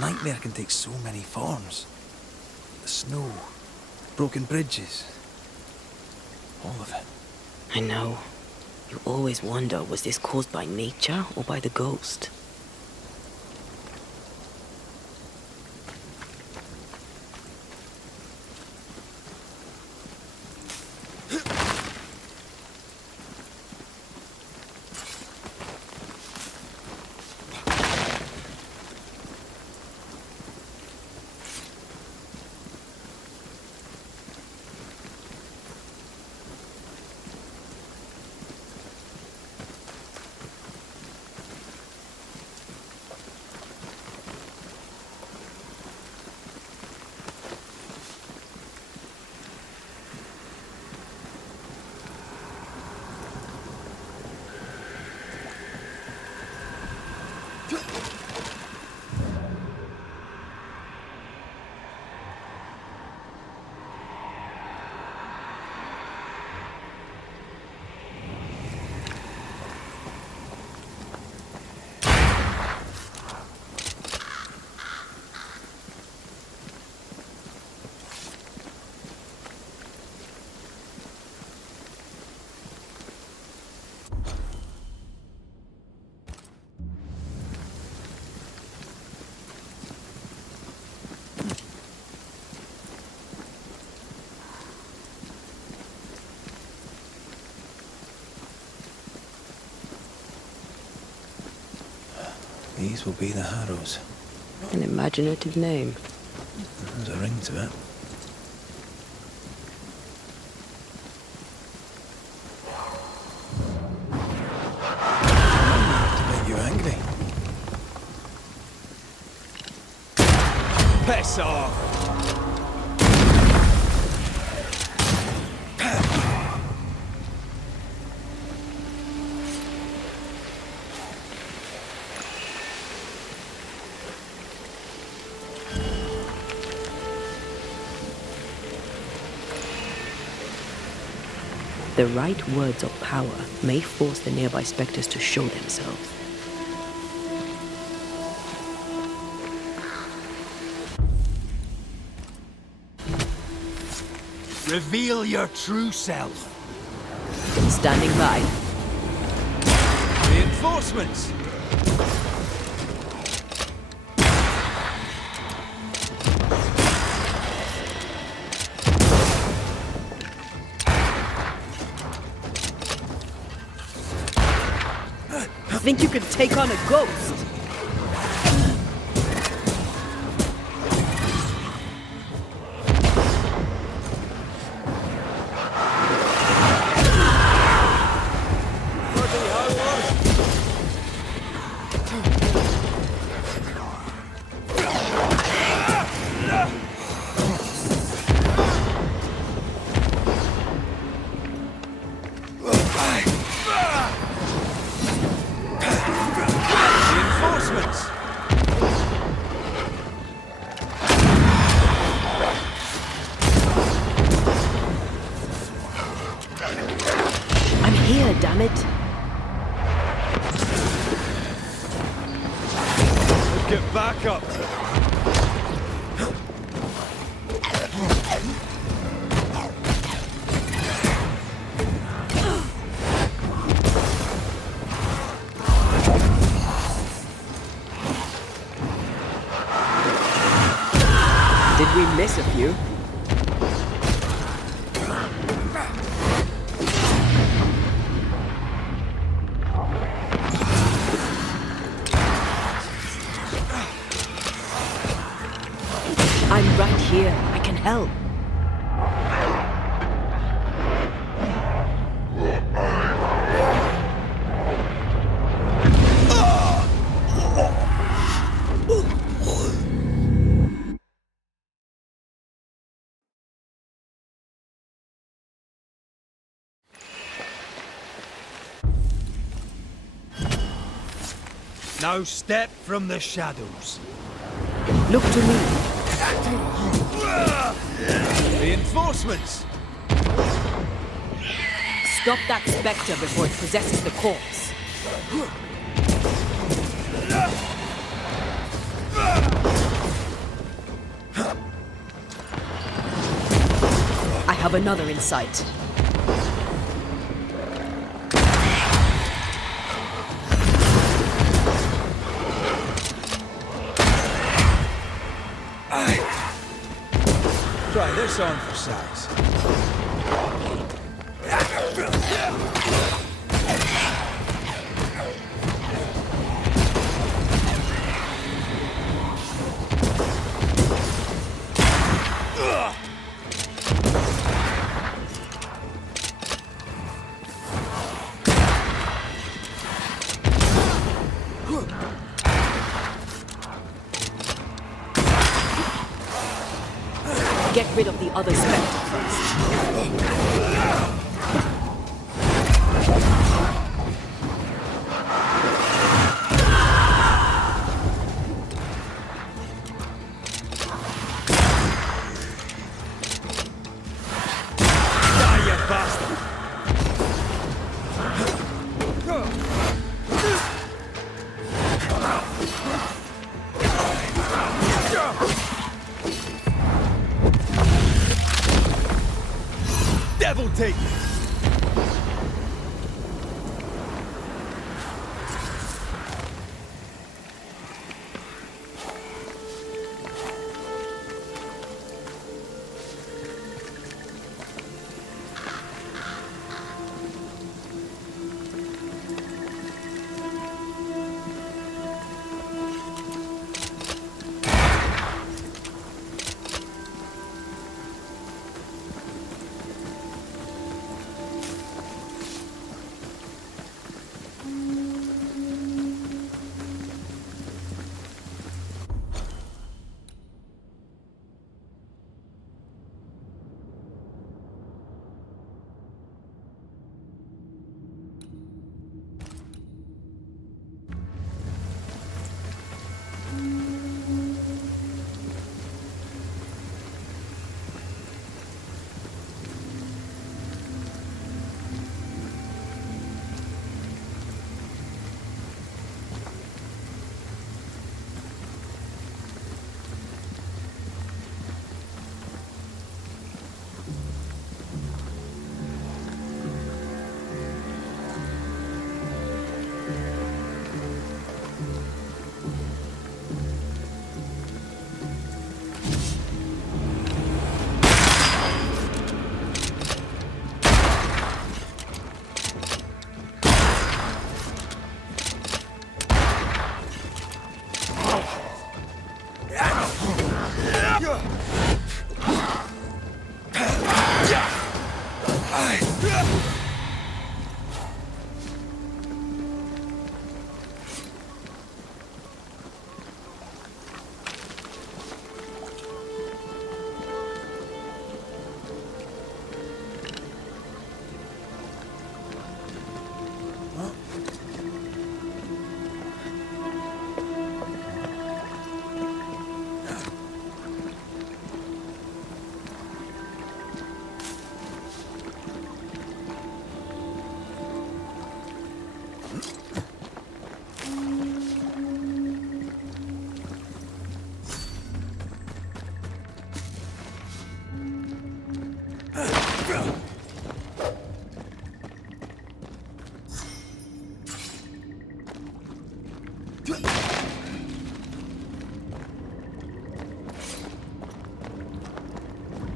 nightmare can take so many forms. The snow, broken bridges, all of it. I know. You always wonder, was this caused by nature or by the ghost? These will be the Harrows. An imaginative name. There's a ring to it. To make you angry. Piss off! The right words of power may force the nearby specters to show themselves. Reveal your true self. Standing by. Reinforcements! Think you could take on a ghost? Damn it. Get back up. Did we miss a few? I'm right here. I can help. Now step from the shadows. Look to me. Reinforcements! Stop that spectre before it possesses the corpse. have another in sight. Try this on for size. Get rid of the other spectre first. Die, you bastard! Devil take it!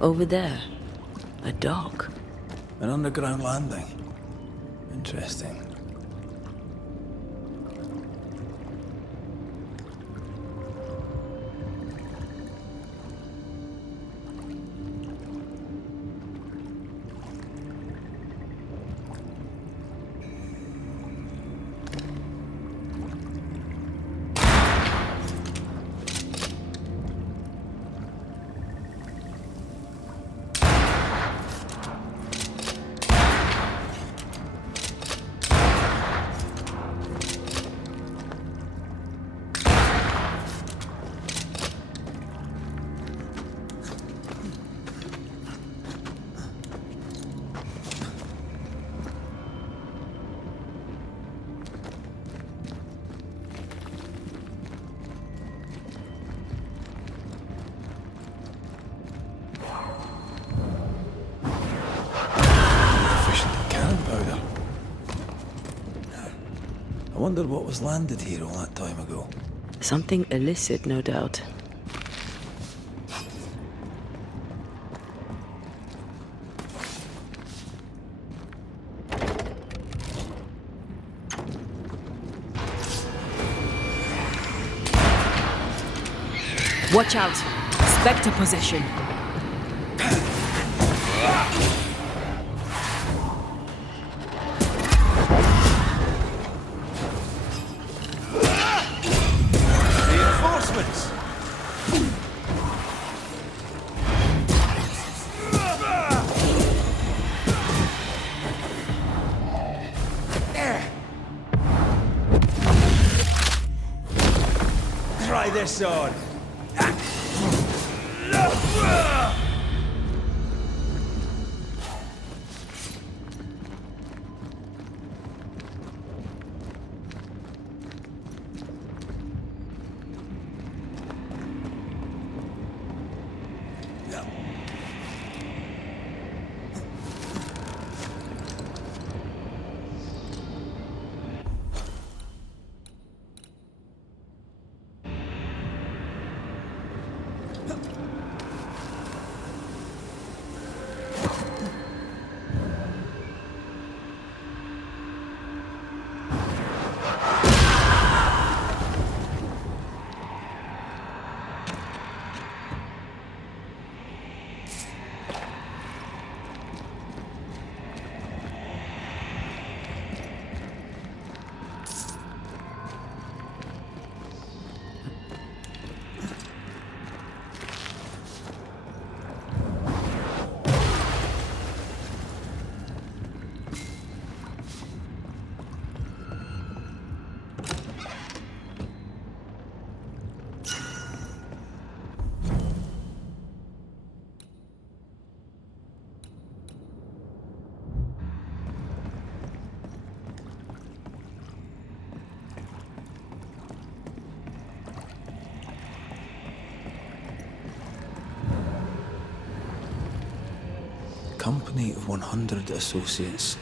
Over there, a dock. An underground landing. Interesting. wonder what was landed here all that time ago. Something illicit, no doubt. Watch out! Spectre possession. Reinforcements! Try this on. Company of 100 Associates.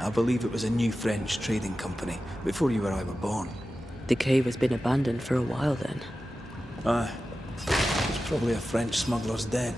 I believe it was a new French trading company, before you or I were born. The cave has been abandoned for a while then. Aye. It's probably a French smuggler's den.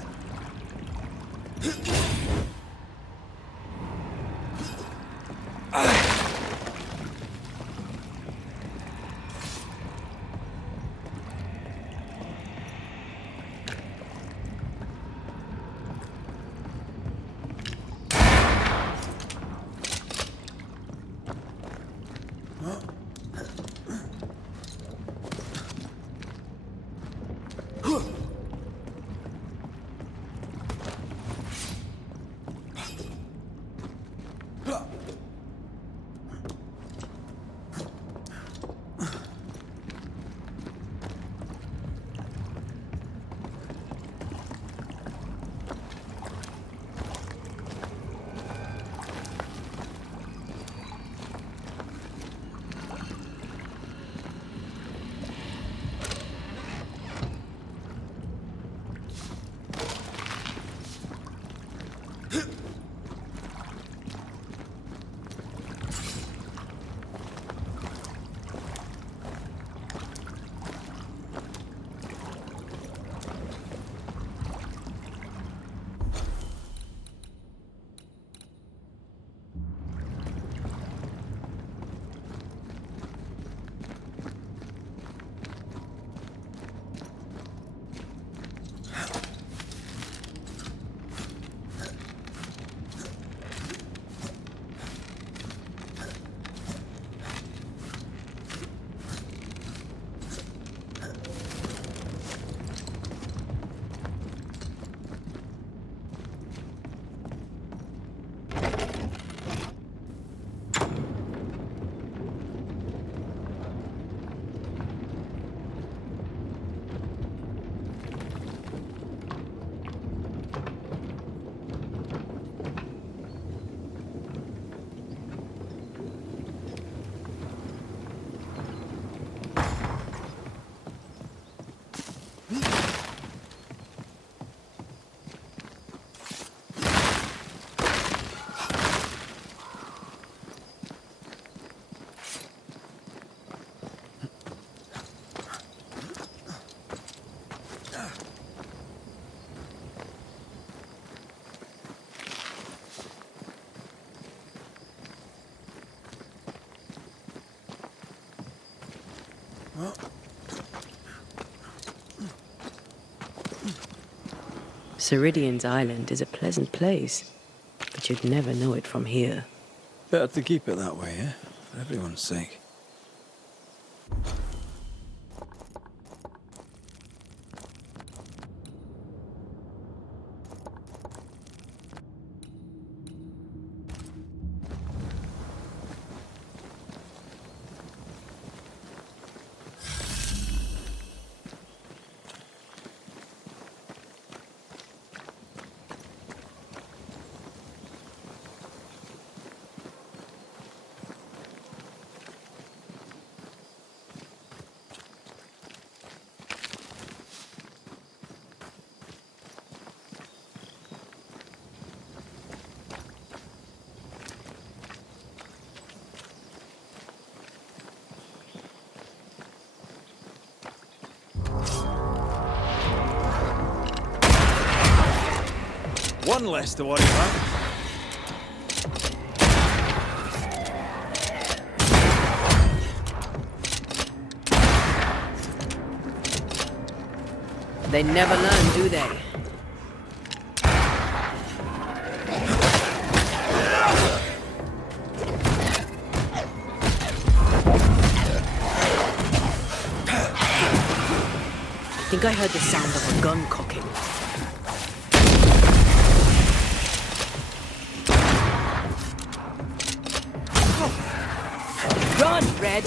Ceridian's island is a pleasant place, but you'd never know it from here. Better to keep it that way, eh? For everyone's sake. One less to worry about. They never learn, do they? I think I heard the sound of a gun cocking. Run, Red!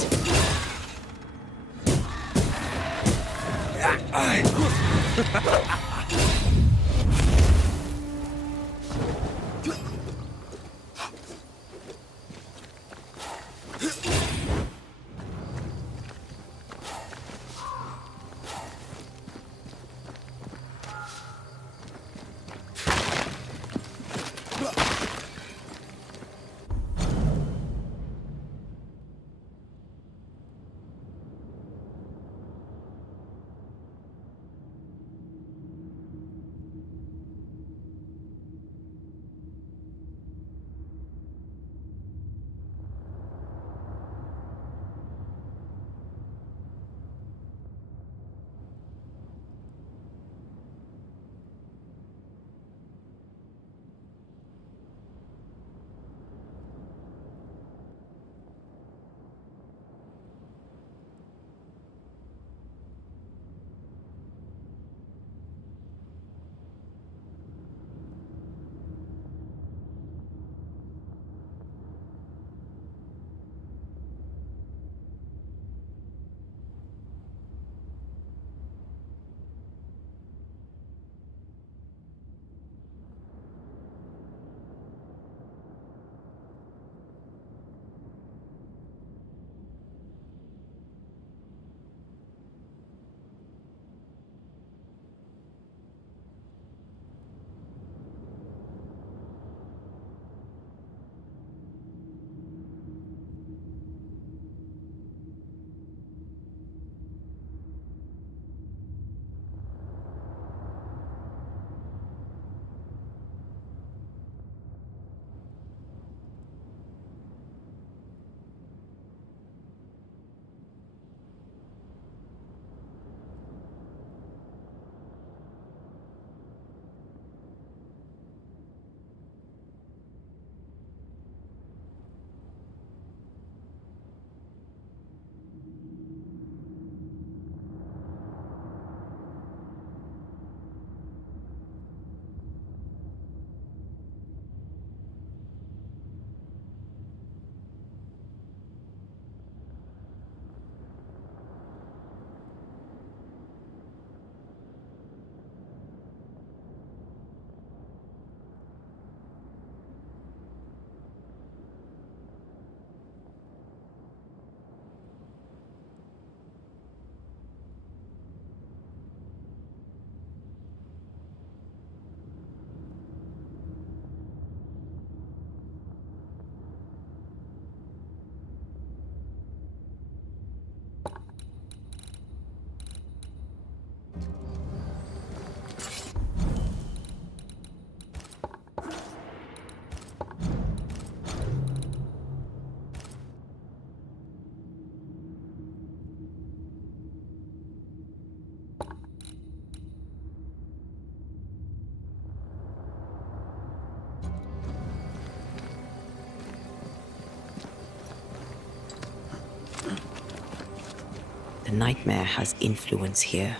nightmare has influence here.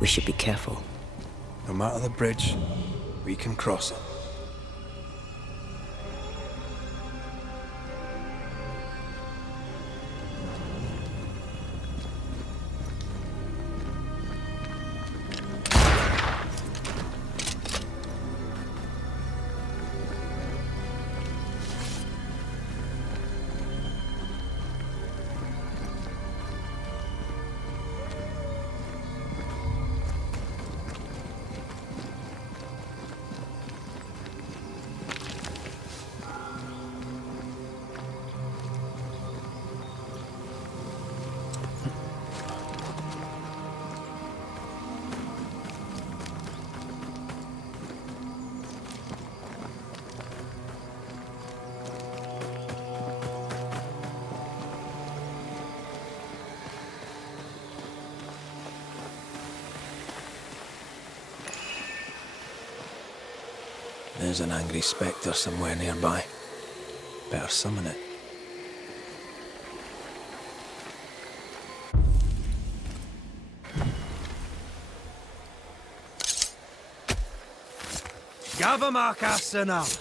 We should be careful. No matter the bridge, we can cross it. There's an angry spectre somewhere nearby. Better summon it. Gavamaka Sanalis.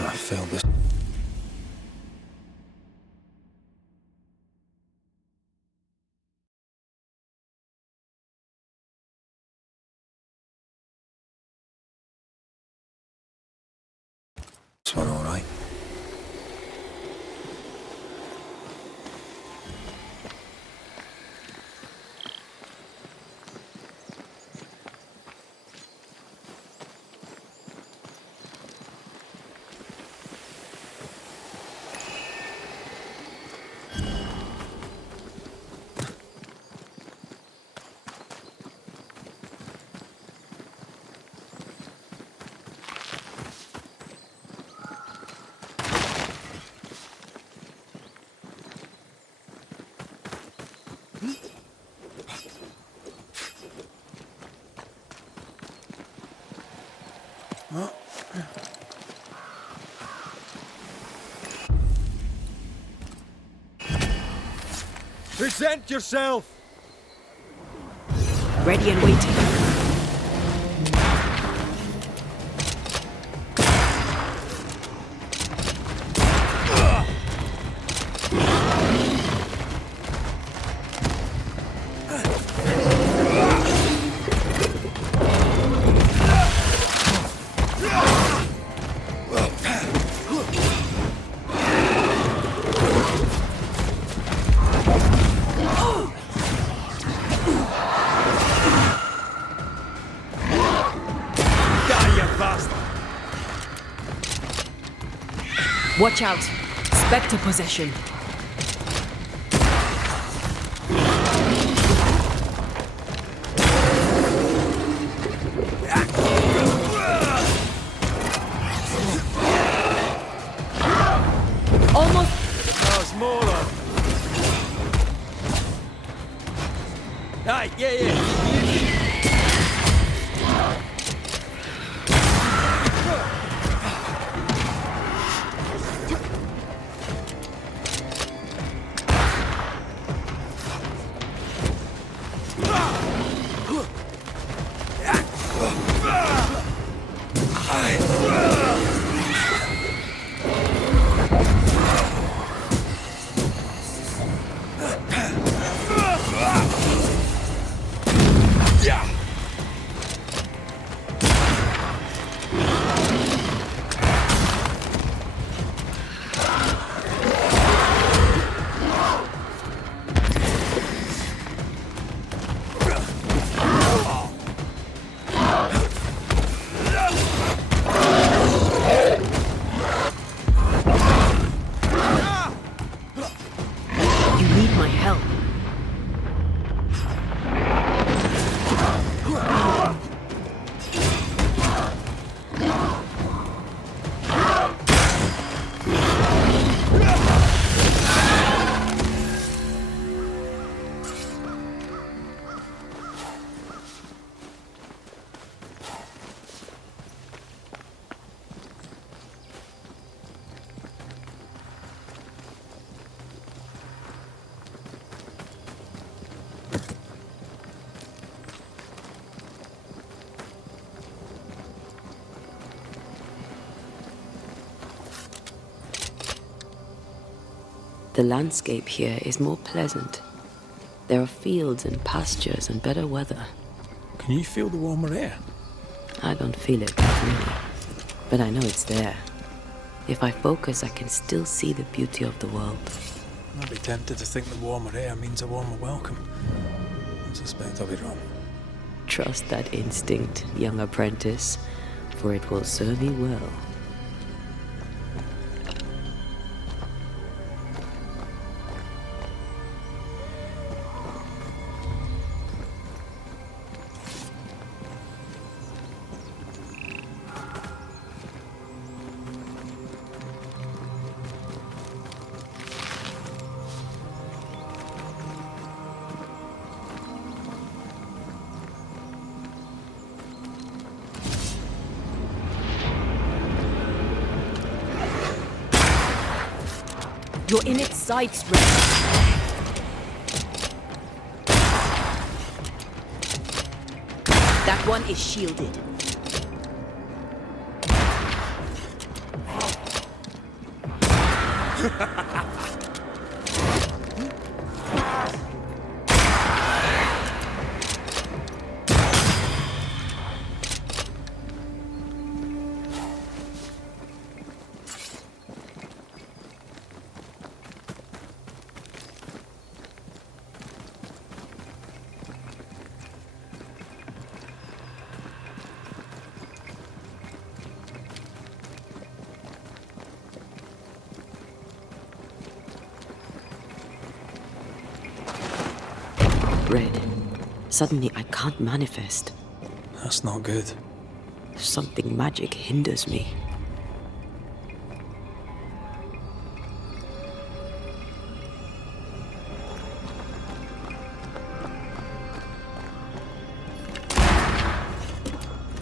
I felt this. This one all right. Present yourself! Ready and waiting. Watch out! Spectre possession. Almost. There's more on. Aye, yeah. The landscape here is more pleasant. There are fields and pastures and better weather. Can you feel the warmer air? I don't feel it, really, but I know it's there. If I focus, I can still see the beauty of the world. I'd be tempted to think the warmer air means a warmer welcome. I suspect I'll be wrong. Trust that instinct, young apprentice, for it will serve you well. You're in its sights, Red. That one is shielded. Red. Suddenly I can't manifest. That's not good. Something magic hinders me.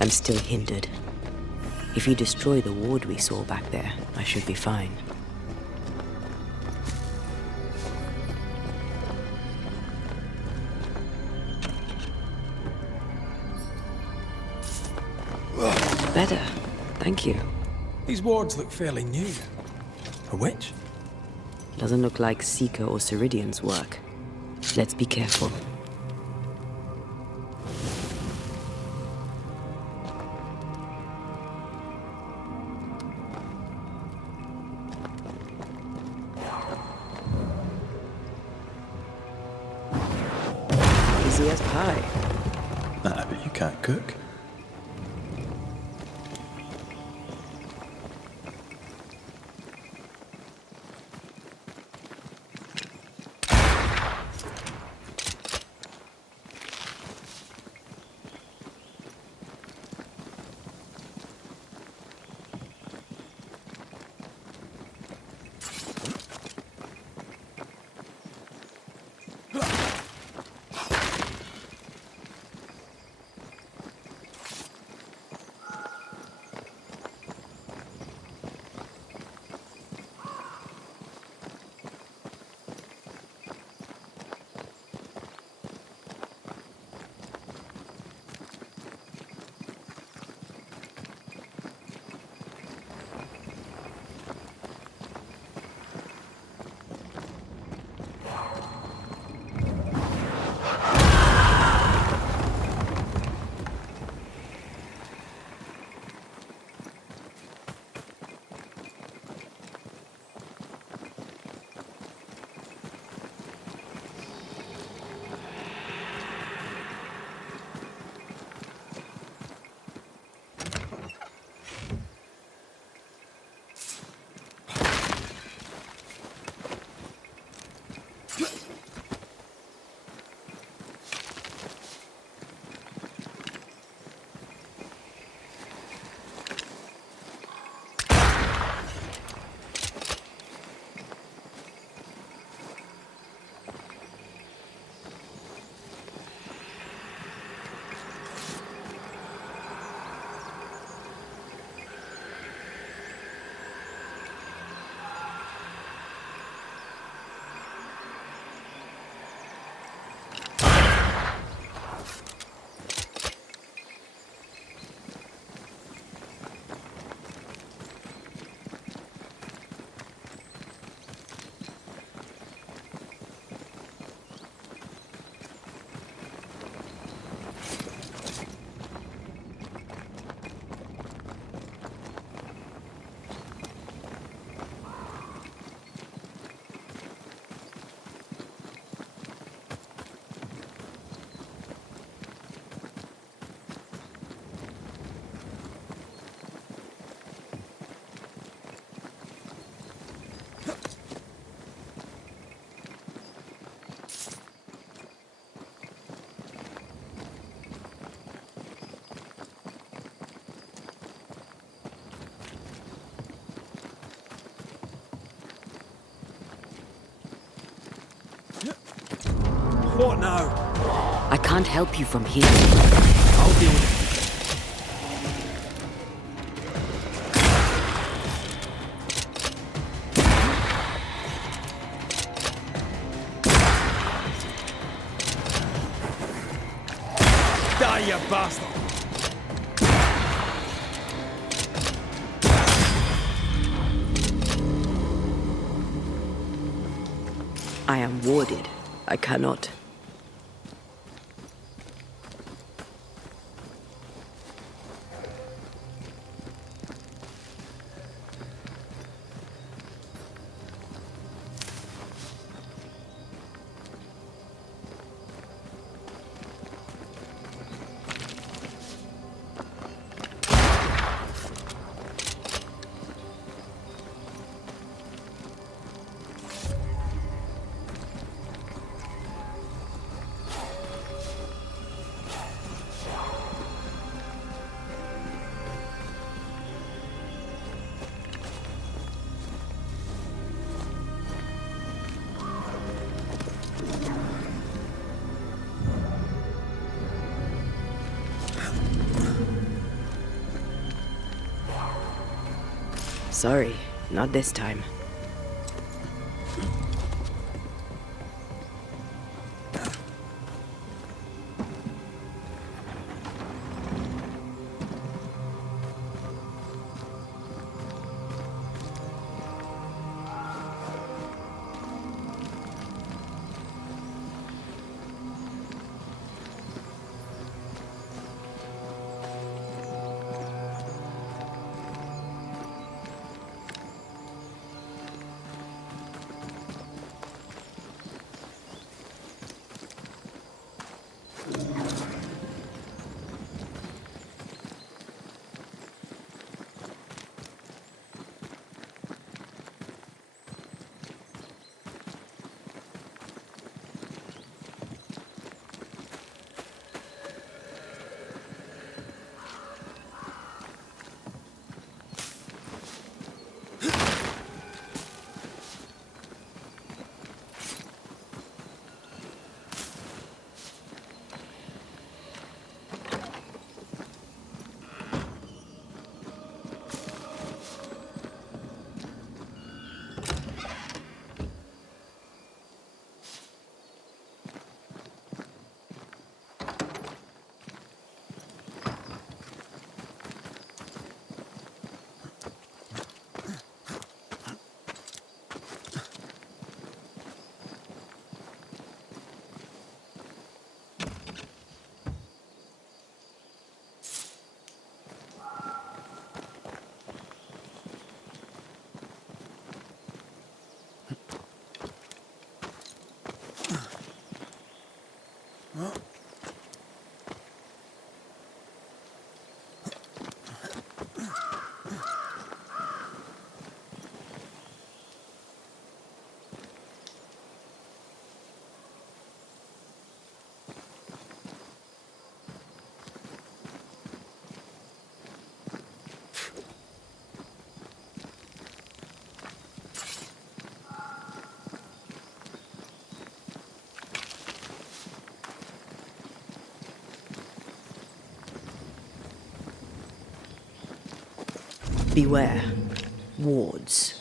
I'm still hindered. If you destroy the ward we saw back there, I should be fine. Better. Thank you. These wards look fairly new. A witch? Doesn't look like Seeker or Ceridian's work. Let's be careful. Easy as pie. Nah, but you can't cook. What now? I can't help you from here. I'll deal with it. Die, you bastard! I am warded. I cannot. Sorry, not this time. Beware. Wards.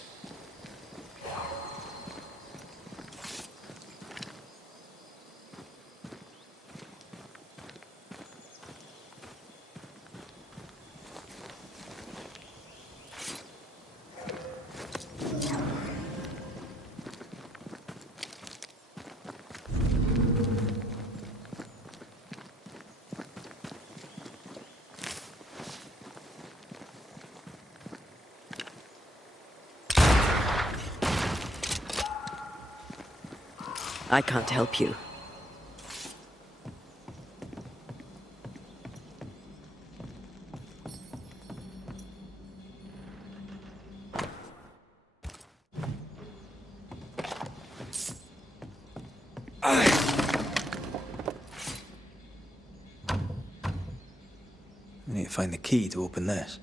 I can't help you. We need to find the key to open this.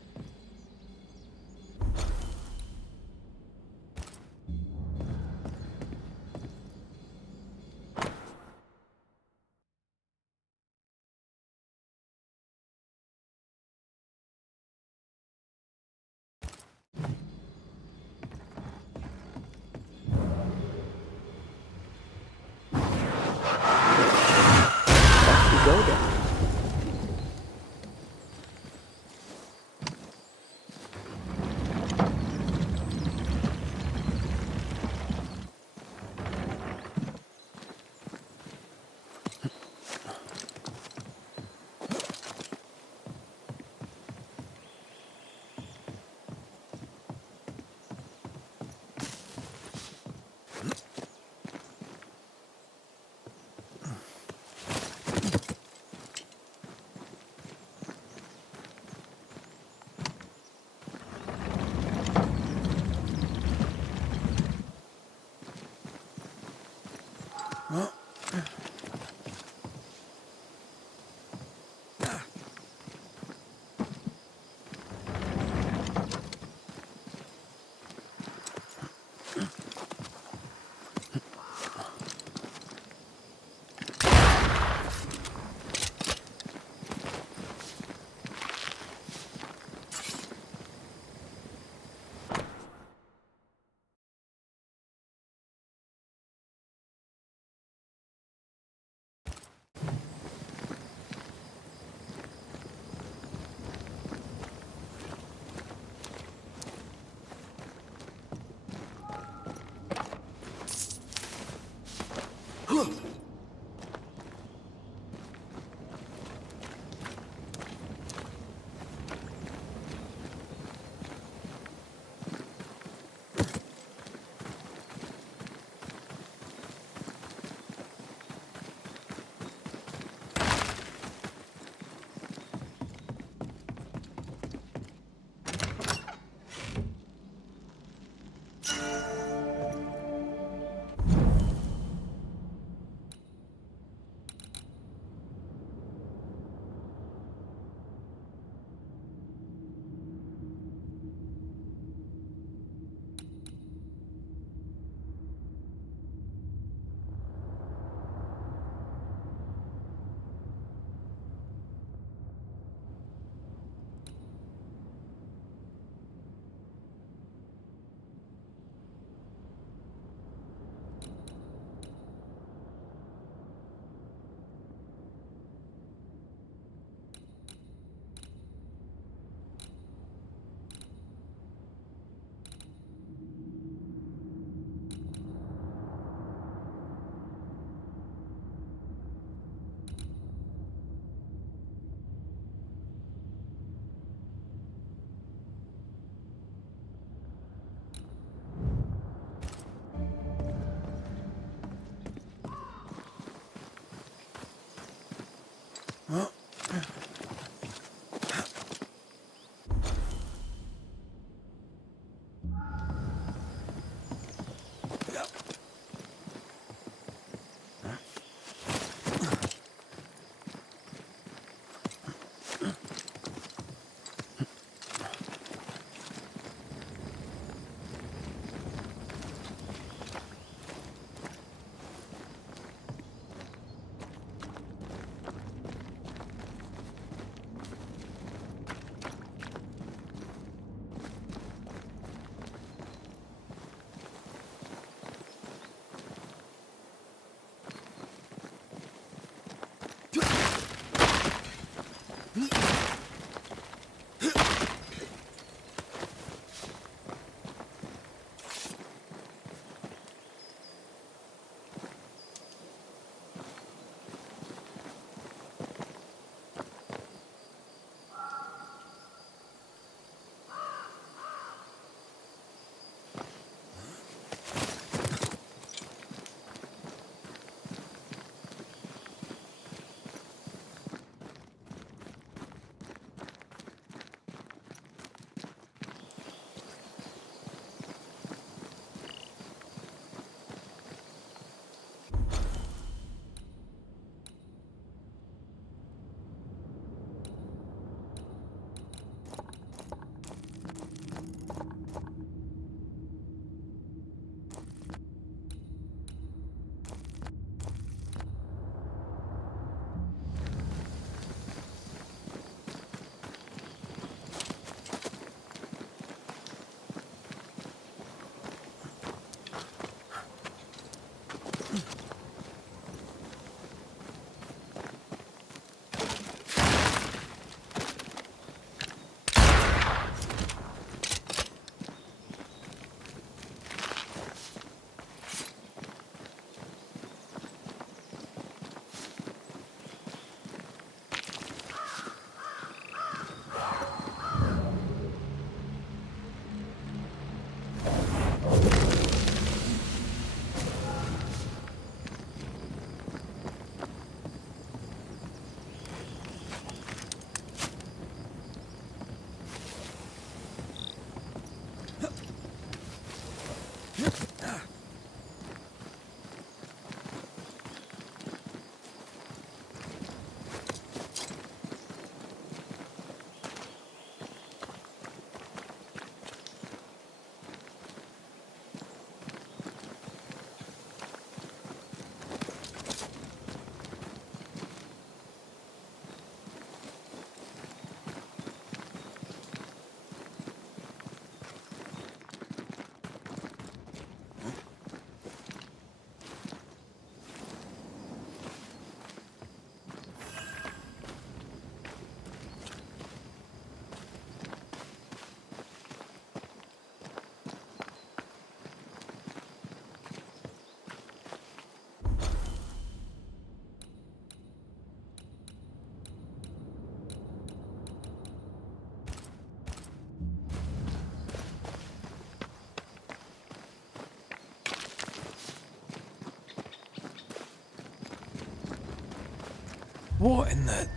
What in the...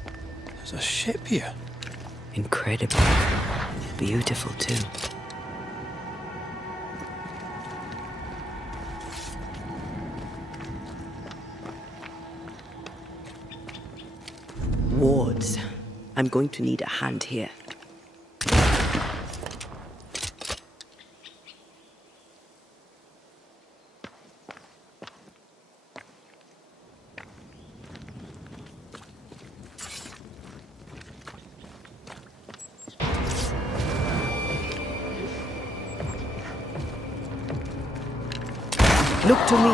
There's a ship here. Incredible. Beautiful, too. Wards. I'm going to need a hand here. Look to me.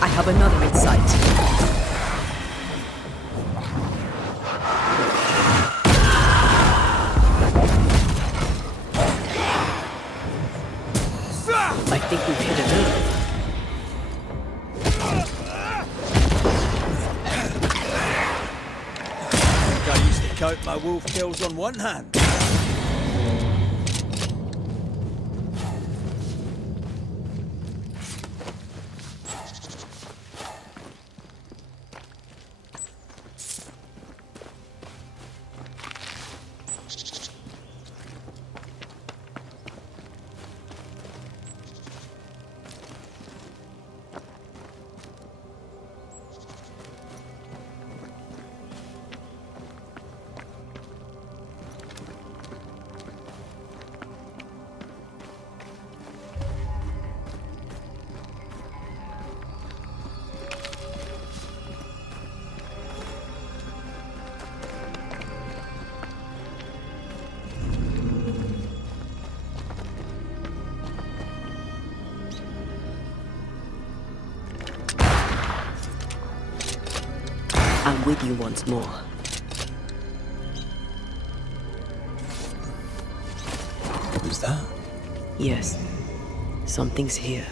I have another in sight. I think we've hit a nerve. I used to cope my wolf kills on one hand. I'm with you once more. Who's that? Yes, something's here.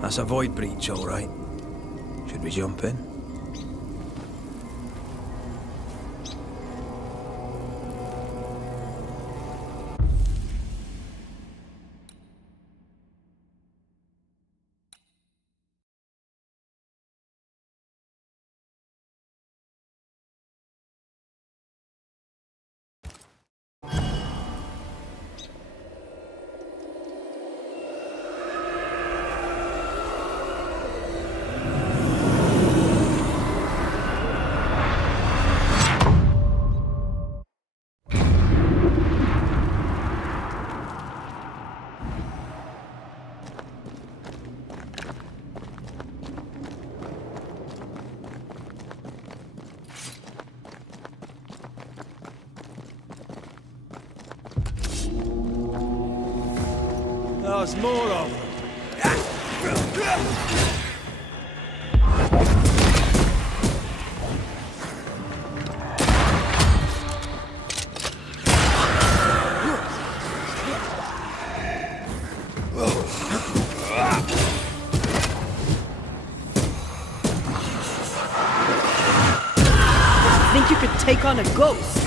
That's a void breach, all right. Should we jump in? There's more of them. Think you could take on a ghost?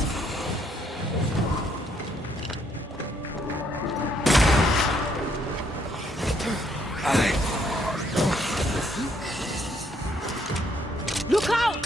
Look out!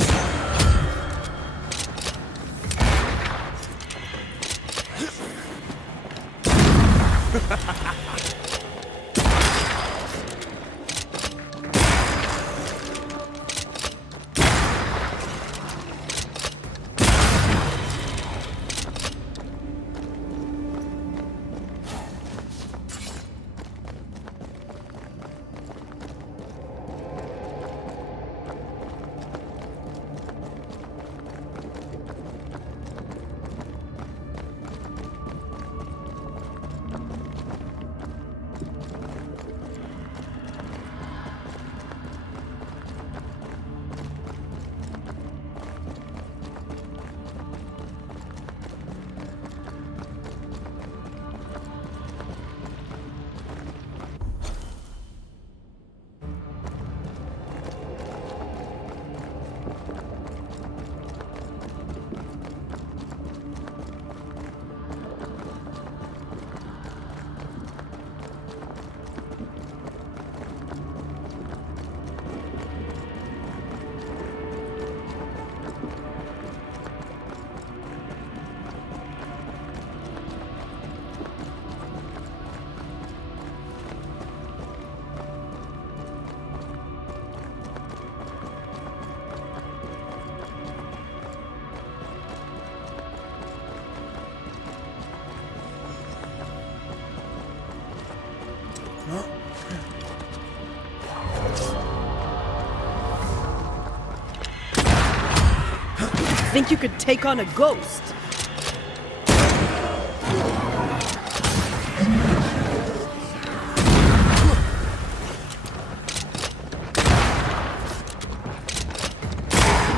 Think you could take on a ghost?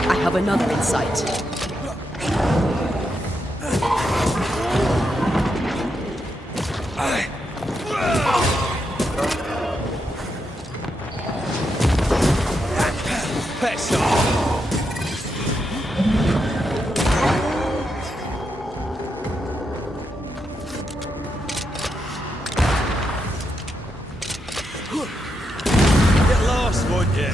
I have another in sight. Pets off! Get lost, would you?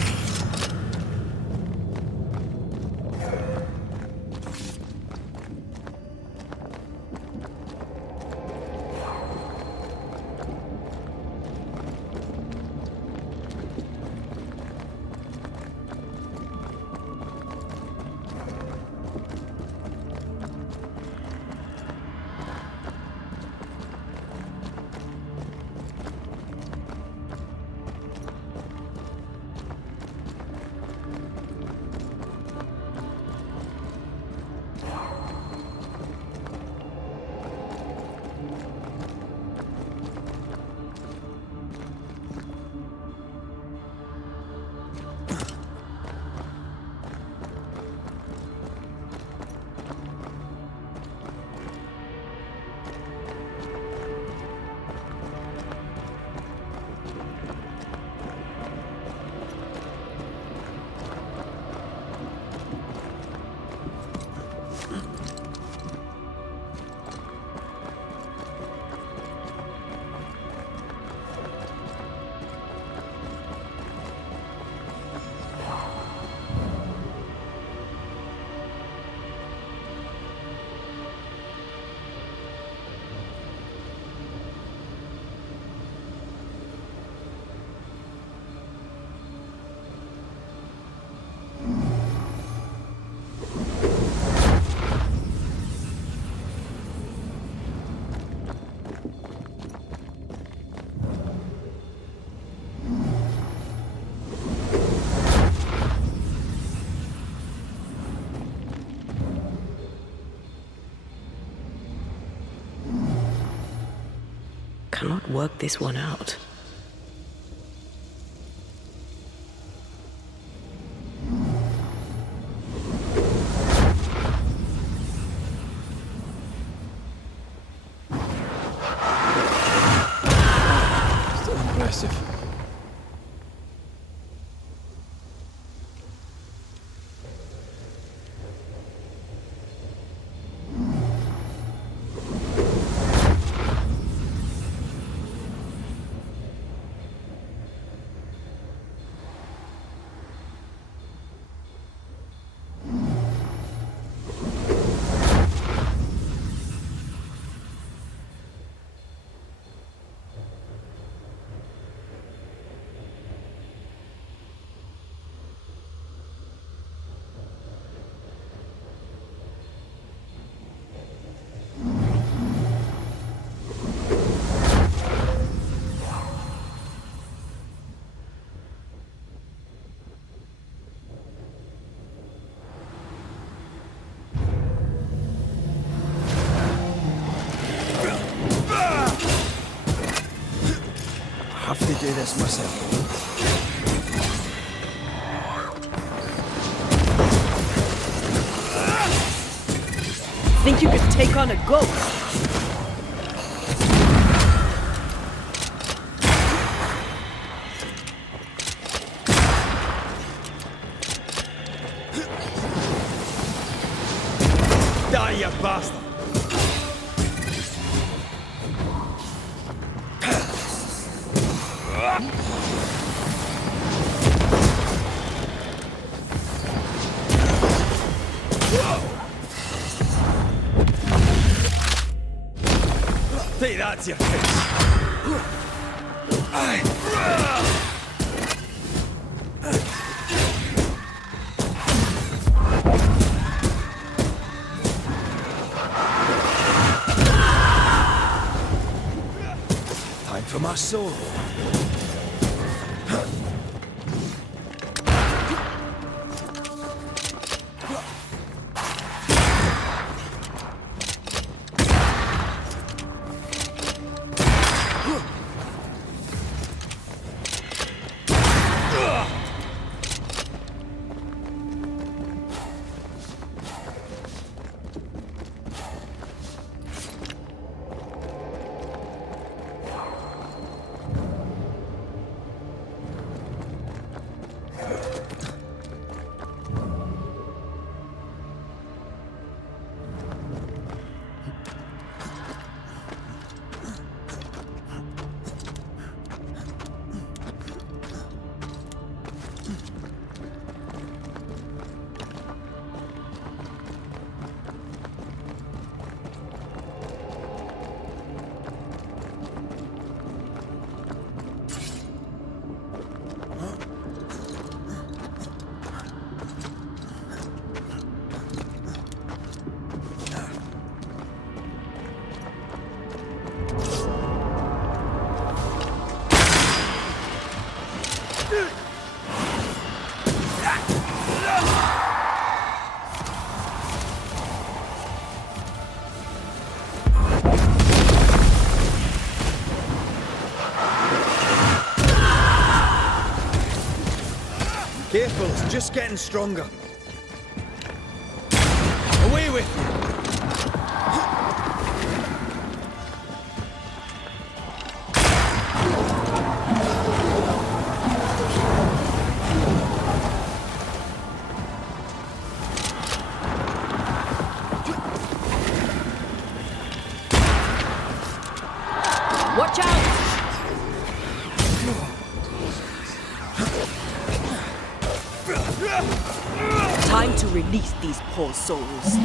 cannot work this one out. Still impressive. I have to do this myself. Think you could take on a ghost? Die, you bastard! Take that to your face! Time for my soul. Careful, it's just getting stronger. Away with you! Watch out! Time to release these poor souls.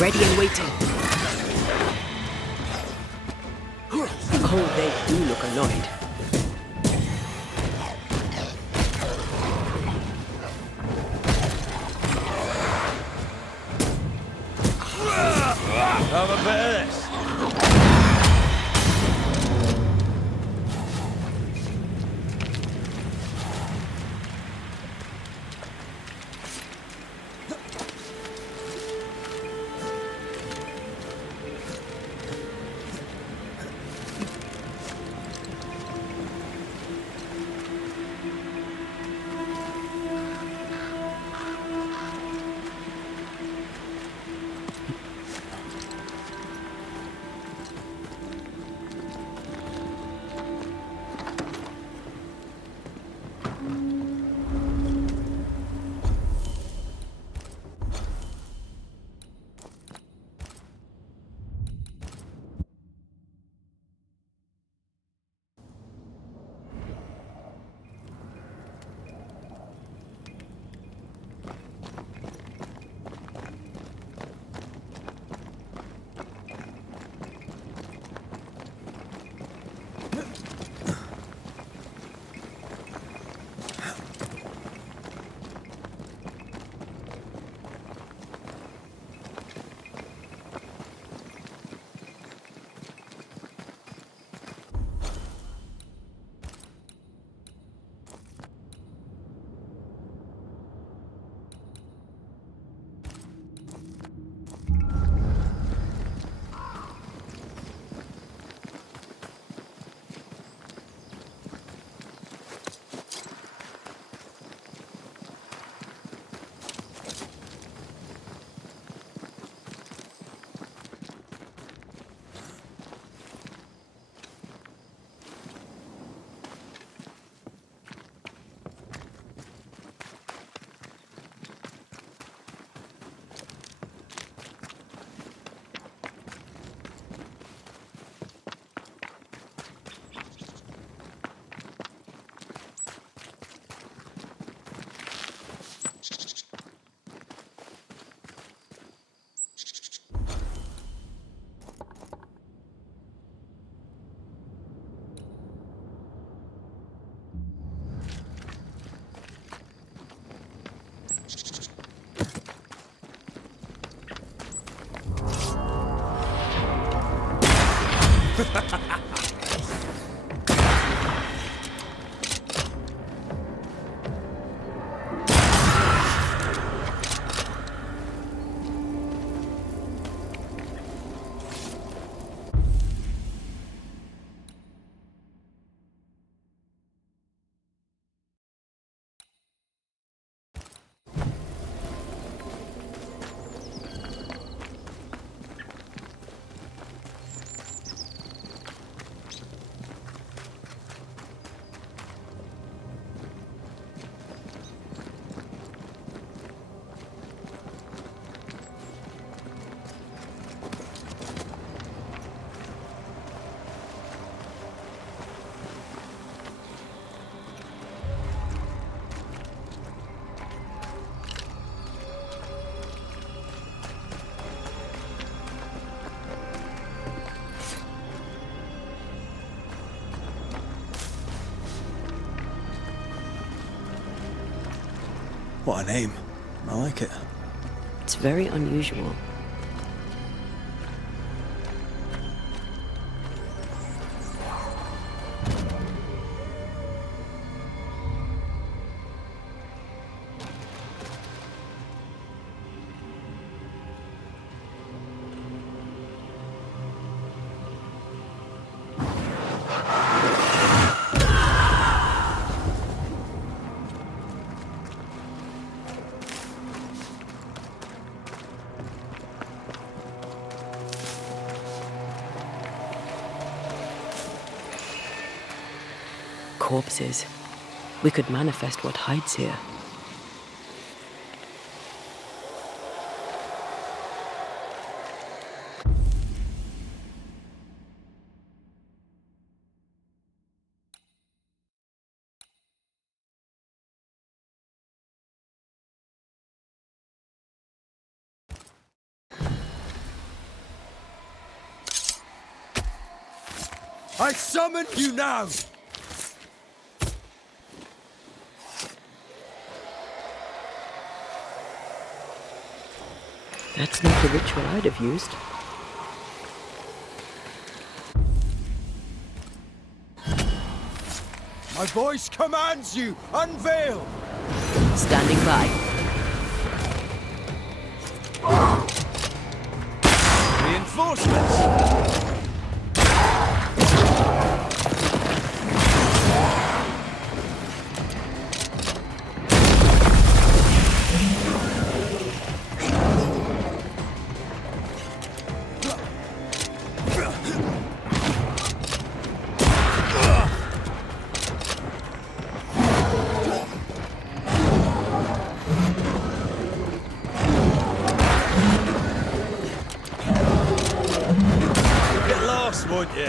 Ready and waiting. Oh, they do look annoyed. Have a bit of this. What a name. I like it. It's very unusual. Corpses. We could manifest what hides here. I summon you now! That's not the ritual I'd have used. My voice commands you! Unveil! Standing by. Reinforcements! Would you?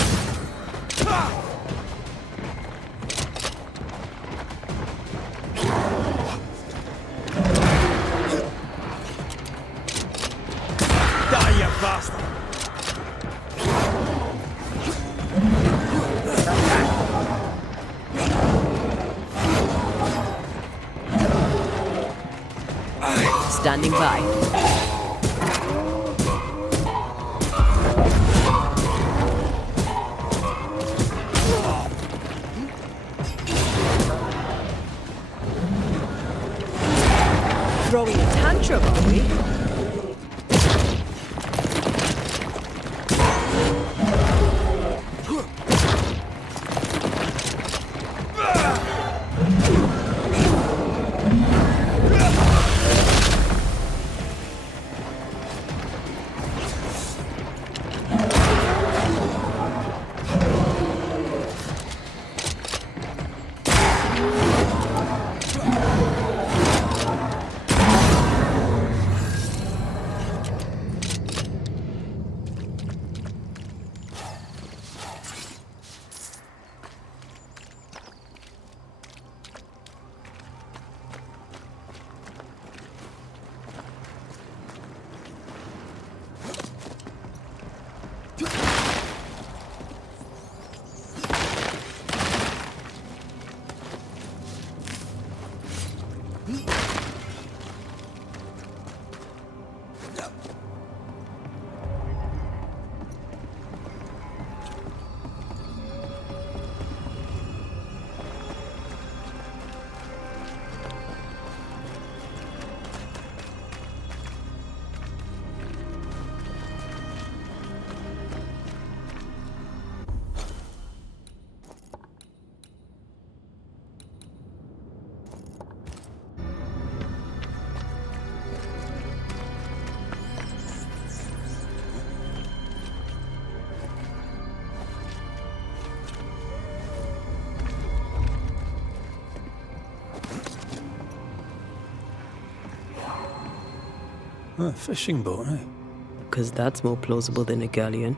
Die, you bastard! Standing by. Throwing a tantrum, are we? A fishing boat, eh? Because that's more plausible than a galleon.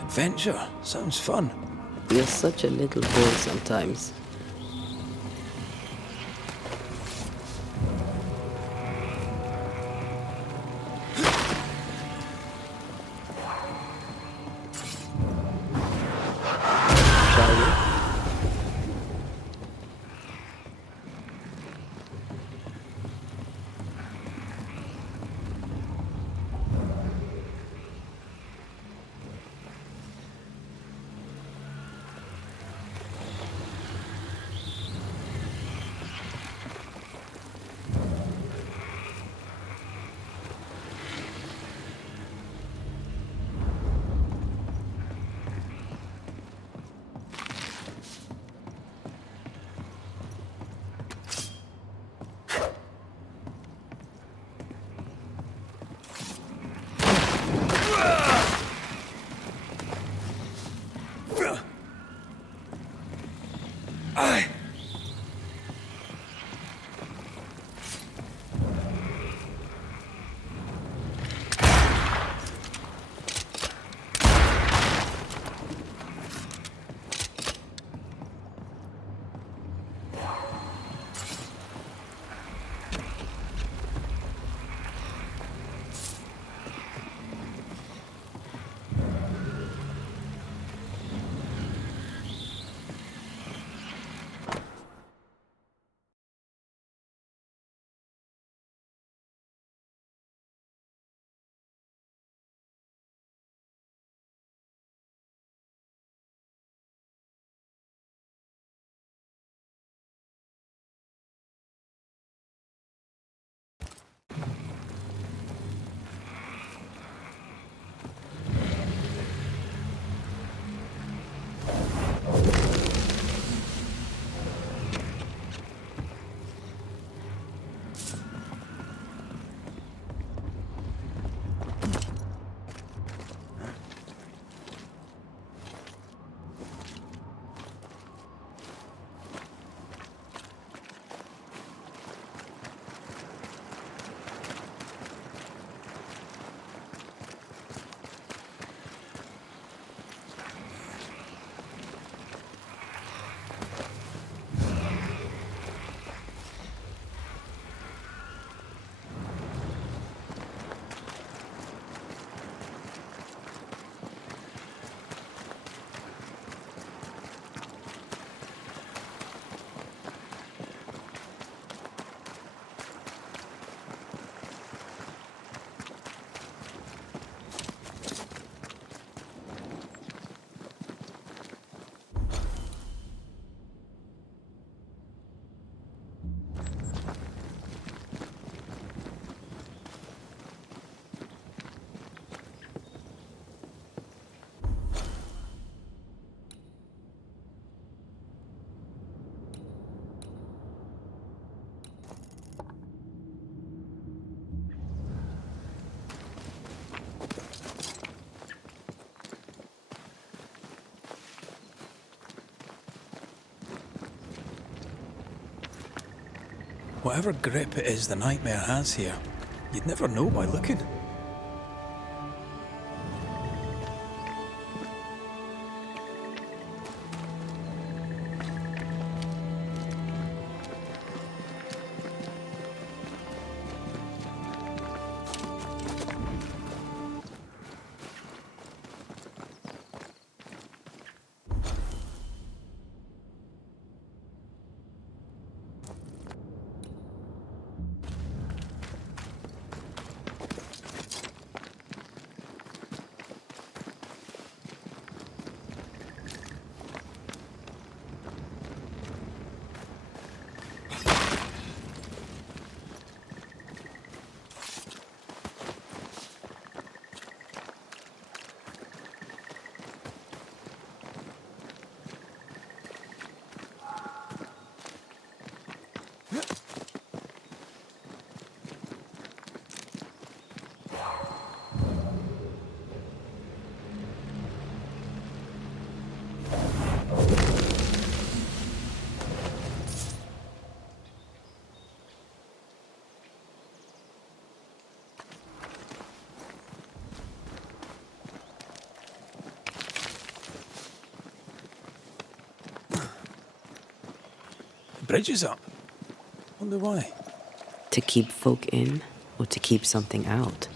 Adventure. Sounds fun. You're such a little boy sometimes. Shall we? Whatever grip it is the nightmare has here, you'd never know by looking. Bridge is up. Wonder why. To keep folk in, or to keep something out?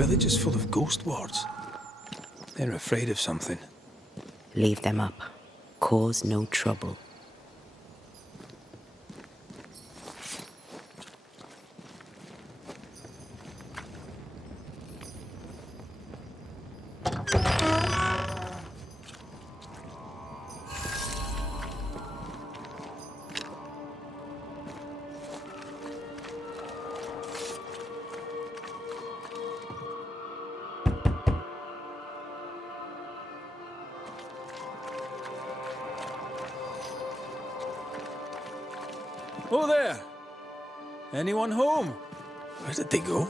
village is full of ghost wards. They're afraid of something. Leave them up. Cause no trouble. Oh there! Anyone home? Where did they go?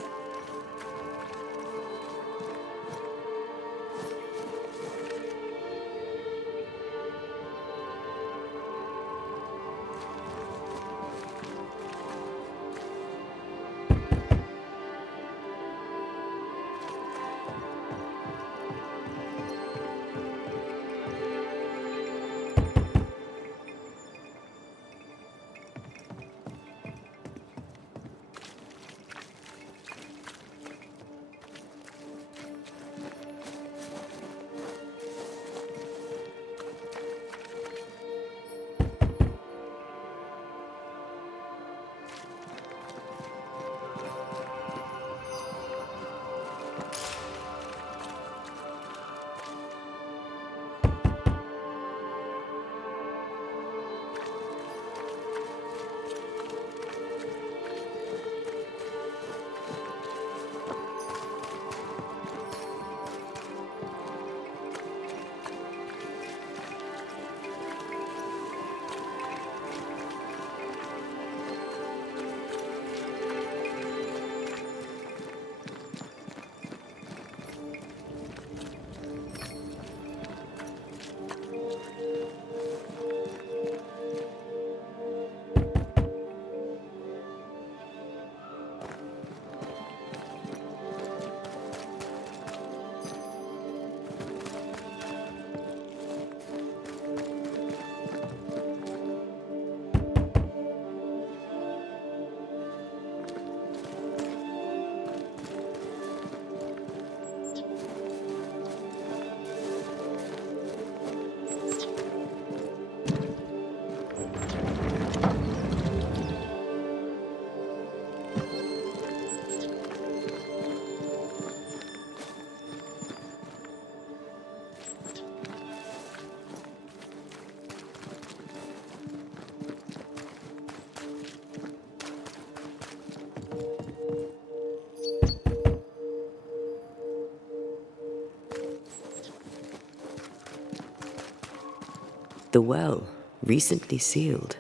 The well, recently sealed.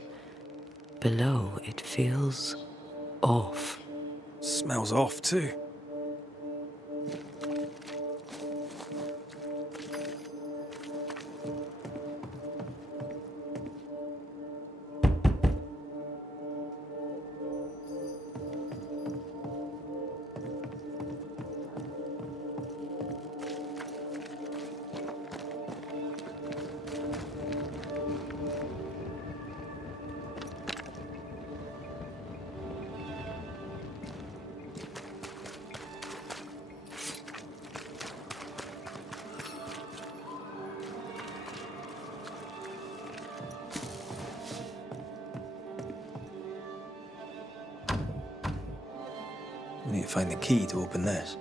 Below, it feels off. Smells off too. We need to find the key to open this.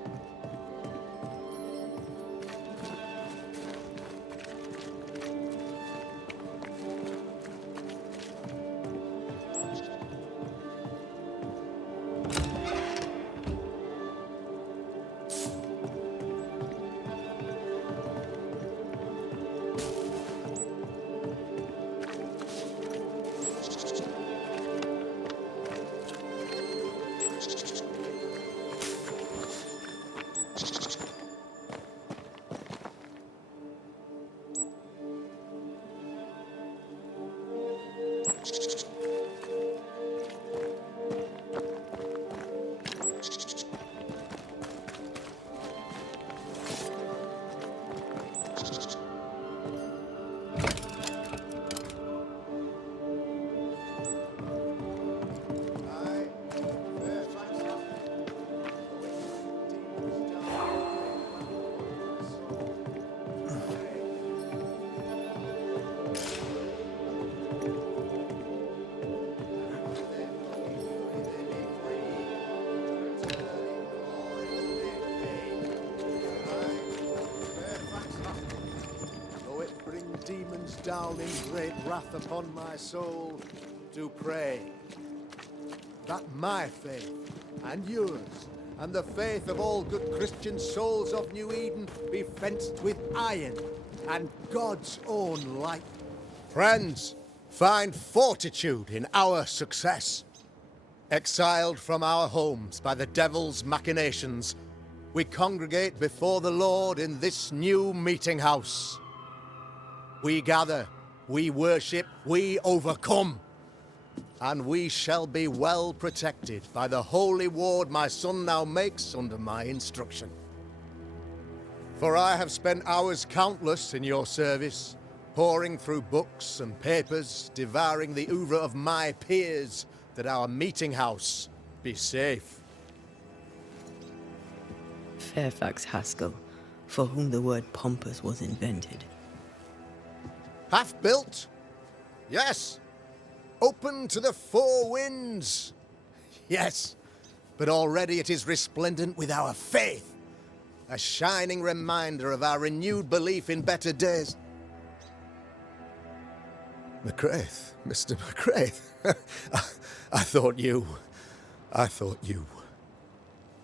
down in great wrath upon my soul, do pray that my faith and yours and the faith of all good Christian souls of New Eden be fenced with iron and God's own light. Friends, find fortitude in our success. Exiled from our homes by the devil's machinations, we congregate before the Lord in this new meeting house. We gather, we worship, we overcome. And we shall be well protected by the holy ward my son now makes under my instruction. For I have spent hours countless in your service, poring through books and papers, devouring the oeuvre of my peers, that our meeting house be safe. Fairfax Haskell, for whom the word pompous was invented. Half-built? Yes. Open to the four winds? Yes. But already it is resplendent with our faith. A shining reminder of our renewed belief in better days. McCraith, Mr. McCraith. I thought you.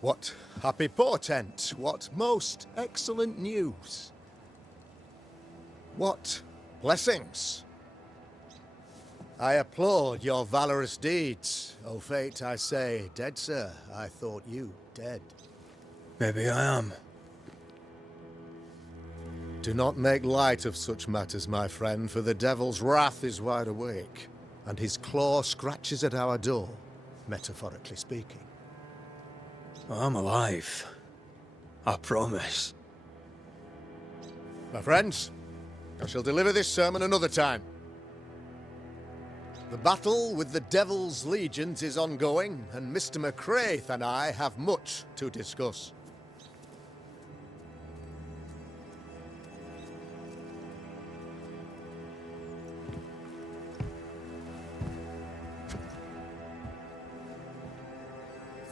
What happy portent, what most excellent news. What blessings. I applaud your valorous deeds. O fate, I say, dead sir, I thought you dead. Maybe I am. Do not make light of such matters, my friend, for the devil's wrath is wide awake, and his claw scratches at our door, metaphorically speaking. I'm alive. I promise. My friends, I shall deliver this sermon another time. The battle with the devil's legions is ongoing, and Mr. McCraith and I have much to discuss.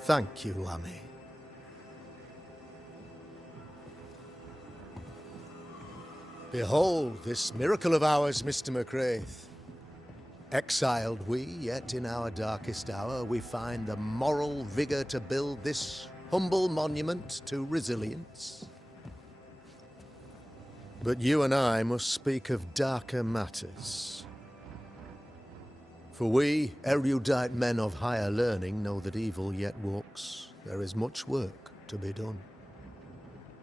Thank you, Lammy. Behold this miracle of ours, Mr. McCraith. Exiled we, yet in our darkest hour we find the moral vigor to build this humble monument to resilience. But you and I must speak of darker matters. For we, erudite men of higher learning, know that evil yet walks. There is much work to be done.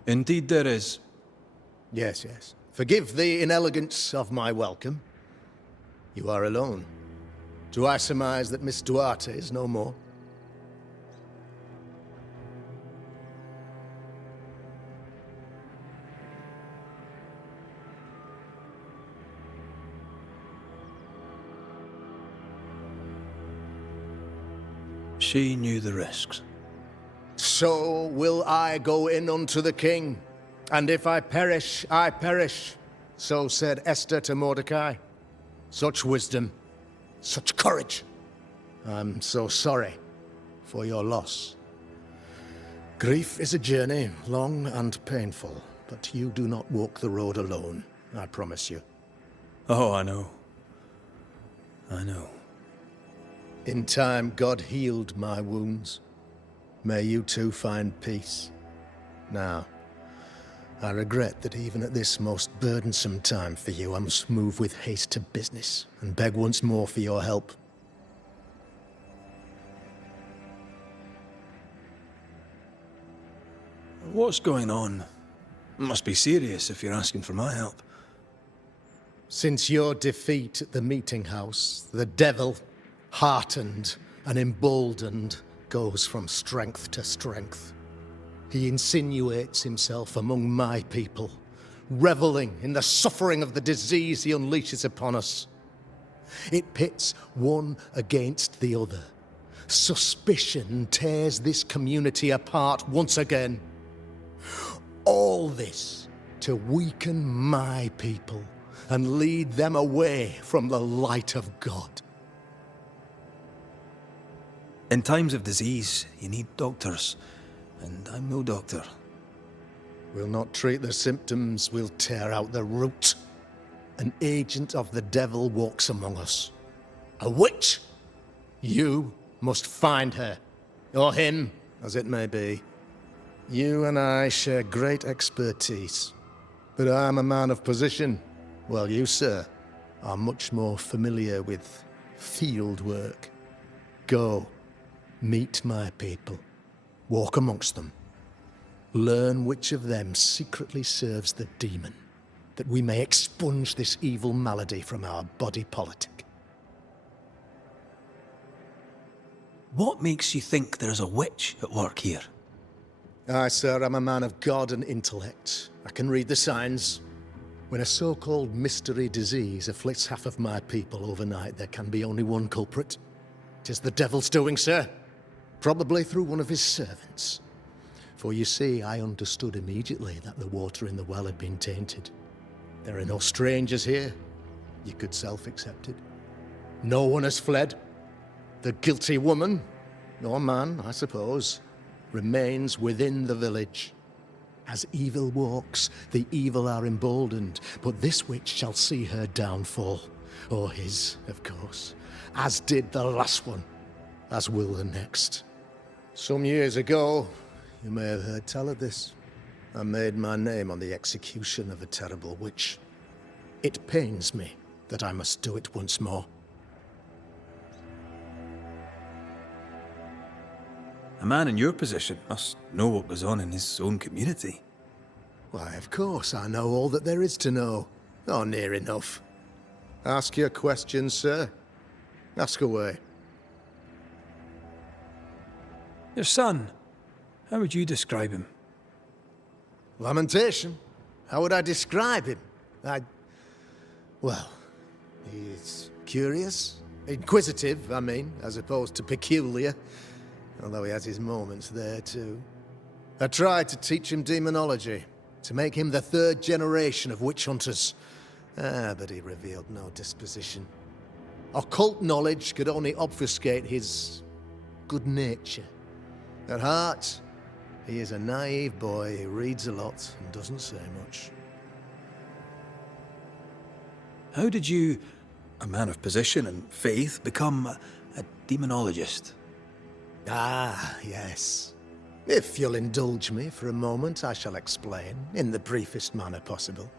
Indeed there is. Yes, yes. Forgive the inelegance of my welcome. You are alone. Do I surmise that Miss Duarte is no more? She knew the risks. So will I go in unto the king, and if I perish, I perish. So said Esther to Mordecai. Such wisdom, such courage. I'm so sorry for your loss. Grief is a journey, long and painful, but you do not walk the road alone, I promise you. Oh, I know. I know. In time, God healed my wounds. May you too find peace. Now, I regret that even at this most burdensome time for you, I must move with haste to business and beg once more for your help. What's going on? It must be serious if you're asking for my help. Since your defeat at the meeting house, the devil, heartened and emboldened, goes from strength to strength. He insinuates himself among my people, reveling in the suffering of the disease he unleashes upon us. It pits one against the other. Suspicion tears this community apart once again. All this to weaken my people and lead them away from the light of God. In times of disease, you need doctors, and I'm no doctor. We'll not treat the symptoms, we'll tear out the root. an agent of the devil walks among us. A witch! You must find her. Or him, as it may be. You and I share great expertise. But I'm a man of position, while you, sir, are much more familiar with field work. Go, meet my people. Walk amongst them. Learn which of them secretly serves the demon, that we may expunge this evil malady from our body politic. What makes you think there's a witch at work here? Aye, sir, I'm a man of God and intellect. I can read the signs. When a so-called mystery disease afflicts half of my people overnight, there can be only one culprit. 'Tis the devil's doing, sir. Probably through one of his servants. For you see, I understood immediately that the water in the well had been tainted. There are no strangers here. You could self-accept it. No one has fled. The guilty woman, or man, I suppose, remains within the village. As evil walks, the evil are emboldened, but this witch shall see her downfall. Or his, of course. As did the last one. As will the next. Some years ago, you may have heard tell of this. I made my name on the execution of a terrible witch. It pains me that I must do it once more. A man in your position must know what goes on in his own community. Why, of course, I know all that there is to know. Or near enough. Ask your questions, sir. Ask away. Your son, how would you describe him? Lamentation? How would I describe him? Well, he's curious. Inquisitive, I mean, as opposed to peculiar. Although he has his moments there, too. I tried to teach him demonology, to make him the third generation of witch hunters. But he revealed no disposition. Occult knowledge could only obfuscate his good nature. At heart, he is a naive boy who reads a lot and doesn't say much. How did you, a man of position and faith, become a demonologist? Ah, yes. If you'll indulge me for a moment, I shall explain, in the briefest manner possible.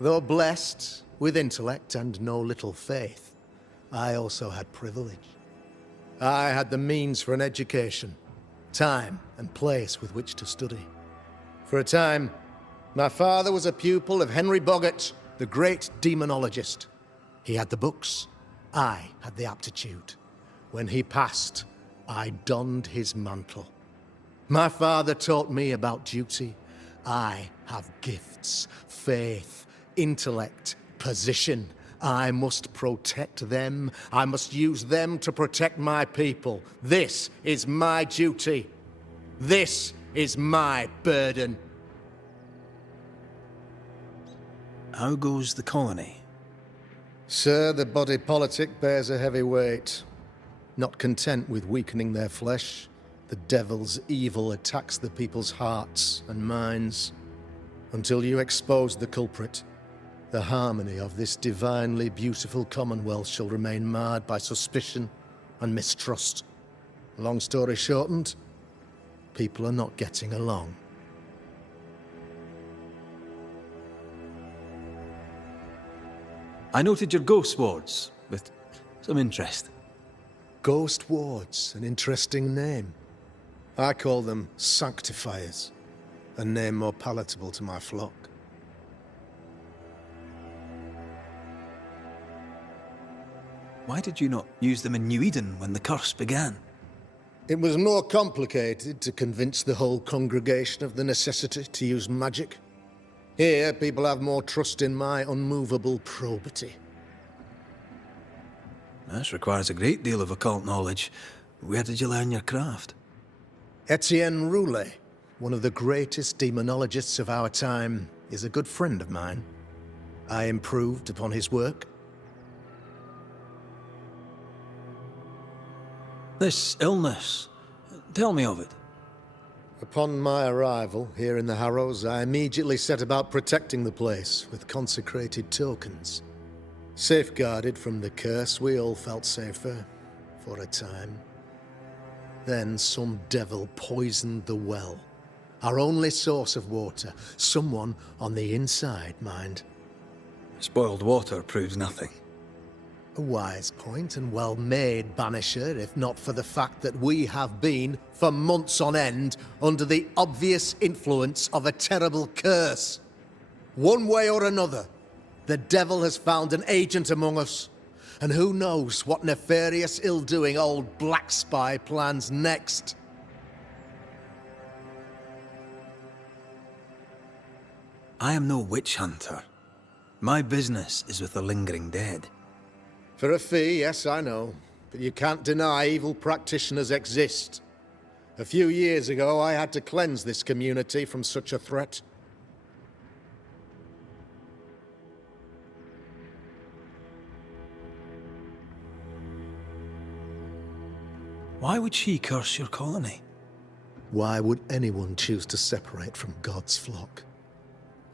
Though blessed with intellect and no little faith, I also had privilege. I had the means for an education, time and place with which to study. For a time, my father was a pupil of Henry Boggart, the great demonologist. He had the books, I had the aptitude. When he passed, I donned his mantle. My father taught me about duty. I have gifts, faith, intellect, position. I must protect them. I must use them to protect my people. This is my duty. This is my burden. How goes the colony? Sir, the body politic bears a heavy weight. Not content with weakening their flesh, the devil's evil attacks the people's hearts and minds. Until you expose the culprit, the harmony of this divinely beautiful commonwealth shall remain marred by suspicion and mistrust. Long story shortened, people are not getting along. I noted your ghost wards with some interest. Ghost wards, an interesting name. I call them sanctifiers, a name more palatable to my flock. Why did you not use them in New Eden when the curse began? It was more complicated to convince the whole congregation of the necessity to use magic. Here, people have more trust in my unmovable probity. This requires a great deal of occult knowledge. Where did you learn your craft? Etienne Roulet, one of the greatest demonologists of our time, is a good friend of mine. I improved upon his work. This illness, tell me of it. Upon my arrival here in the Harrows, I immediately set about protecting the place with consecrated tokens. Safeguarded from the curse, we all felt safer, for a time. Then some devil poisoned the well, our only source of water. Someone on the inside, mind. Spoiled water proves nothing. A wise point and well made, Banisher, if not for the fact that we have been, for months on end, under the obvious influence of a terrible curse. One way or another, the devil has found an agent among us, and who knows what nefarious ill-doing old Black Spy plans next. I am no witch hunter. My business is with the lingering dead. For a fee, yes, I know. But you can't deny evil practitioners exist. A few years ago, I had to cleanse this community from such a threat. Why would she curse your colony? Why would anyone choose to separate from God's flock?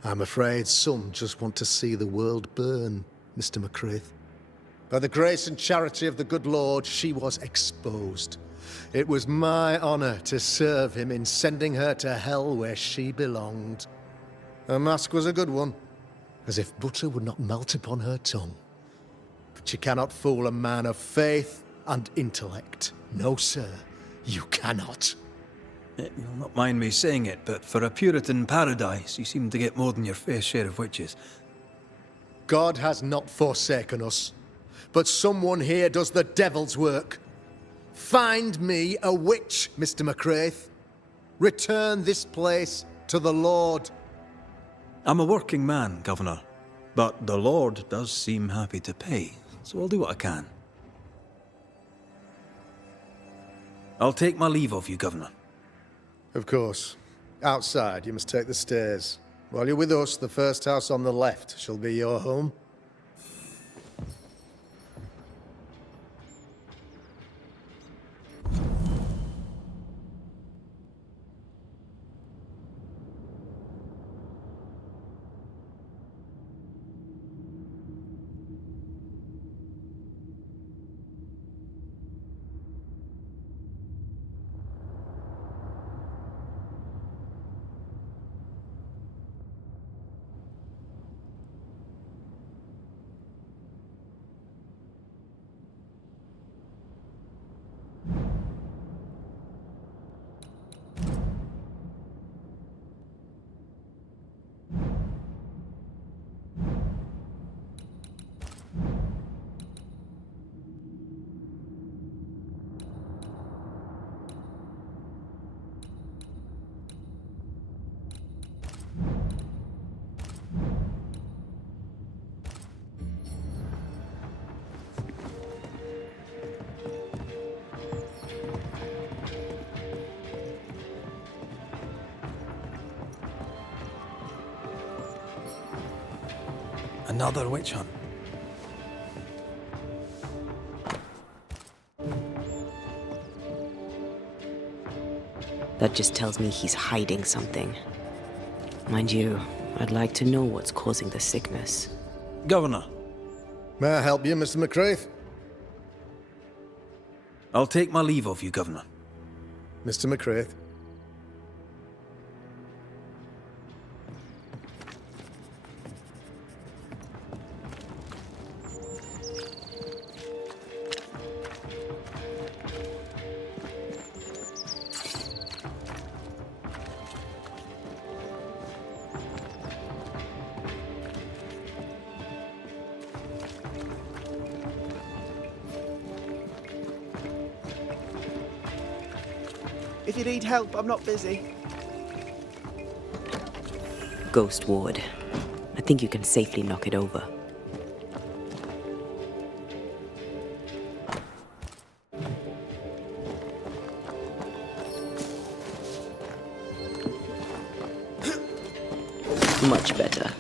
I'm afraid some just want to see the world burn, Mr. McCraith. By the grace and charity of the good Lord, she was exposed. It was my honor to serve him in sending her to hell where she belonged. Her mask was a good one, as if butter would not melt upon her tongue. But you cannot fool a man of faith and intellect. No, sir, you cannot. You'll not mind me saying it, but for a Puritan paradise, you seem to get more than your fair share of witches. God has not forsaken us, but someone here does the devil's work. Find me a witch, Mr. McCraith. Return this place to the Lord. I'm a working man, Governor, but the Lord does seem happy to pay, so I'll do what I can. I'll take my leave of you, Governor. Of course. Outside, you must take the stairs. While you're with us, the first house on the left shall be your home. Another witch hunt. That just tells me he's hiding something. Mind you, I'd like to know what's causing the sickness. Governor, May I help you, Mr. McCraith? I'll take my leave of you, Governor. Mr. McCraith. If you need help, I'm not busy. Ghost Ward. I think you can safely knock it over. Much better.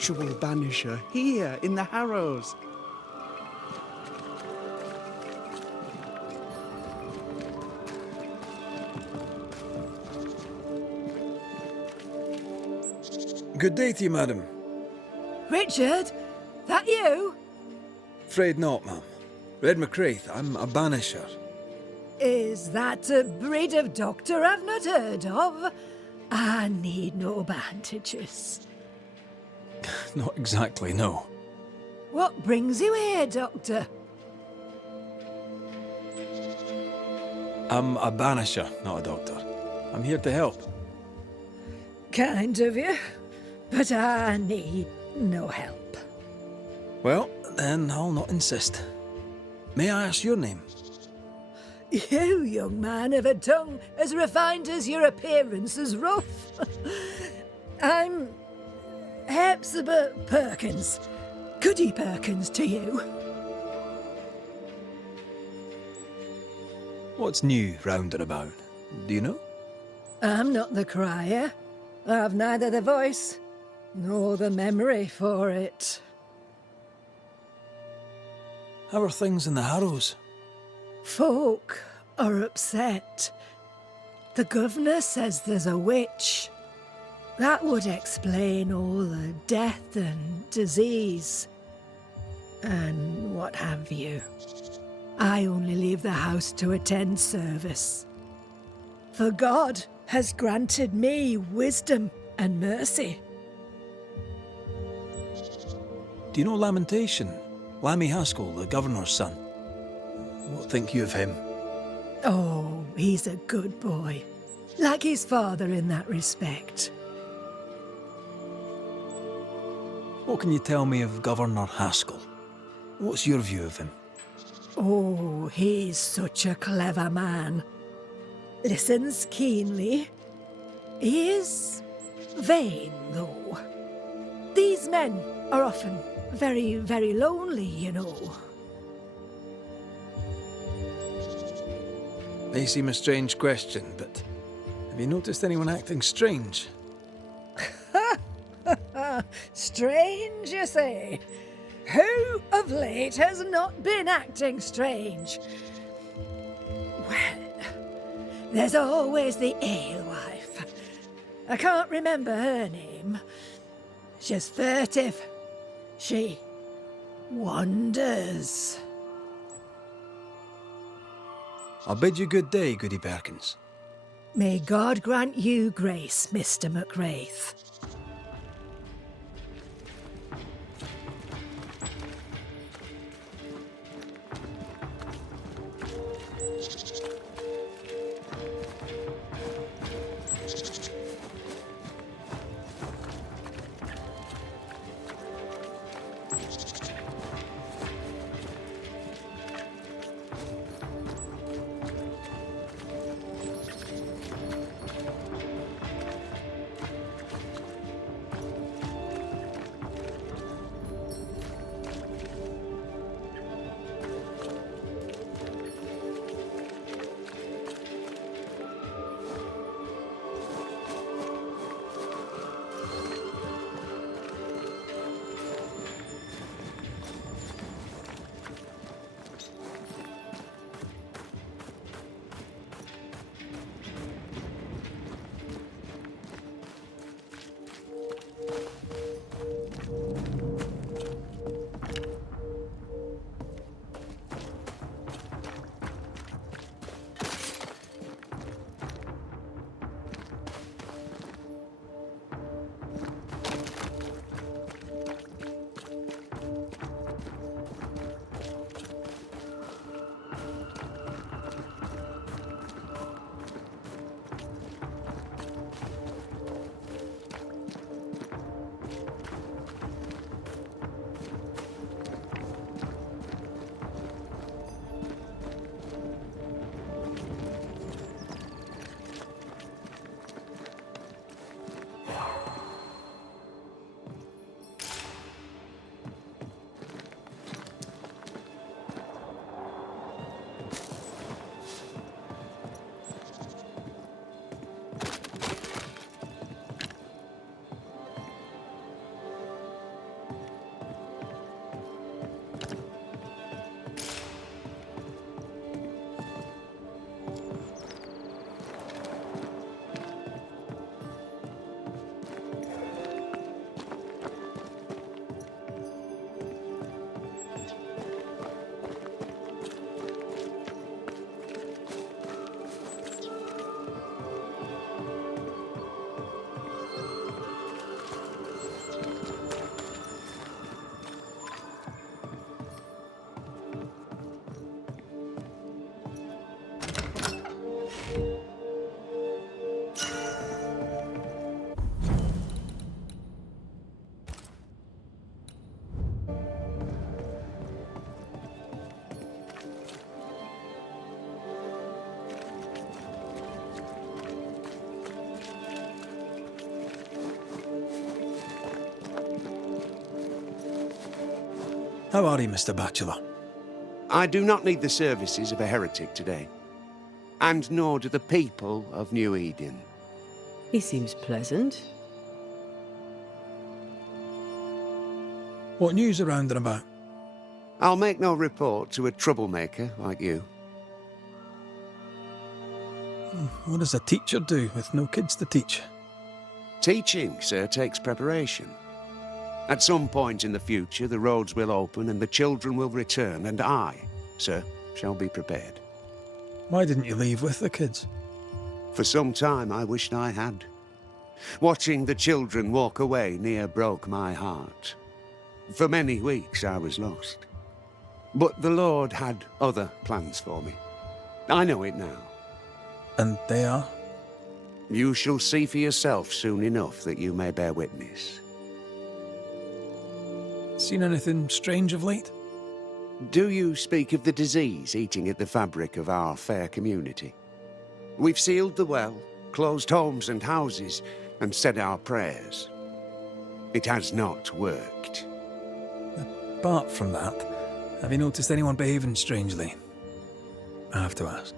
actual Banisher here in the Harrows. Good day to you, madam. Richard, that you? Afraid not, ma'am. Red McCraith, I'm a banisher. Is that a breed of doctor I've not heard of? I need no bandages. Not exactly, no. What brings you here, Doctor? I'm a banisher, not a doctor. I'm here to help. Kind of you, but I need no help. Well, then I'll not insist. May I ask your name? You, young man, have a tongue as refined as your appearance is rough. I'm Hepzibah Perkins. Goody Perkins to you. What's new round and about? Do you know? I'm not the crier. I've neither the voice nor the memory for it. How are things in the Harrows? Folk are upset. The governor says there's a witch. That would explain all the death and disease. And what have you. I only leave the house to attend service. For God has granted me wisdom and mercy. Do you know Lamentation? Lammy Haskell, the governor's son. What think you of him? Oh, he's a good boy. Like his father in that respect. What can you tell me of Governor Haskell? What's your view of him? Oh, he's such a clever man. Listens keenly. He is vain, though. These men are often very, very lonely, you know. May seem a strange question, but have you noticed anyone acting strange? Strange, you say? Who of late has not been acting strange? Well, there's always the alewife. I can't remember her name. She's furtive. She wanders. I'll bid you good day, Goody Perkins. May God grant you grace, Mr. McCraith. How are you, Mr. Bachelor? I do not need the services of a heretic today. And nor do the people of New Eden. He seems pleasant. What news around and about? I'll make no report to a troublemaker like you. What does a teacher do with no kids to teach? Teaching, sir, takes preparation. At some point in the future, the roads will open and the children will return, and I, sir, shall be prepared. Why didn't you leave with the kids? For some time, I wished I had. Watching the children walk away near broke my heart. For many weeks, I was lost. But the Lord had other plans for me. I know it now. And they are? You shall see for yourself soon enough that you may bear witness. Seen anything strange of late? Do you speak of the disease eating at the fabric of our fair community? We've sealed the well, closed homes and houses, and said our prayers. It has not worked. Apart from that, have you noticed anyone behaving strangely? I have to ask.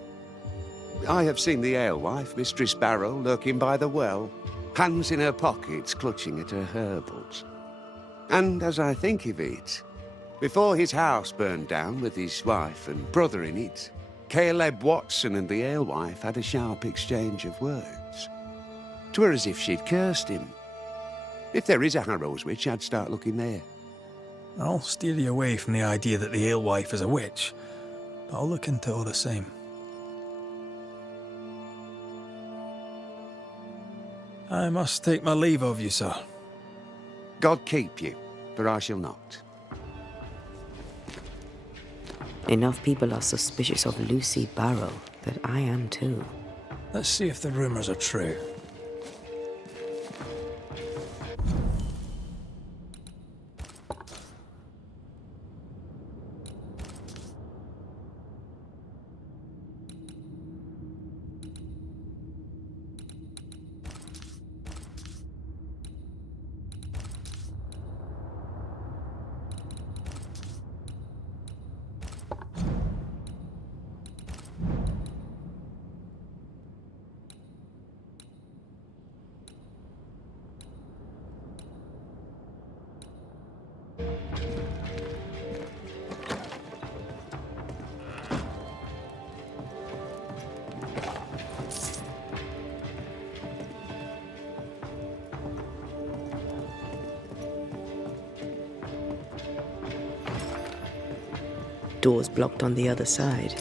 I have seen the alewife, Mistress Barrow, lurking by the well, hands in her pockets clutching at her herbals. And as I think of it, before his house burned down with his wife and brother in it, Caleb Watson and the alewife had a sharp exchange of words. 'Twere as if she'd cursed him. If there is a Harrow's witch, I'd start looking there. I'll steer you away from the idea that the alewife is a witch, but I'll look into it all the same. I must take my leave of you, sir. God keep you, for I shall not. Enough people are suspicious of Lucy Barrow that I am too. Let's see if the rumors are true. Doors blocked on the other side.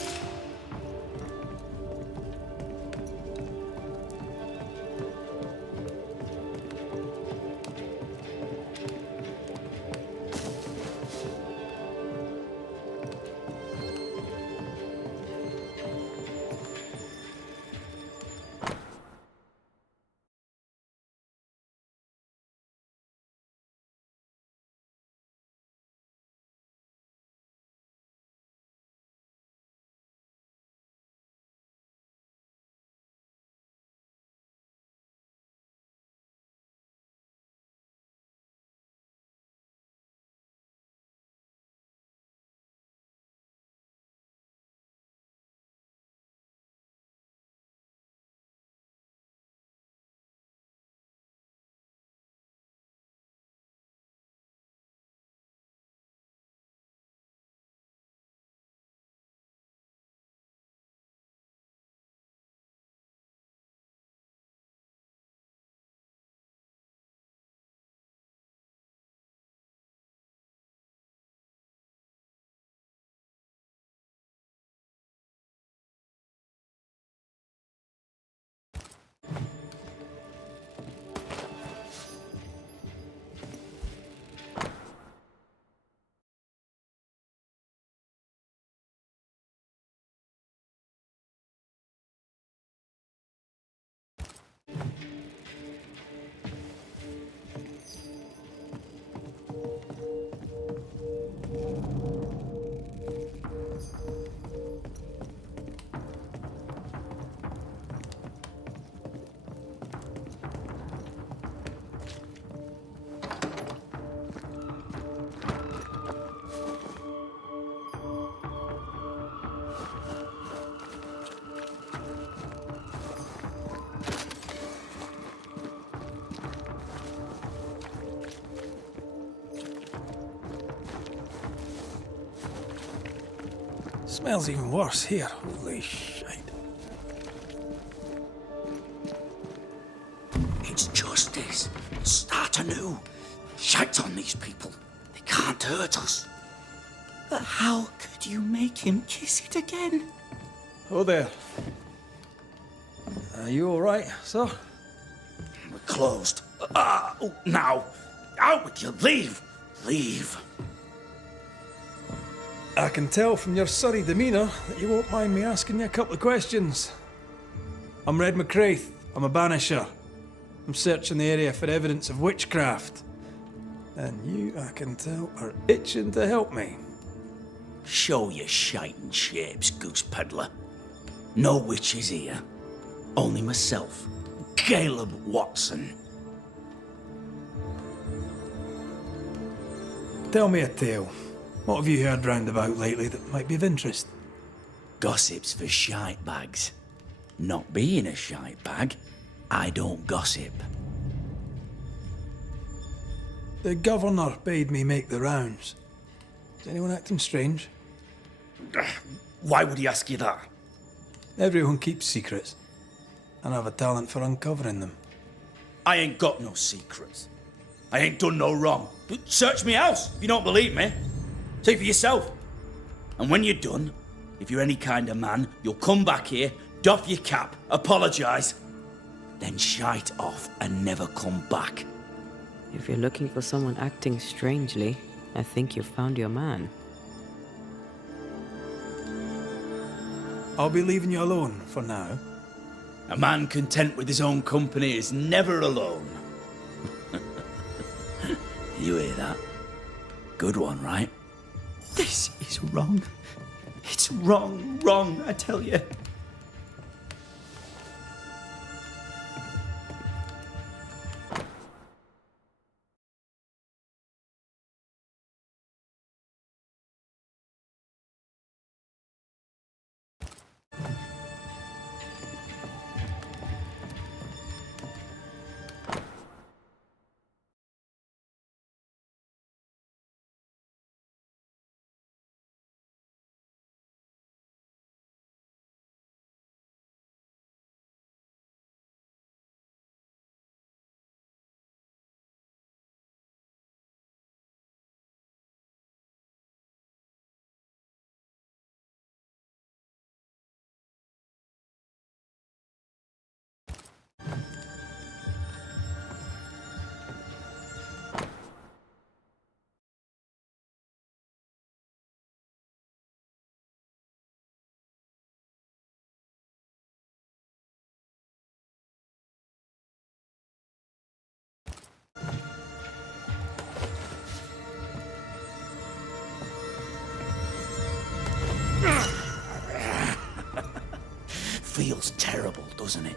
Smells even worse here. Holy shite. It's justice. Start anew. Shite on these people. They can't hurt us. But how could you make him kiss it again? Oh there. Are you alright, sir? We're closed. Now. Out with you. Leave. Leave. I can tell from your surly demeanour that you won't mind me asking you a couple of questions. I'm Red McCraith. I'm a Banisher. I'm searching the area for evidence of witchcraft. And you, I can tell, are itching to help me. Show your shiting shapes, goose peddler. No witches here. Only myself, Caleb Watson. Tell me a tale. What have you heard round about lately that might be of interest? Gossip's for shite bags. Not being a shite bag, I don't gossip. The governor bade me make the rounds. Is anyone acting strange? Why would he ask you that? Everyone keeps secrets, and I have a talent for uncovering them. I ain't got no secrets. I ain't done no wrong. Search me house if you don't believe me. See for yourself. And when you're done, if you're any kind of man, you'll come back here, doff your cap, apologise, then shite off and never come back. If you're looking for someone acting strangely, I think you've found your man. I'll be leaving you alone for now. A man content with his own company is never alone. You hear that? Good one, right? This is wrong. It's wrong, I tell you. Feels terrible, doesn't it?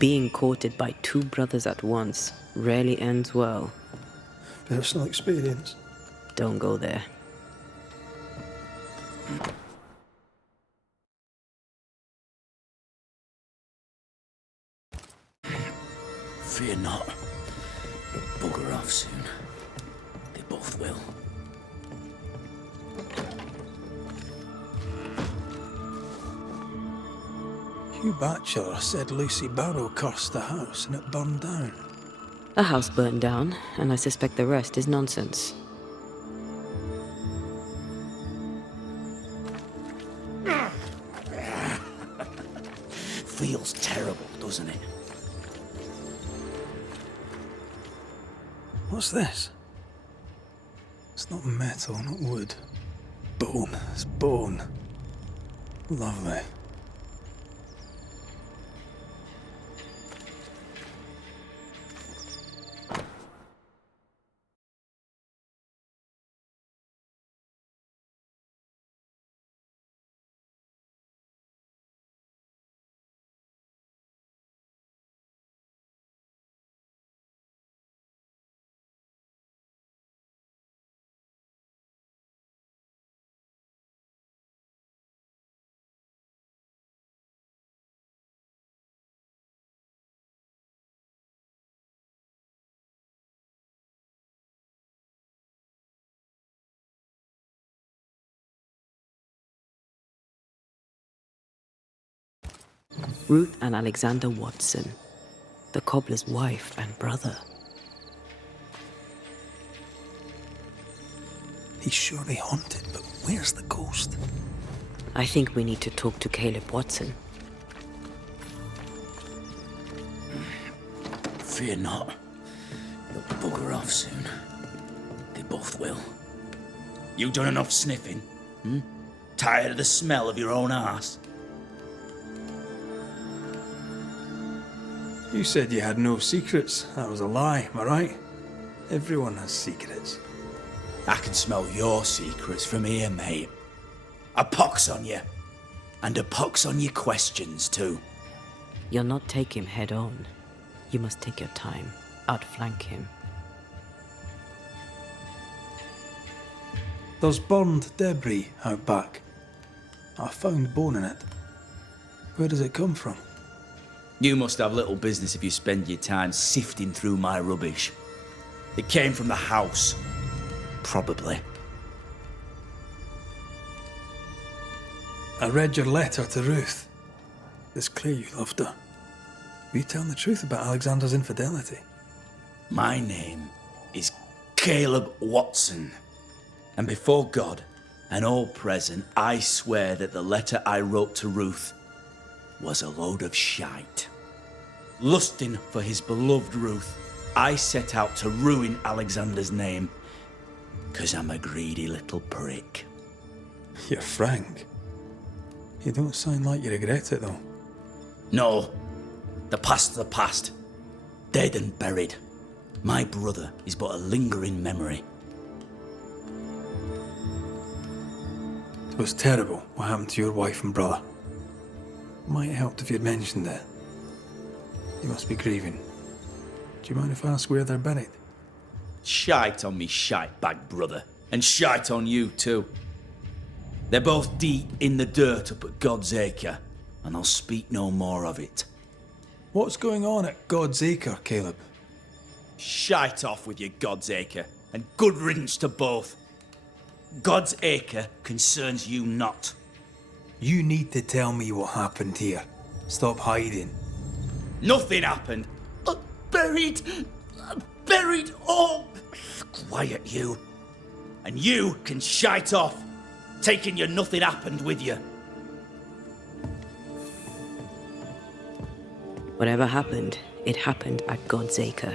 Being courted by two brothers at once rarely ends well. Personal experience. Don't go there. Fear not. They'll bugger off soon. They both will. Hugh Batchelor said Lucy Barrow cursed the house and it burned down. A house burned down, and I suspect the rest is nonsense. Feels terrible, doesn't it? What's this? It's not metal, not wood. Bone. It's bone. Lovely. Ruth and Alexander Watson, the cobbler's wife and brother. He's surely haunted, but where's the ghost? I think we need to talk to Caleb Watson. Fear not. They'll bugger off soon. They both will. You done enough sniffing? Tired of the smell of your own arse? You said you had no secrets. That was a lie, am I right? Everyone has secrets. I can smell your secrets from here, mate. A pox on you. And a pox on your questions, too. You'll not take him head on. You must take your time, outflank him. There's burned debris out back. I found bone in it. Where does it come from? You must have little business if you spend your time sifting through my rubbish. It came from the house. Probably. I read your letter to Ruth. It's clear you loved her. Were you telling the truth about Alexander's infidelity? My name is Caleb Watson. And before God and all present, I swear that the letter I wrote to Ruth was a load of shite. Lusting for his beloved Ruth, I set out to ruin Alexander's name, 'cause I'm a greedy little prick. You're frank. You don't sound like you regret it, though. No, the past's the past. Dead and buried. My brother is but a lingering memory. It was terrible what happened to your wife and brother. Might have helped if you'd mentioned it. You must be grieving. Do you mind if I ask where they're buried? Shite on me shite bag brother, and shite on you too. They're both deep in the dirt up at God's Acre, and I'll speak no more of it. What's going on at God's Acre, Caleb? Shite off with your God's Acre, and good riddance to both. God's Acre concerns you not. You need to tell me what happened here. Stop hiding. Nothing happened. Buried. Buried. Oh, quiet you. And you can shite off, taking your nothing happened with you. Whatever happened, it happened at God's Acre.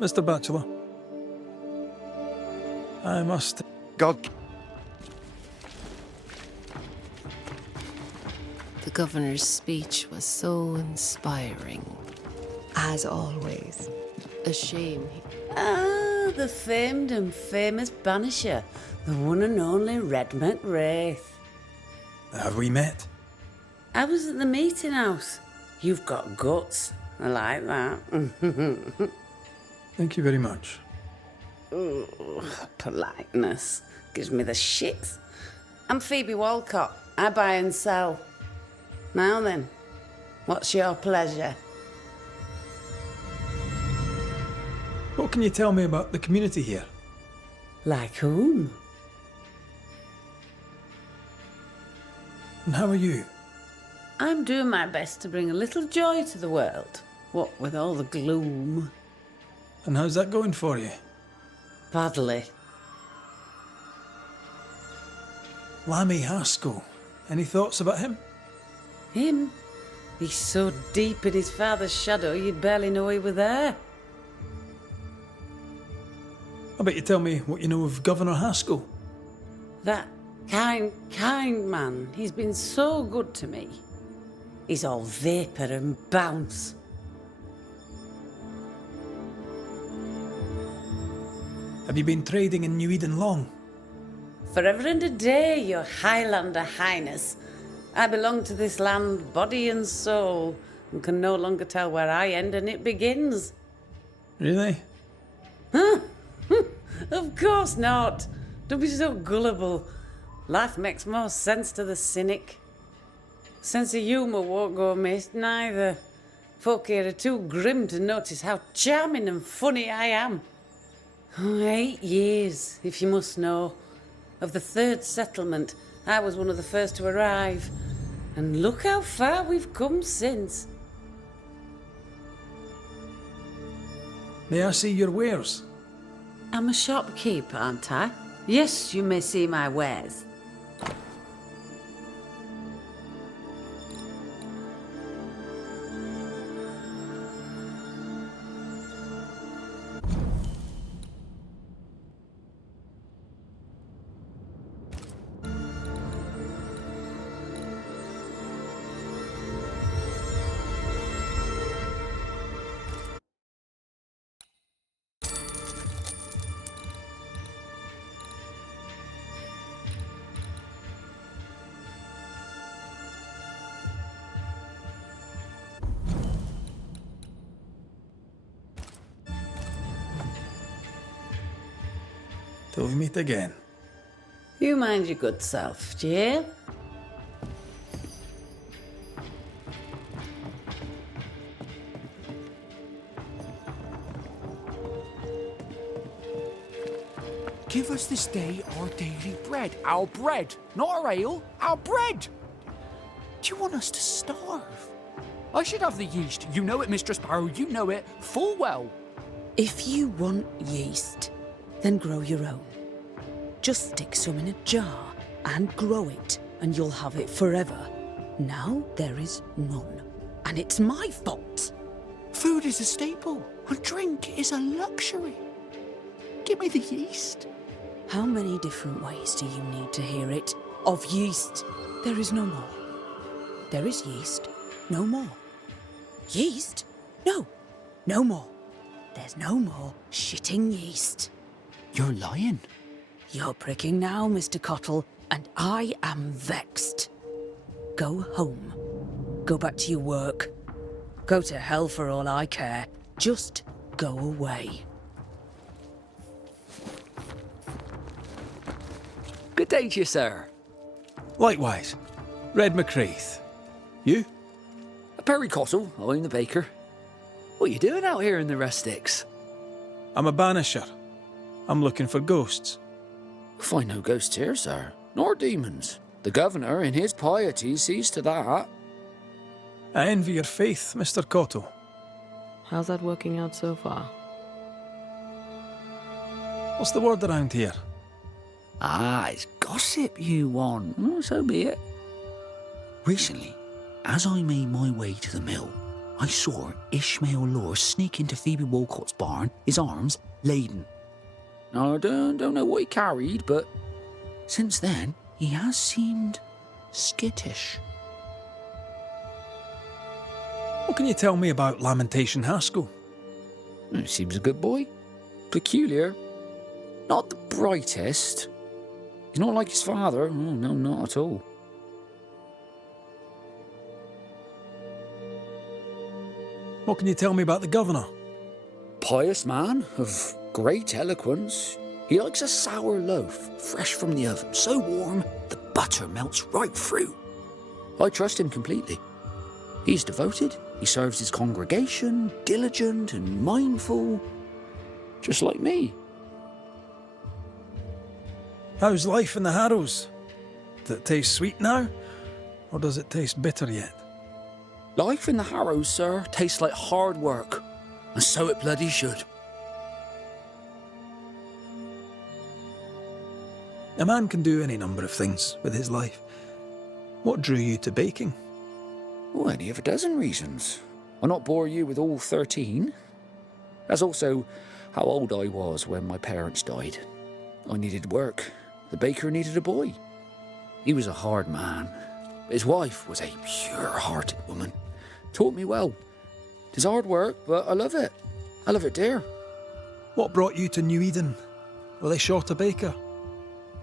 Mr. Bachelor, I must... God. The governor's speech was so inspiring. As always. A shame. Ah, the famed and famous Banisher, the one and only Red McWraith. Have we met? I was at the meeting house. You've got guts. I like that. Thank you very much. Ooh, politeness gives me the shits. I'm Phoebe Walcott. I buy and sell. Now then, what's your pleasure? What can you tell me about the community here? Like whom? And how are you? I'm doing my best to bring a little joy to the world, what with all the gloom. And how's that going for you? Badly. Lammy Haskell. Any thoughts about him? Him? He's so deep in his father's shadow you'd barely know he were there. I bet you tell me what you know of Governor Haskell. That kind man, he's been so good to me. He's all vapour and bounce. Have you been trading in New Eden long? Forever and a day, your Highlander Highness. I belong to this land, body and soul, and can no longer tell where I end and it begins. Really? Huh? Of course not. Don't be so gullible. Life makes more sense to the cynic. Sense of humour won't go amiss, neither. Folk here are too grim to notice how charming and funny I am. 8 years, if you must know. Of the third settlement, I was one of the first to arrive. And look how far we've come since. May I see your wares? I'm a shopkeeper, aren't I? Yes, you may see my wares. Till we meet again. You mind your good self, do you hear? Give us this day our daily bread. Our bread, not our ale, our bread. Do you want us to starve? I should have the yeast. You know it, Mistress Barrow, you know it full well. If you want yeast, then grow your own. Just stick some in a jar and grow it, and you'll have it forever. Now there is none, and it's my fault. Food is a staple, and drink is a luxury. Give me the yeast. How many different ways do you need to hear it? Of yeast, there is no more. There is yeast, no more. Yeast? No, no more. There's no more shitting yeast. You're lying. You're pricking now, Mr. Cottle, and I am vexed. Go home. Go back to your work. Go to hell for all I care. Just go away. Good day to you, sir. Likewise. Red McCraith. You? Perry Cottle, I'm the baker. What are you doing out here in the rustics? I'm a banisher. I'm looking for ghosts. Find no ghosts here, sir, nor demons. The governor, in his piety, sees to that. I envy your faith, Mr. Cottle. How's that working out so far? What's the word around here? Ah, it's gossip you want. Oh, so be it. Recently, as I made my way to the mill, I saw Ishmael Lore sneak into Phoebe Walcott's barn, his arms laden. Now, I don't know what he carried, but since then, he has seemed skittish. What can you tell me about Lamentation Haskell? He seems a good boy. Peculiar. Not the brightest. He's not like his father. Oh, no, not at all. What can you tell me about the governor? Pious man of great eloquence. He likes a sour loaf, fresh from the oven, so warm the butter melts right through. I trust him completely. He's devoted, he serves his congregation, diligent and mindful, just like me. How's life in the Harrows? Does it taste sweet now? Or does it taste bitter yet? Life in the Harrows, sir, tastes like hard work, and so it bloody should. A man can do any number of things with his life. What drew you to baking? Oh, any of a dozen reasons. I'll not bore you with all 13. That's also how old I was when my parents died. I needed work. The baker needed a boy. He was a hard man. His wife was a pure-hearted woman. Taught me well. 'Tis hard work, but I love it. I love it, dear. What brought you to New Eden? Were they short a baker?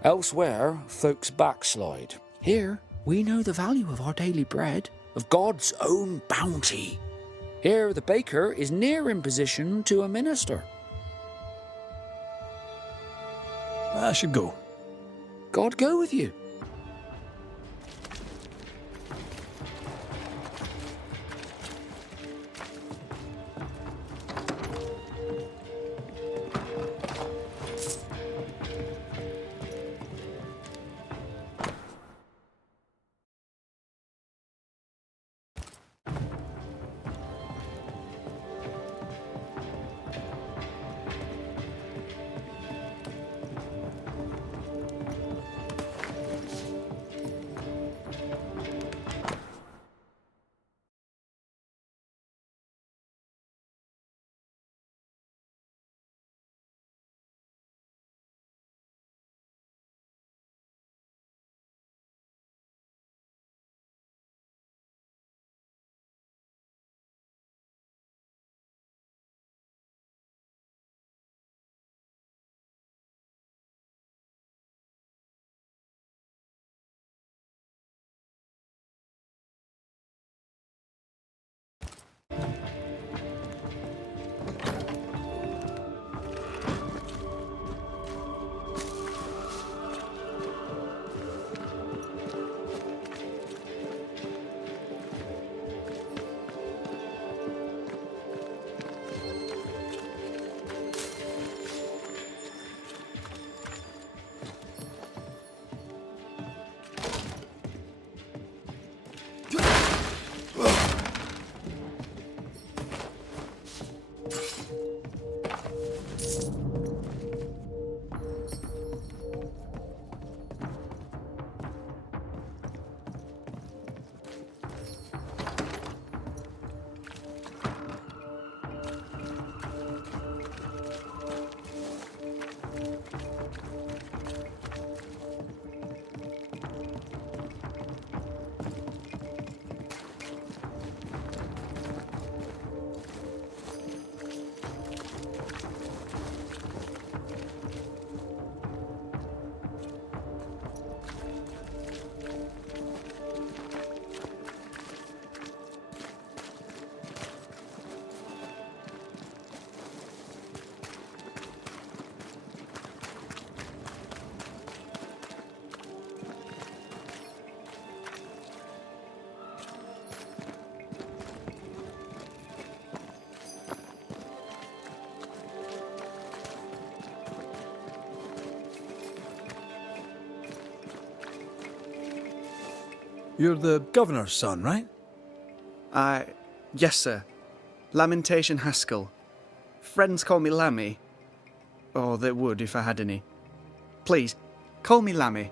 Elsewhere, folks backslide. Here, we know the value of our daily bread, of God's own bounty. Here, the baker is near in position to a minister. I should go. God go with you. You're the governor's son, right? Yes, sir. Lamentation Haskell. Friends call me Lammy. Or they would if I had any. Please, call me Lammy.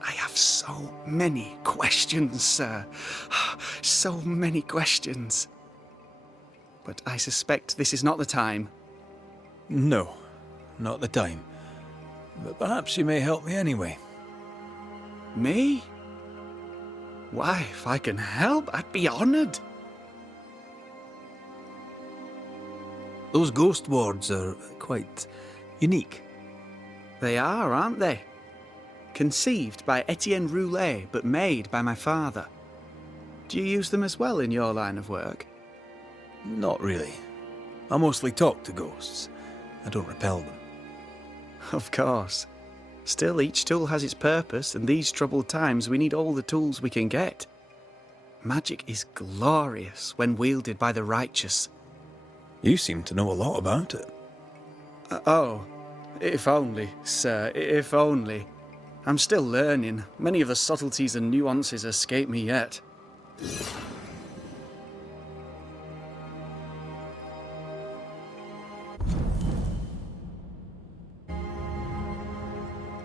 I have so many questions, sir. So many questions. But I suspect this is not the time. No, not the time. But perhaps you may help me anyway. Me? Why, if I can help, I'd be honoured. Those ghost wards are quite unique. They are, aren't they? Conceived by Etienne Roulet, but made by my father. Do you use them as well in your line of work? Not really. I mostly talk to ghosts. I don't repel them. Of course. Still, each tool has its purpose, and these troubled times we need all the tools we can get. magic is glorious when wielded by the righteous. You seem to know a lot about it. Oh, if only, sir, if only. I'm still learning. Many of the subtleties and nuances escape me yet.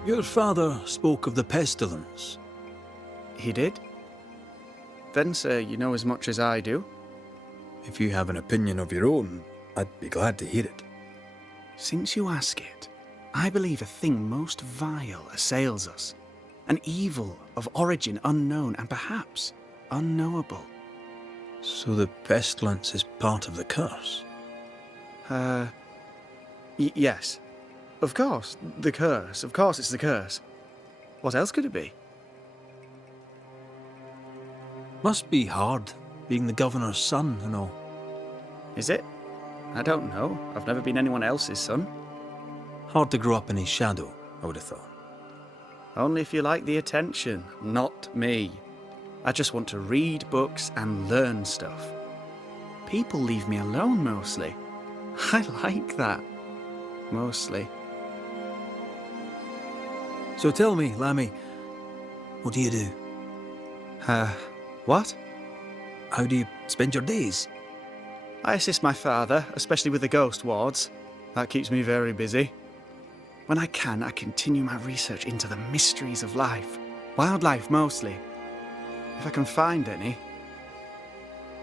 Your father spoke of the pestilence. He did? Then, sir, you know as much as I do. If you have an opinion of your own, I'd be glad to hear it. Since you ask it, I believe a thing most vile assails us. An evil of origin unknown and perhaps unknowable. So the pestilence is part of the curse? Yes. Of course, the curse. Of course it's the curse. What else could it be? Must be hard, being the governor's son and all. Is it? I don't know. I've never been anyone else's son. Hard to grow up in his shadow, I would have thought. Only if you like the attention, not me. I just want to read books and learn stuff. People leave me alone mostly. I like that. Mostly. So tell me, Lammy, what do you do? What? How do you spend your days? I assist my father, especially with the ghost wards. That keeps me very busy. When I can, I continue my research into the mysteries of life. Wildlife, mostly. If I can find any.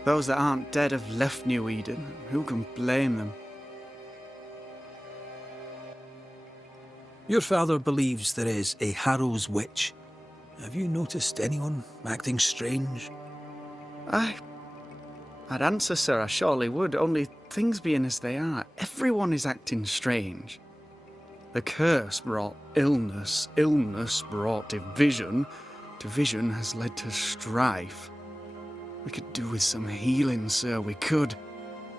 Those that aren't dead have left New Eden. Who can blame them? Your father believes there is a Harrow's witch. Have you noticed anyone acting strange? I'd answer, sir, I surely would, only things being as they are, everyone is acting strange. The curse brought illness, illness brought division, division has led to strife. We could do with some healing, sir, we could.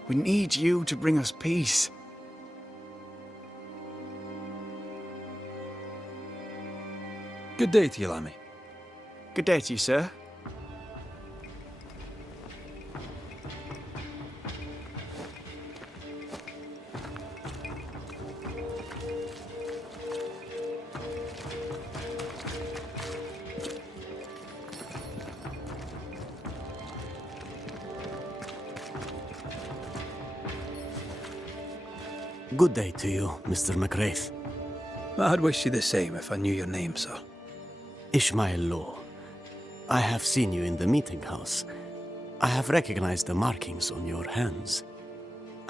We need you to bring us peace. Good day to you, Lammy. Good day to you, sir. Good day to you, Mr. McWraith. I'd wish you the same if I knew your name, sir. Ishmael Law. I have seen you in the meeting house. I have recognized the markings on your hands.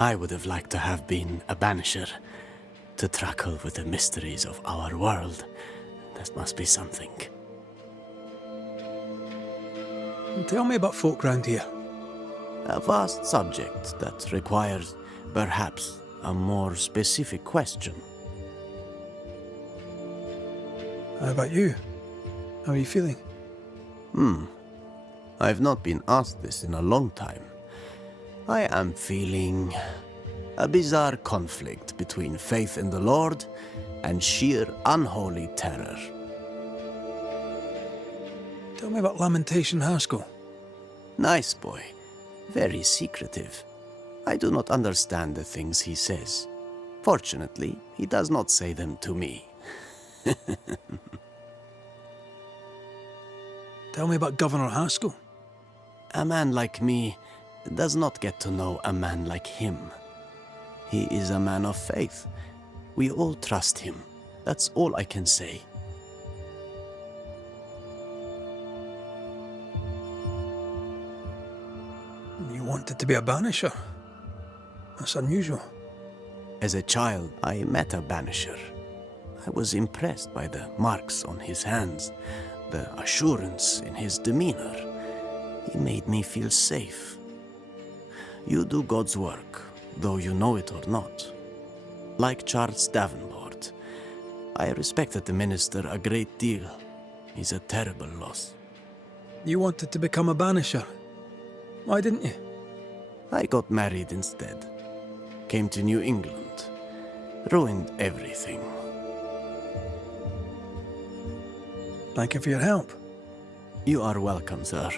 I would have liked to have been a banisher, to tackle with the mysteries of our world. That must be something. Tell me about folk round here. A vast subject that requires, perhaps, a more specific question. How about you? How are you feeling? I've not been asked this in a long time. I am feeling a bizarre conflict between faith in the Lord and sheer unholy terror. Tell me about Lamentation Haskell. Nice boy. Very secretive. I do not understand the things he says. Fortunately, he does not say them to me. Tell me about Governor Haskell. A man like me does not get to know a man like him. He is a man of faith. We all trust him. That's all I can say. You wanted to be a banisher? That's unusual. As a child, I met a banisher. I was impressed by the marks on his hands, the assurance in his demeanor. He made me feel safe. You do God's work, though you know it or not. Like Charles Davenport, I respected the minister a great deal. He's a terrible loss. You wanted to become a banisher. Why didn't you? I got married instead. Came to New England. Ruined everything. Thank you for your help. You are welcome, sir.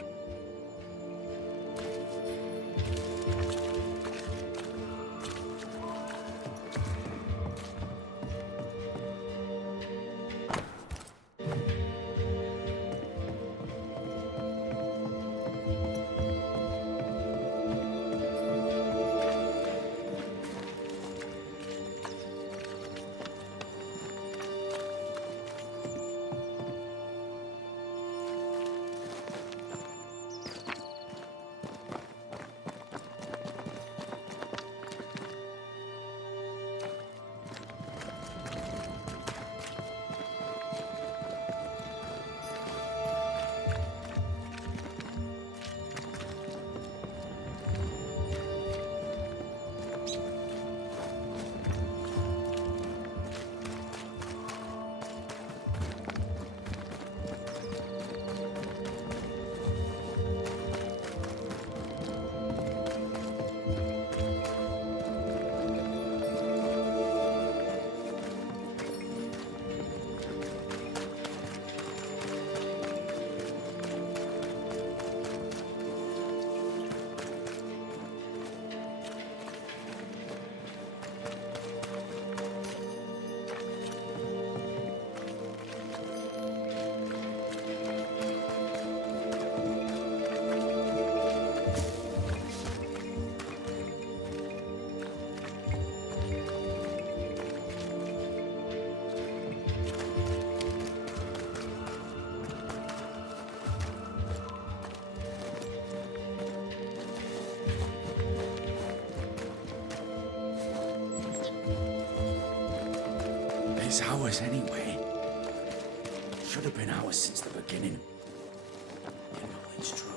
It's ours anyway. Should have been ours since the beginning. You know it's true.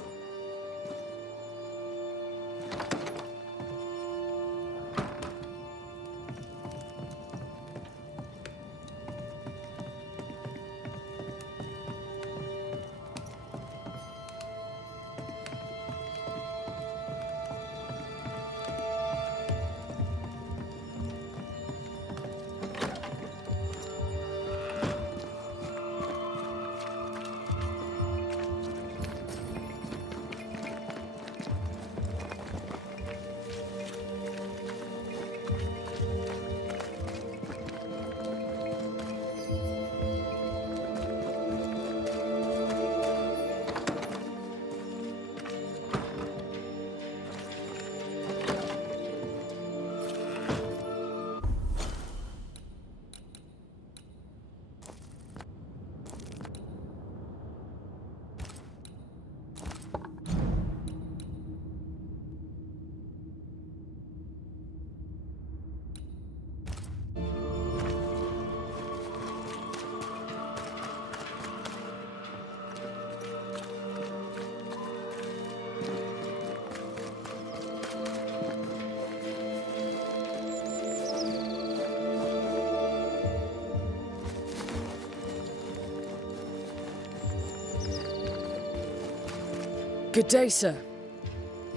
Good day, sir.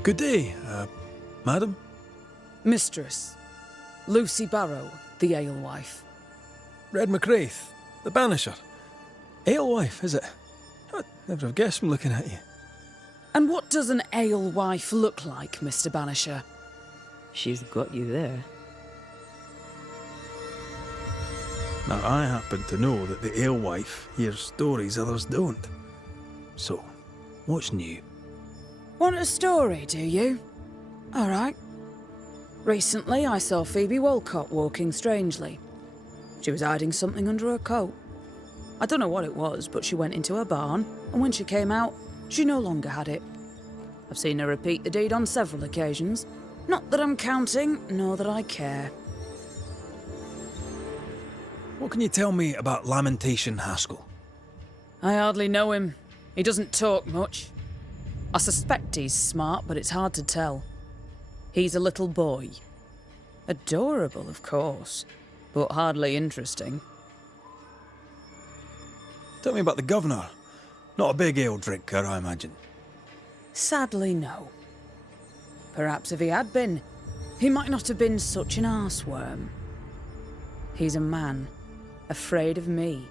Good day, madam. Mistress. Lucy Barrow, the alewife. Red McCraith, the Banisher. Alewife, is it? I'd never have guessed from looking at you. And what does an alewife look like, Mr. Banisher? She's got you there. Now, I happen to know that the alewife hears stories others don't. So, what's new? Want a story, do you? All right. Recently, I saw Phoebe Walcott walking strangely. She was hiding something under her coat. I don't know what it was, but she went into her barn, and when she came out, she no longer had it. I've seen her repeat the deed on several occasions. Not that I'm counting, nor that I care. What can you tell me about Lamentation Haskell? I hardly know him. He doesn't talk much. I suspect he's smart, but it's hard to tell. He's a little boy. Adorable, of course, but hardly interesting. Tell me about the governor. Not a big ale drinker, I imagine. Sadly, no. Perhaps if he had been, he might not have been such an arseworm. He's a man, afraid of me,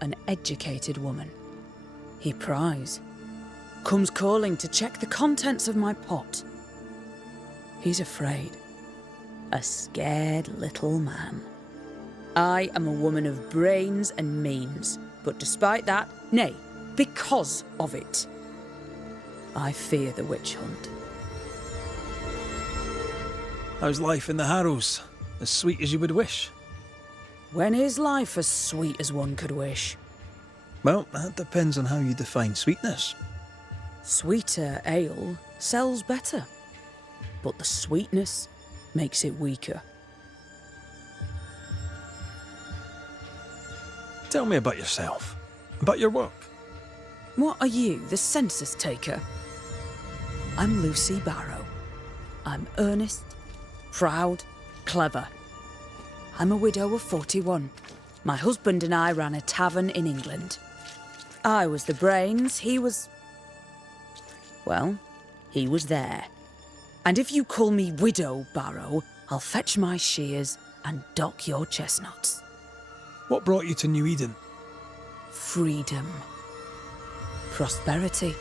an educated woman. He pries, comes calling to check the contents of my pot. He's afraid. A scared little man. I am a woman of brains and means, but despite that, nay, because of it, I fear the witch hunt. How's life in the Harrows? As sweet as you would wish? When is life as sweet as one could wish? Well, that depends on how you define sweetness. Sweeter ale sells better, but the sweetness makes it weaker. Tell me about yourself, about your work. What are you, the census taker? I'm Lucy Barrow. I'm earnest, proud, clever. I'm a widow of 41. My husband and I ran a tavern in England. I was the brains, he was... well, he was there. And if you call me Widow Barrow, I'll fetch my shears and dock your chestnuts. What brought you to New Eden? Freedom. Prosperity.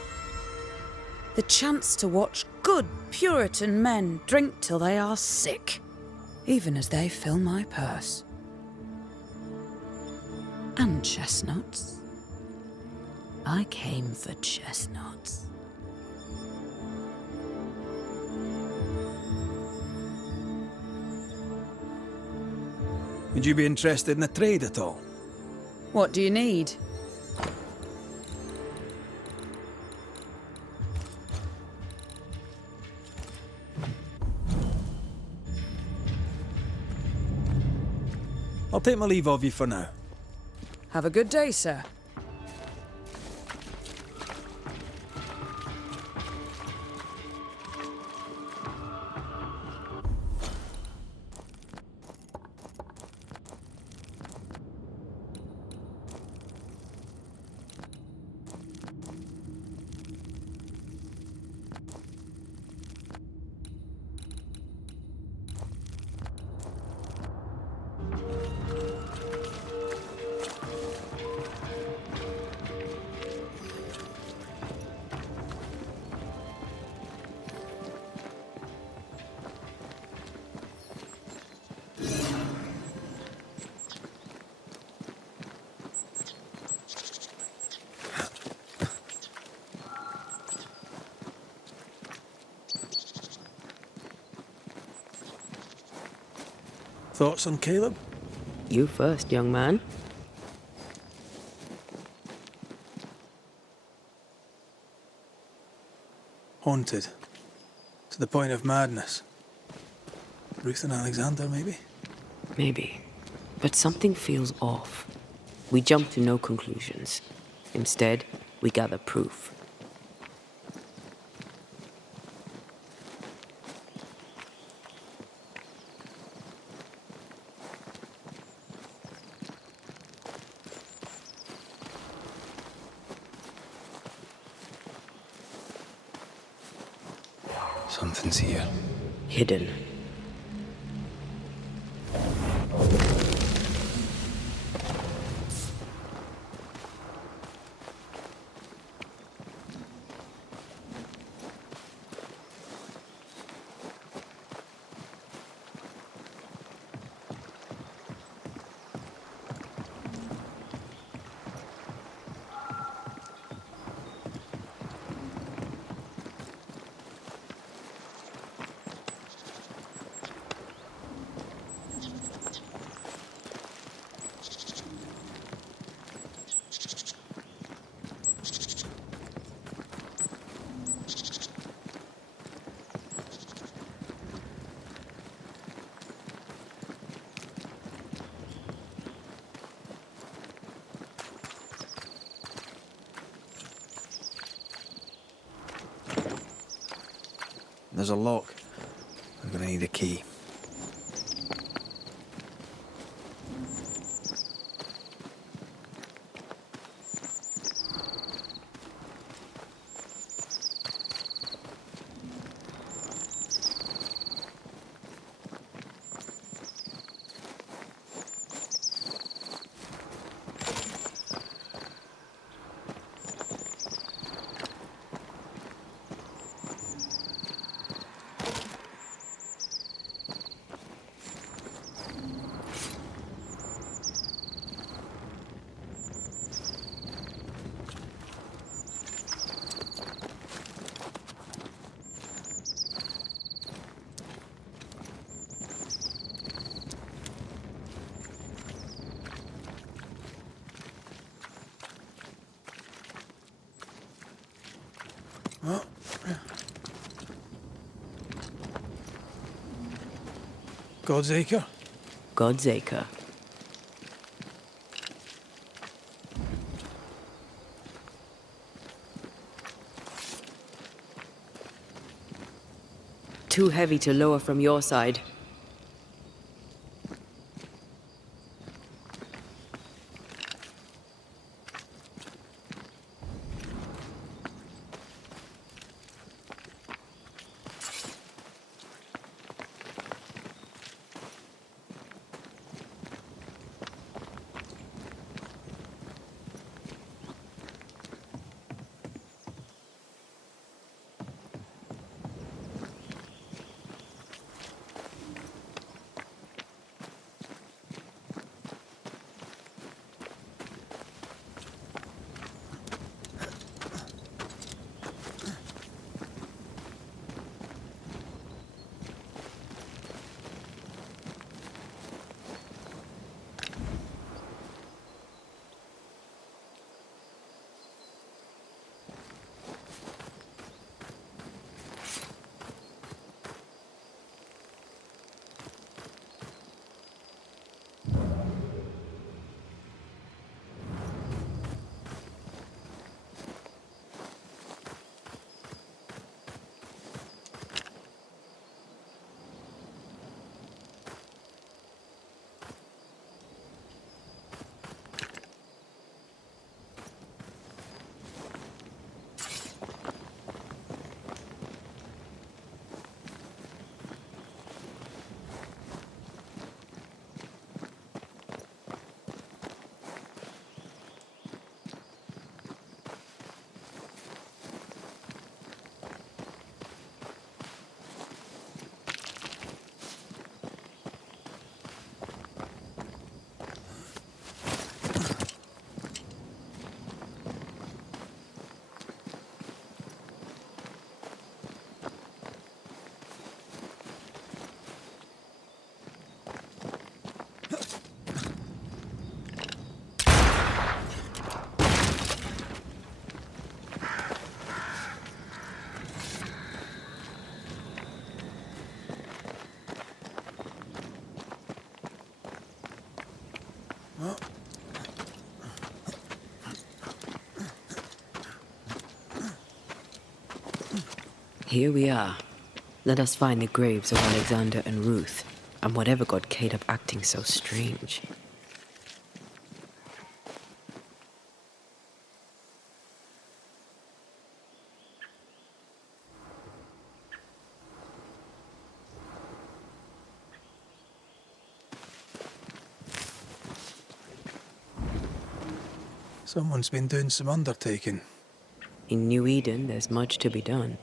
The chance to watch good Puritan men drink till they are sick, even as they fill my purse. And chestnuts. I came for chestnuts. Would you be interested in a trade at all? What do you need? I'll take my leave of you for now. Have a good day, sir. Thoughts on Caleb? You first, young man. Haunted. To the point of madness. Ruth and Alexander, maybe? Maybe. But something feels off. We jump to no conclusions. Instead, we gather proof. Something's here. Hidden. There's a lock. I'm gonna need a key. Oh. God's Acre? God's Acre. Too heavy to lower from your side. Here we are. Let us find the graves of Alexander and Ruth, and whatever got Kate up acting so strange. Someone's been doing some undertaking. In New Eden, there's much to be done.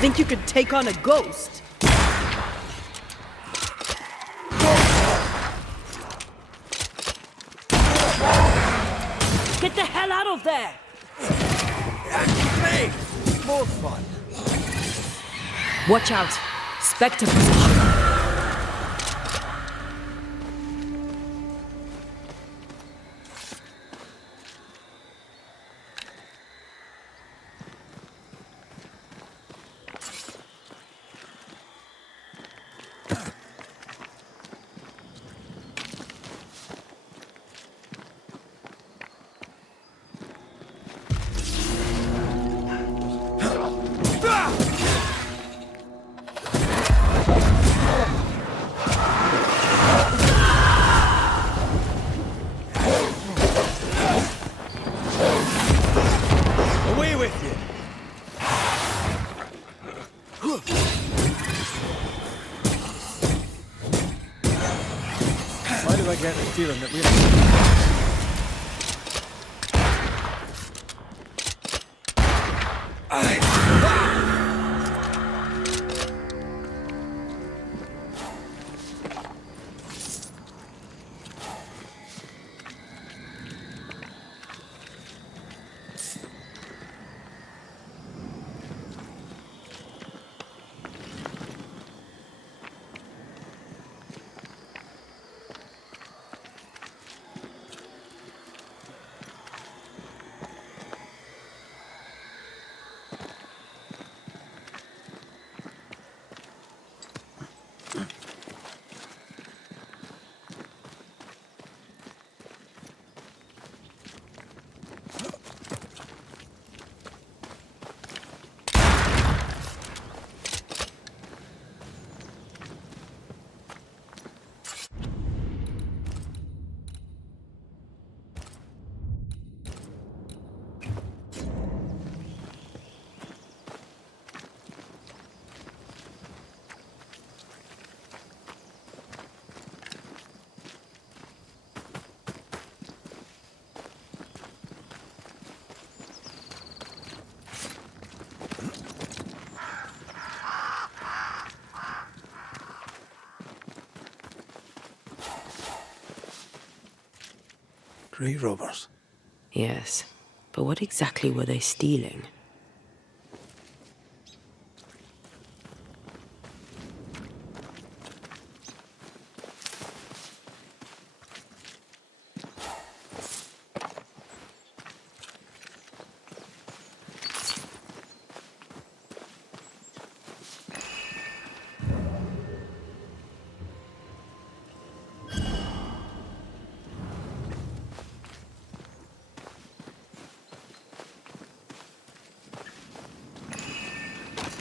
Think you could take on a ghost? Get the hell out of there! Hey! More fun. Watch out! Spectre position. Away with you! Why do I get the feeling that we're... Grave robbers. Yes, but what exactly were they stealing?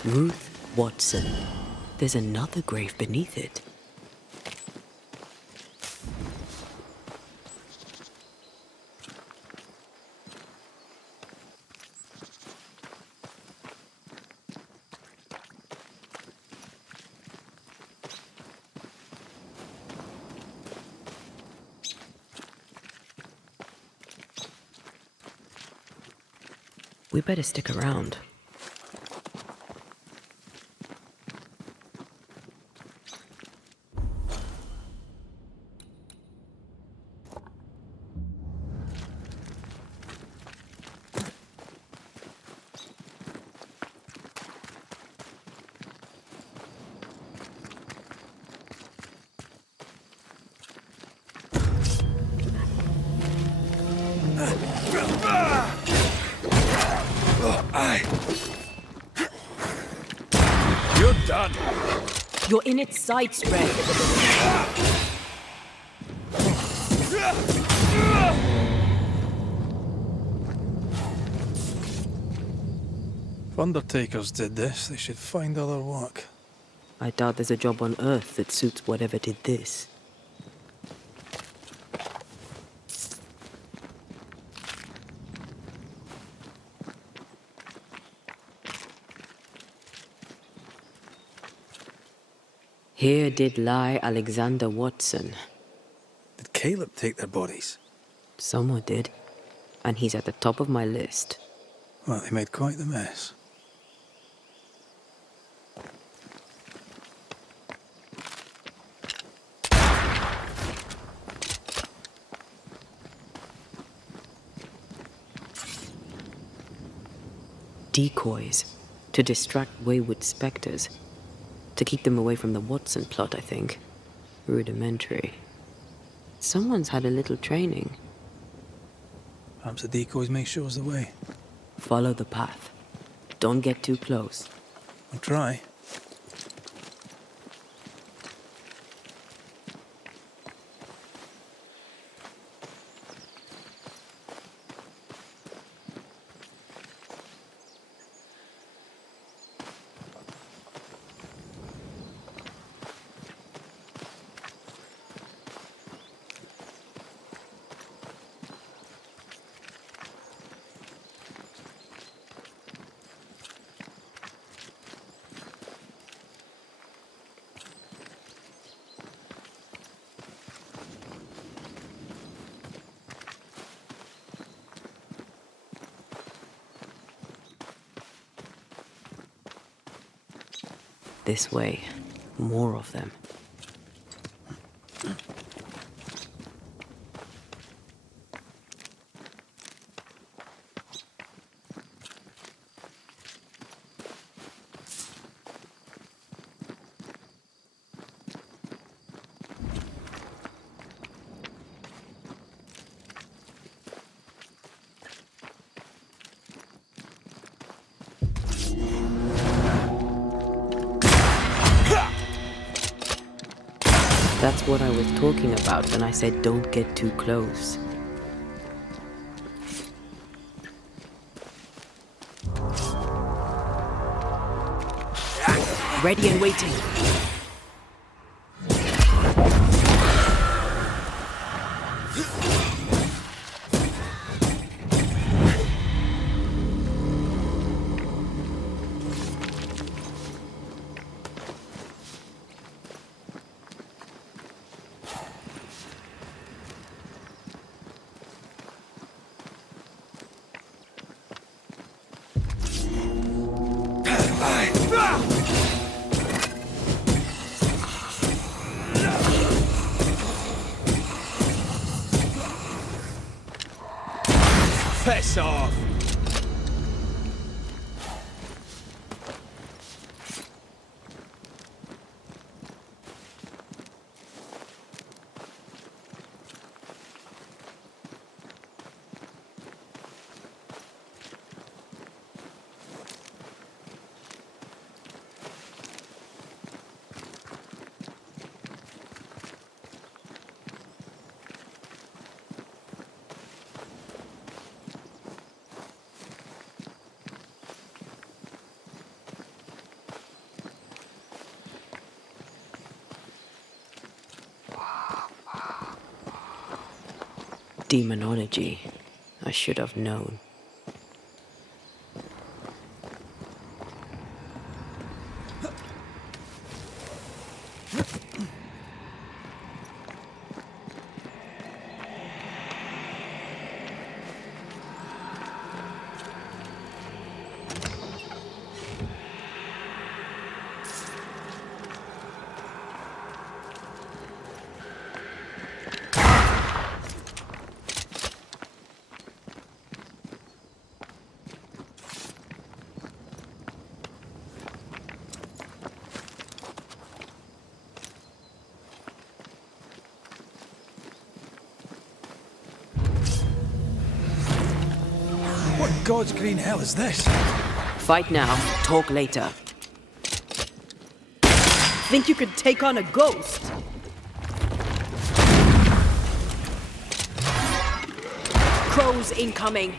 Ruth Watson. There's another grave beneath it. We better stick around. You're in its sights, Red. If undertakers did this, they should find other work. I doubt there's a job on Earth that suits whatever did this. Here did lie Alexander Watson. Did Caleb take their bodies? Someone did. And he's at the top of my list. Well, they made quite the mess. Decoys. To distract wayward specters. To keep them away from the Watson plot, I think. Rudimentary. Someone's had a little training. Perhaps the decoys may show us the way. Follow the path. Don't get too close. I'll try. This way. More of them. That's what I was talking about when I said don't get too close. Ready and waiting. Piss off! Demonology. I should have known. What in God's green hell is this? Fight now, talk later. think you could take on a ghost? Crows incoming.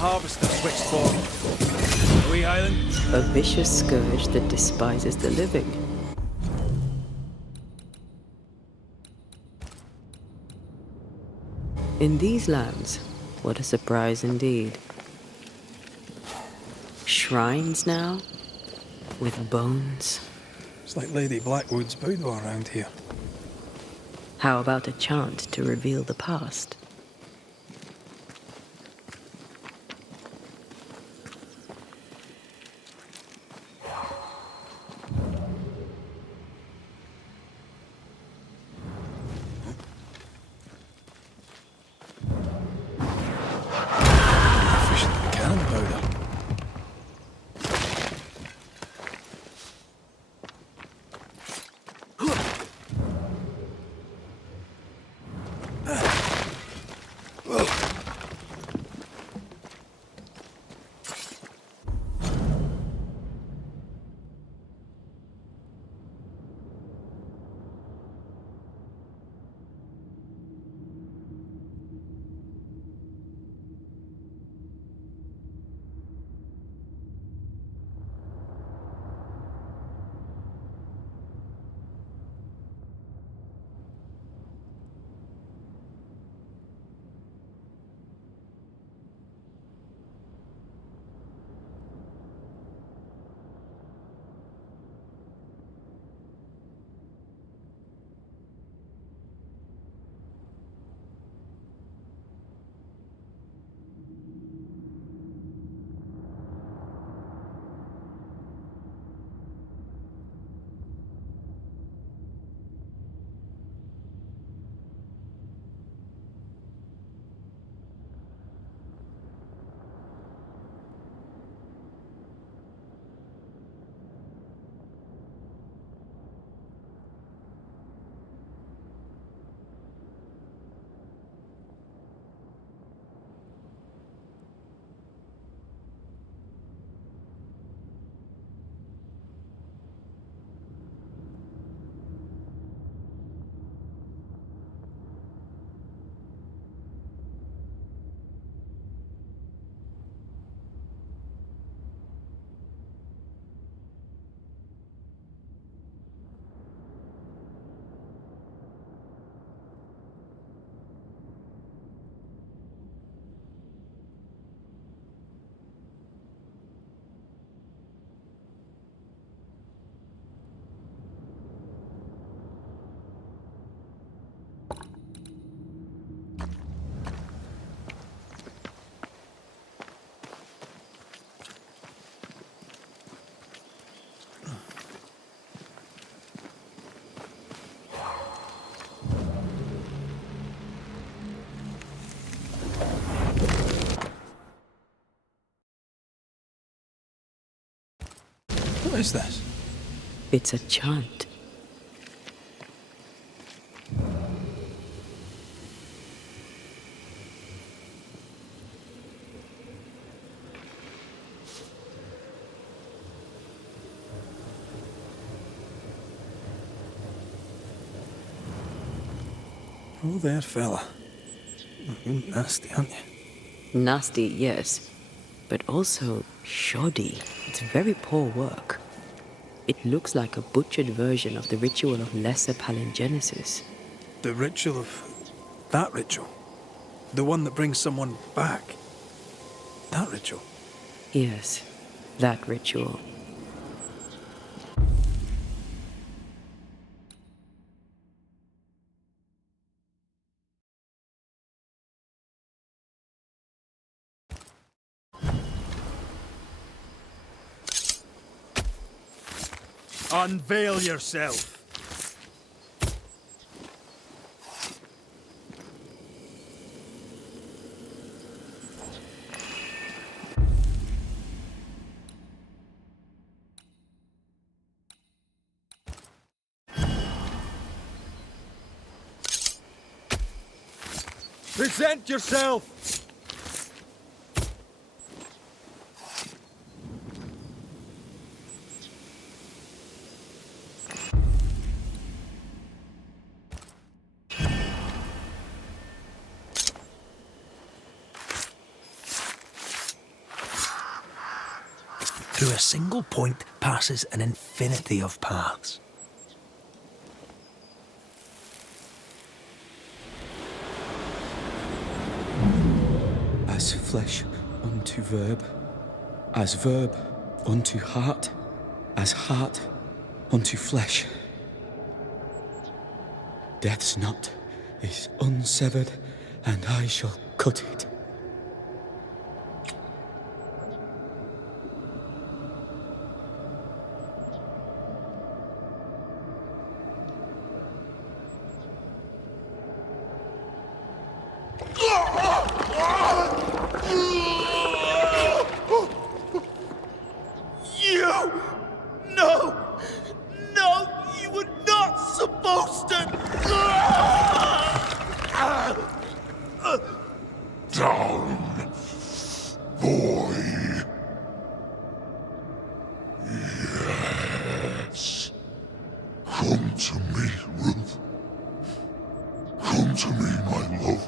Harvester switched for. Are we Highland? A vicious scourge that despises the living. In these lands, what a surprise indeed. Shrines now, with bones. It's like Lady Blackwood's boudoir around here. How about a chant to reveal the past? What is this? It's a chant. Oh, there, fella. You're nasty, aren't you? Nasty, yes, but also shoddy. It's very poor work. It looks like a butchered version of the ritual of Lesser Palingenesis. The ritual of... that ritual? The one that brings someone back? That ritual? Yes, that ritual. Unveil yourself. Present yourself! Through a single point passes an infinity of paths. As flesh unto verb, as verb unto heart, as heart unto flesh. Death's knot is unsevered, and I shall cut it. Down, boy. Yes. Come to me, Ruth. Come to me, my love.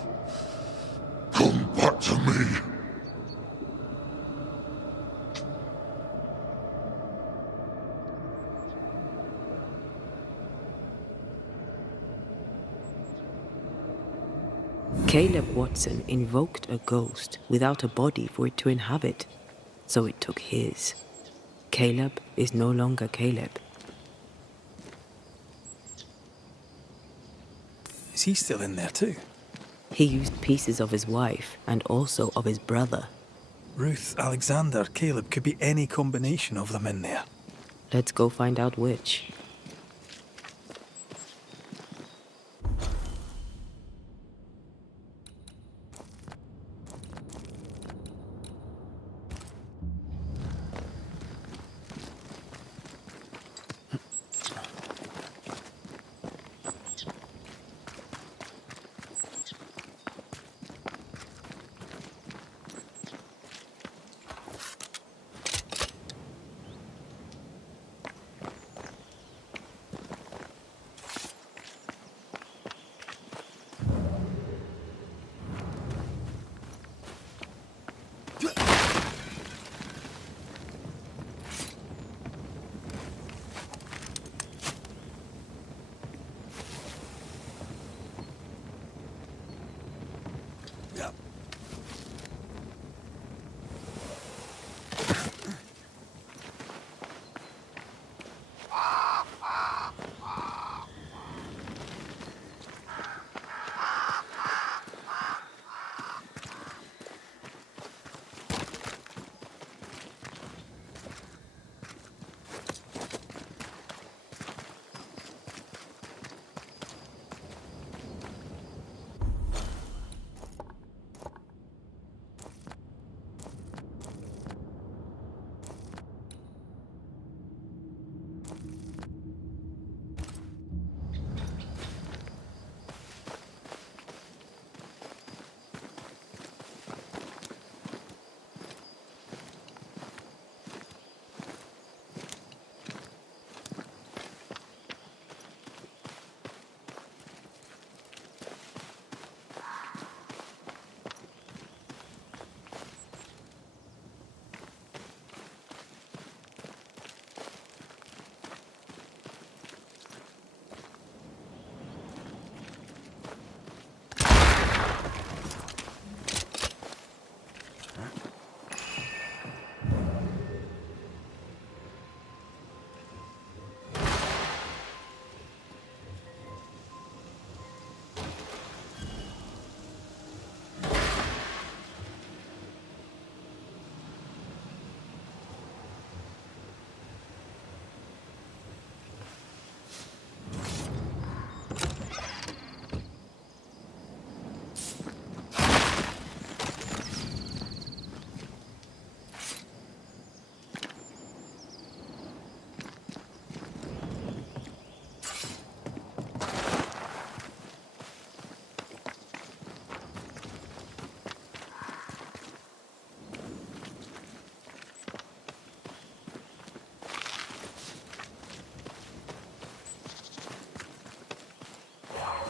Come back to me. Caleb Watson invoked a ghost without a body for it to inhabit, so it took his. Caleb is no longer Caleb. Is he still in there too? He used pieces of his wife and also of his brother. Ruth, Alexander, Caleb could be any combination of them in there. Let's go find out which.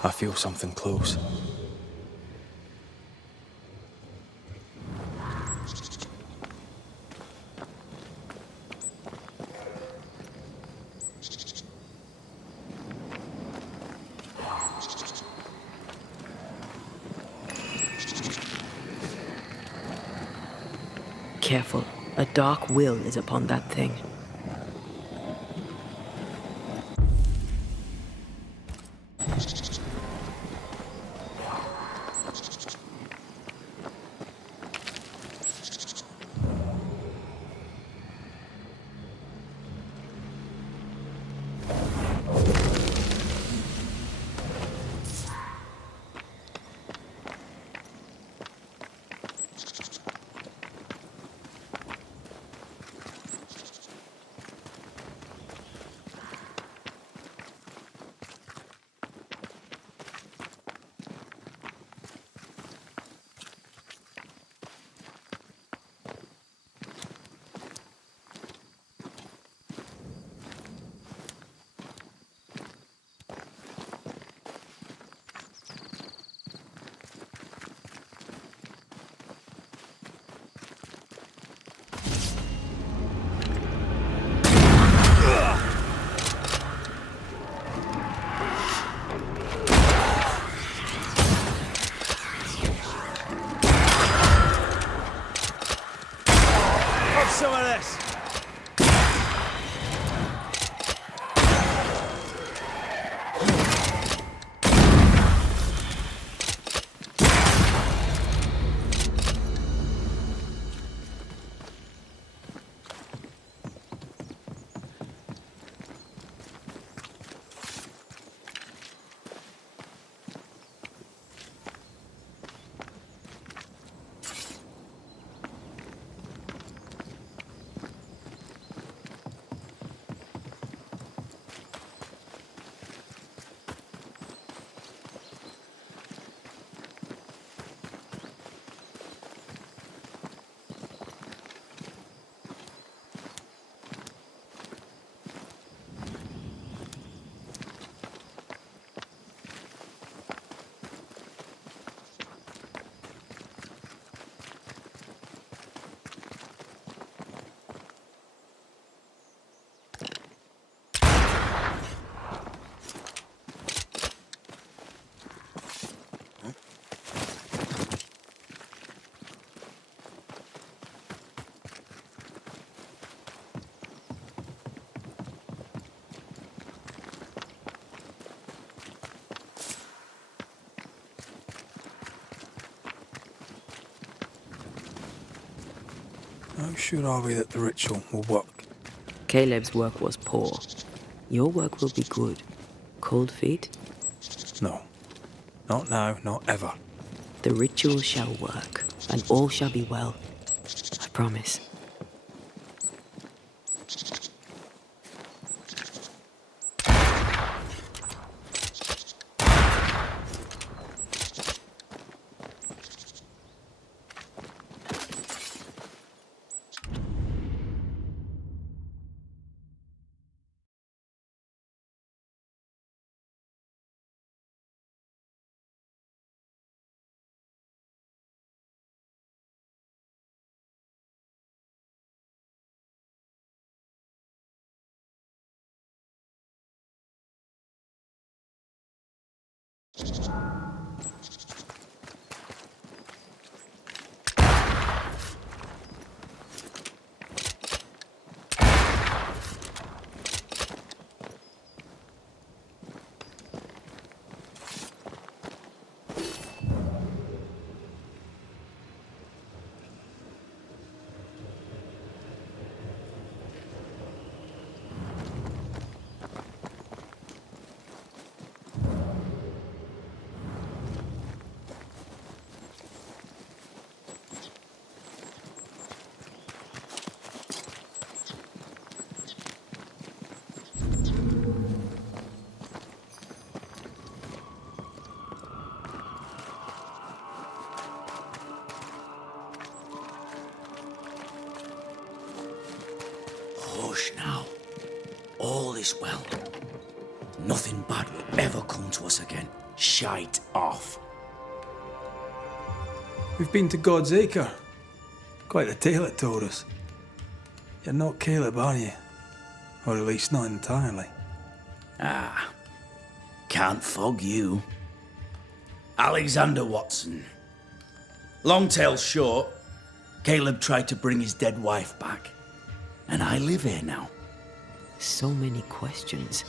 I feel something close. Careful. A dark will is upon that thing. Some of this. How sure are we that the ritual will work? Caleb's work was poor. Your work will be good. Cold feet? No. Not now, not ever. The ritual shall work, and all shall be well. I promise. Hush now. All is well. Nothing bad will ever come to us again. Shite off. We've been to God's Acre. Quite a tale it told us. You're not Caleb, are you? Or at least not entirely. Ah, can't fog you. Alexander Watson. Long tale short, Caleb tried to bring his dead wife back. And I live here now. So many questions.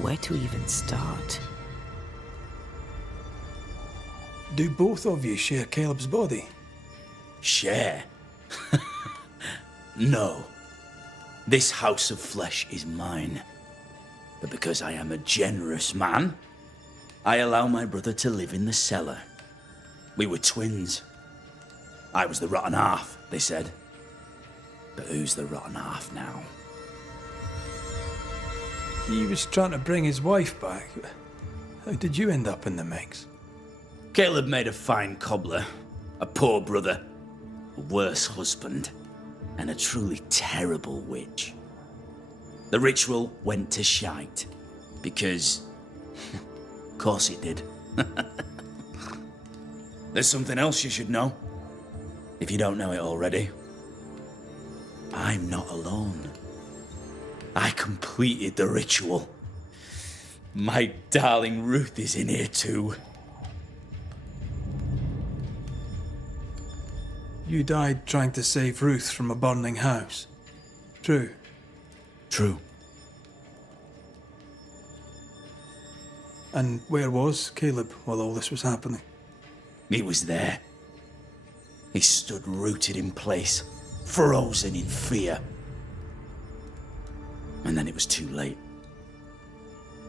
Where to even start? Do both of you share Caleb's body? Share? No. This house of flesh is mine. But because I am a generous man, I allow my brother to live in the cellar. We were twins. I was the rotten half, they said. But who's the rotten half now? He was trying to bring his wife back. How did you end up in the mix? Caleb made a fine cobbler, a poor brother, a worse husband, and a truly terrible witch. The ritual went to shite, because... of course it did. There's something else you should know, if you don't know it already. I'm not alone. I completed the ritual. My darling Ruth is in here too. You died trying to save Ruth from a burning house. True. True. And where was Caleb while all this was happening? He was there. He stood rooted in place, frozen in fear. And then it was too late.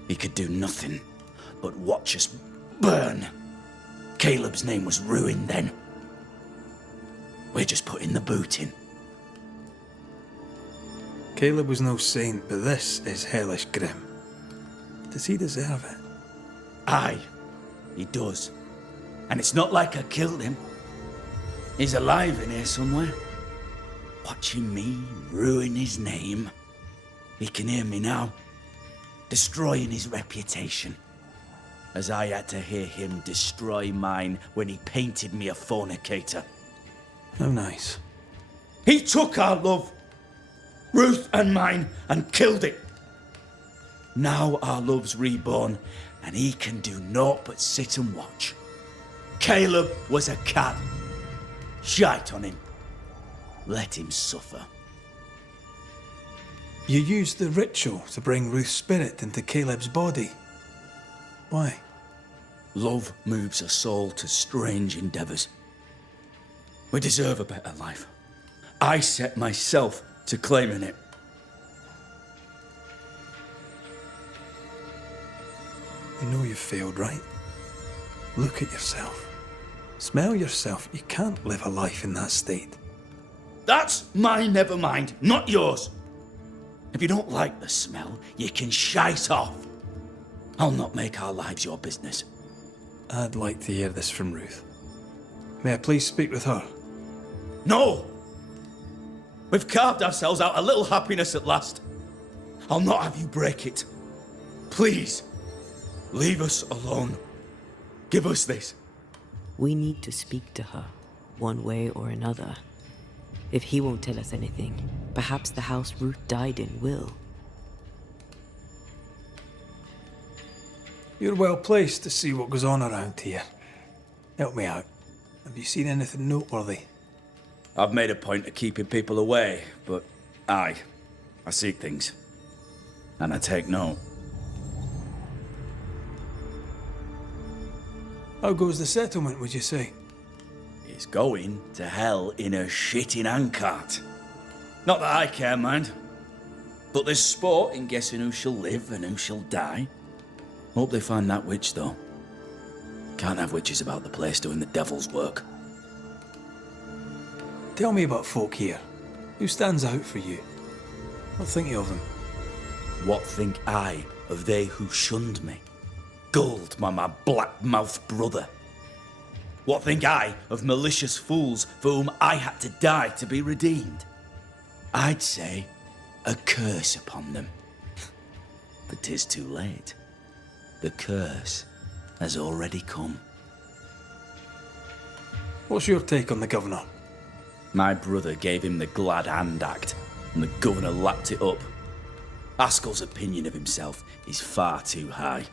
He could do nothing but watch us burn. Caleb's name was ruined then. We're just putting the boot in. Caleb was no saint, but this is hellish grim. Does he deserve it? Aye, he does. And it's not like I killed him. He's alive in here somewhere. Watching me ruin his name. He can hear me now. Destroying his reputation. As I had to hear him destroy mine when he painted me a fornicator. How nice. He took our love, Ruth and mine, and killed it. Now our love's reborn, and he can do naught but sit and watch. Caleb was a cad. Shite on him. Let him suffer. You used the ritual to bring Ruth's spirit into Caleb's body. Why? Love moves a soul to strange endeavours. We deserve a better life. I set myself to claiming it. You know you've failed, right? Look at yourself. Smell yourself. You can't live a life in that state. That's my never mind, not yours. If you don't like the smell, you can shite off. I'll not make our lives your business. I'd like to hear this from Ruth. May I please speak with her? No! We've carved ourselves out a little happiness at last. I'll not have you break it. Please, leave us alone. Give us this. We need to speak to her, one way or another. If he won't tell us anything, perhaps the house Ruth died in will. You're well placed to see what goes on around here. Help me out. Have you seen anything noteworthy? I've made a point of keeping people away, but I see things. And I take note. How goes the settlement, would you say? It's going to hell in a shitting handcart. Not that I care, mind. But there's sport in guessing who shall live and who shall die. Hope they find that witch, though. Can't have witches about the place doing the devil's work. Tell me about folk here. Who stands out for you? What think you of them? What think I of they who shunned me? Gulled by my black-mouthed brother. What think I of malicious fools for whom I had to die to be redeemed? I'd say a curse upon them. But 'tis too late. The curse has already come. What's your take on the governor? My brother gave him the Glad Hand Act, and the governor lapped it up. Haskell's opinion of himself is far too high.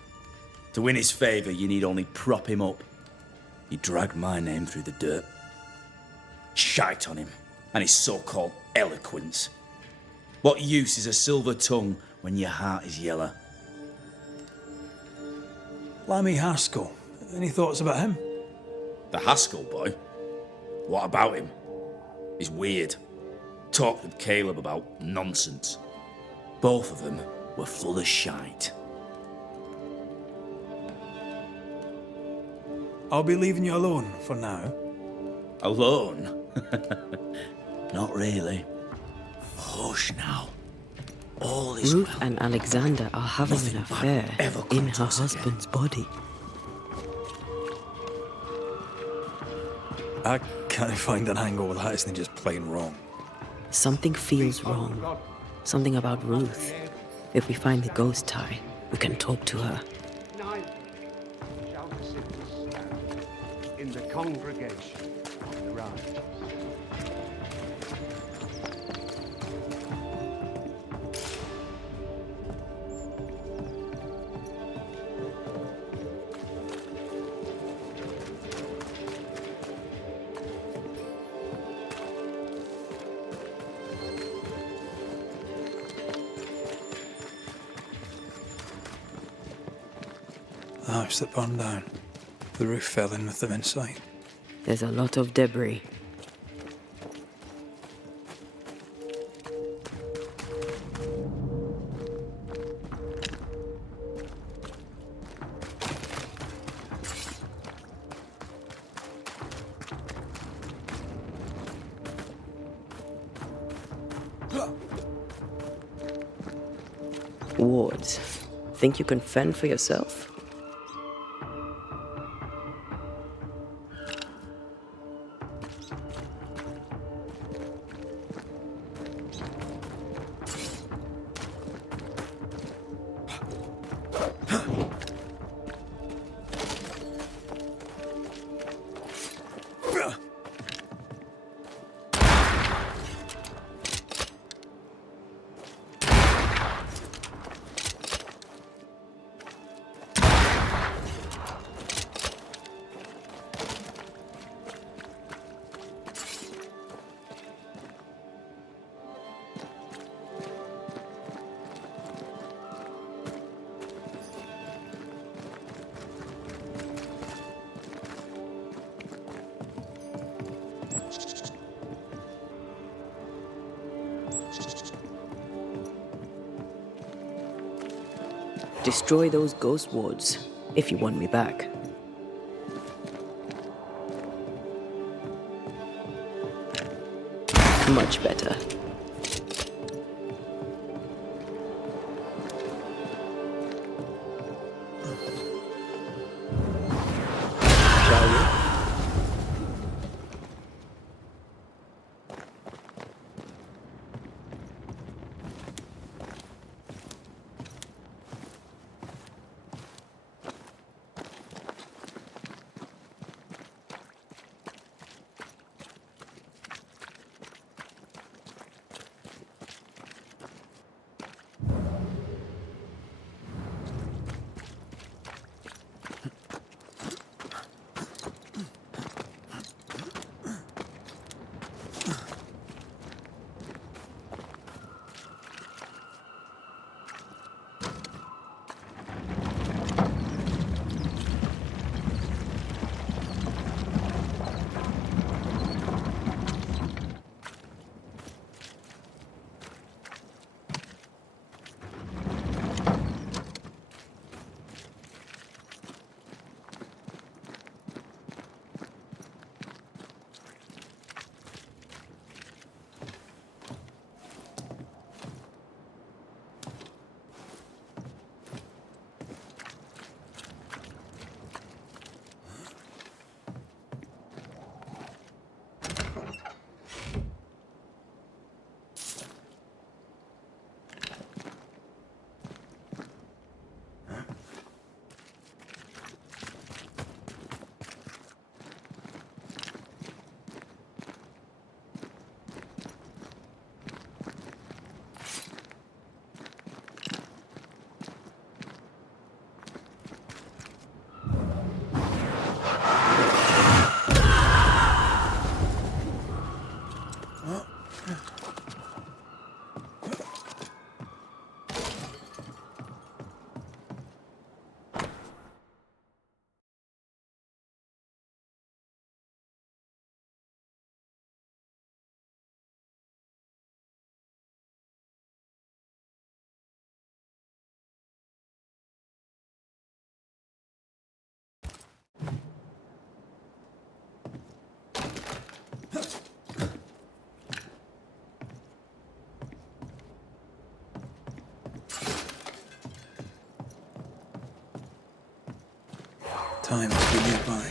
To win his favour, you need only prop him up. He dragged my name through the dirt. Shite on him, and his so-called eloquence. What use is a silver tongue when your heart is yellow? Lammy Haskell. Any thoughts about him? The Haskell boy? What about him? He's weird. Talked with Caleb about nonsense. Both of them were full of shite. I'll be leaving you alone for now. Alone? Not really. Hush now. All is Ruth well. and Alexander are having Nothing an bad affair ever come in to her us husband's body. I can't find an angle with that isn't just plain wrong. Something feels wrong. Something about Ruth. If we find the ghost tie, we can talk to her. Shall the sinners stand in the congregation of the righteous. The house that burned down. The roof fell in with them inside. There's a lot of debris. Wards, think you can fend for yourself? Destroy those ghost wards, if you want me back. Much better. Shall we? pie must be nearby.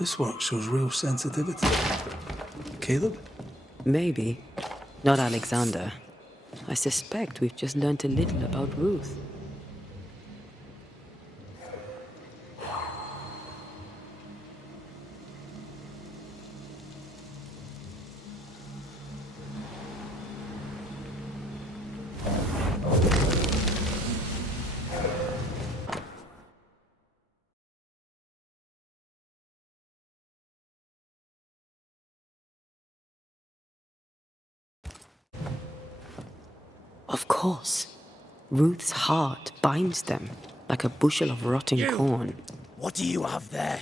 This work shows real sensitivity. Caleb? Maybe. Not Alexander. I suspect we've just learnt a little about Ruth. Of course. Ruth's heart binds them like a bushel of rotting corn. What do you have there?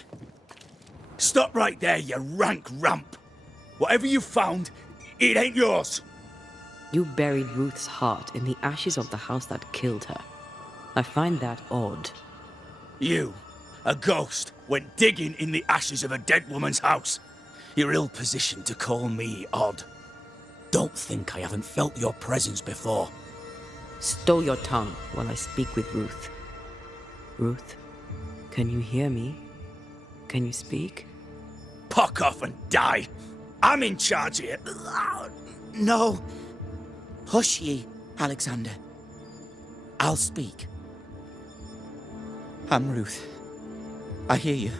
Stop right there, you rank ramp. Whatever you found, it ain't yours. You buried Ruth's heart in the ashes of the house that killed her. I find that odd. You, a ghost, went digging in the ashes of a dead woman's house. You're ill-positioned to call me odd. Don't think I haven't felt your presence before. Stow your tongue while I speak with Ruth. Ruth, can you hear me? Can you speak? Puck off and die. I'm in charge here. No. Hush ye, Alexander. I'll speak. I'm Ruth. I hear you.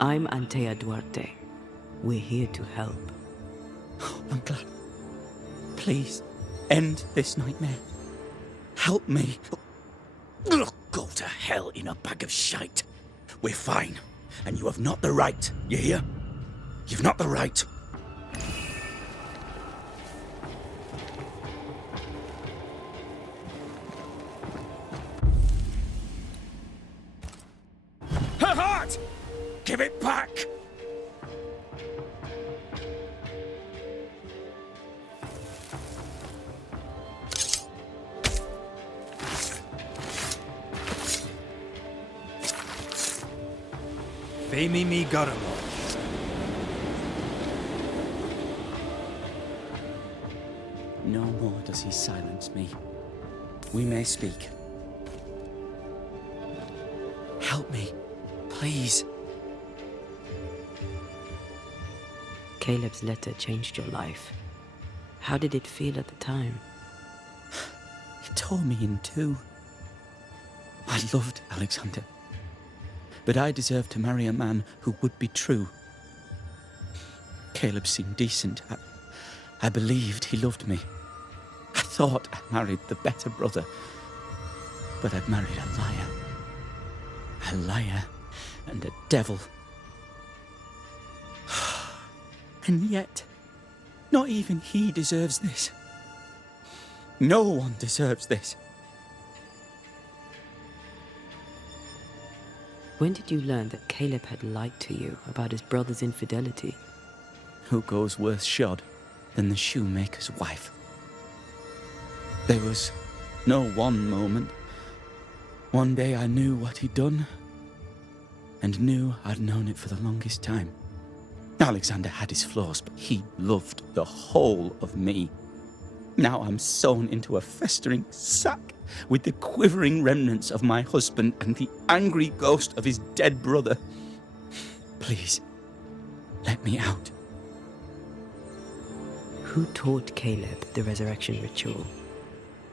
I'm Antea Duarte. We're here to help. I'm glad. Please, end this nightmare. Help me. Go to hell in a bag of shite. We're fine, and you have not the right, you hear? You've not the right. Her heart! Give it back! Femi mi garamo. No more does he silence me. We may speak. Help me, please. Caleb's letter changed your life. How did it feel at the time? It tore me in two. I loved Alexander. But I deserved to marry a man who would be true. Caleb seemed decent. I believed he loved me. I thought I married the better brother. But I'd married a liar. A liar and a devil. And yet, not even he deserves this. No one deserves this. When did you learn that Caleb had lied to you about his brother's infidelity? Who goes worse shod than the shoemaker's wife? There was no one moment. One day I knew what he'd done, and knew I'd known it for the longest time. Alexander had his flaws, but he loved the whole of me. Now I'm sewn into a festering sack with the quivering remnants of my husband and the angry ghost of his dead brother. Please, let me out. Who taught Caleb the resurrection ritual?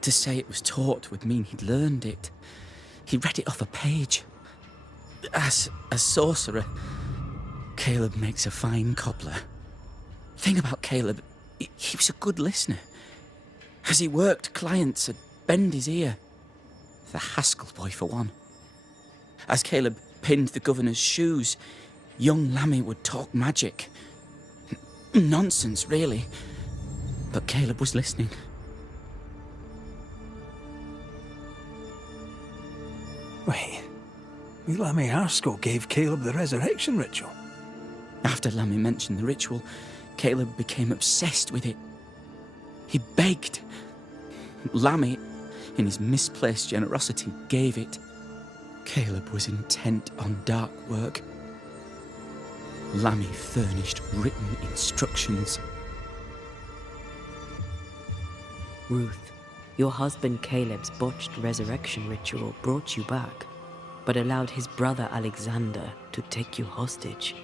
To say it was taught would mean he'd learned it. He read it off a page. As a sorcerer, Caleb makes a fine cobbler. The thing about Caleb, he was a good listener. As he worked, clients would bend his ear. The Haskell boy, for one. As Caleb pinned the governor's shoes, young Lammy would talk magic. Nonsense, really. But Caleb was listening. Wait. Lammy Haskell gave Caleb the resurrection ritual. After Lammy mentioned the ritual, Caleb became obsessed with it. He begged. Lammy, in his misplaced generosity, gave it. Caleb was intent on dark work. Lammy furnished written instructions. Ruth, your husband Caleb's botched resurrection ritual brought you back, but allowed his brother Alexander to take you hostage.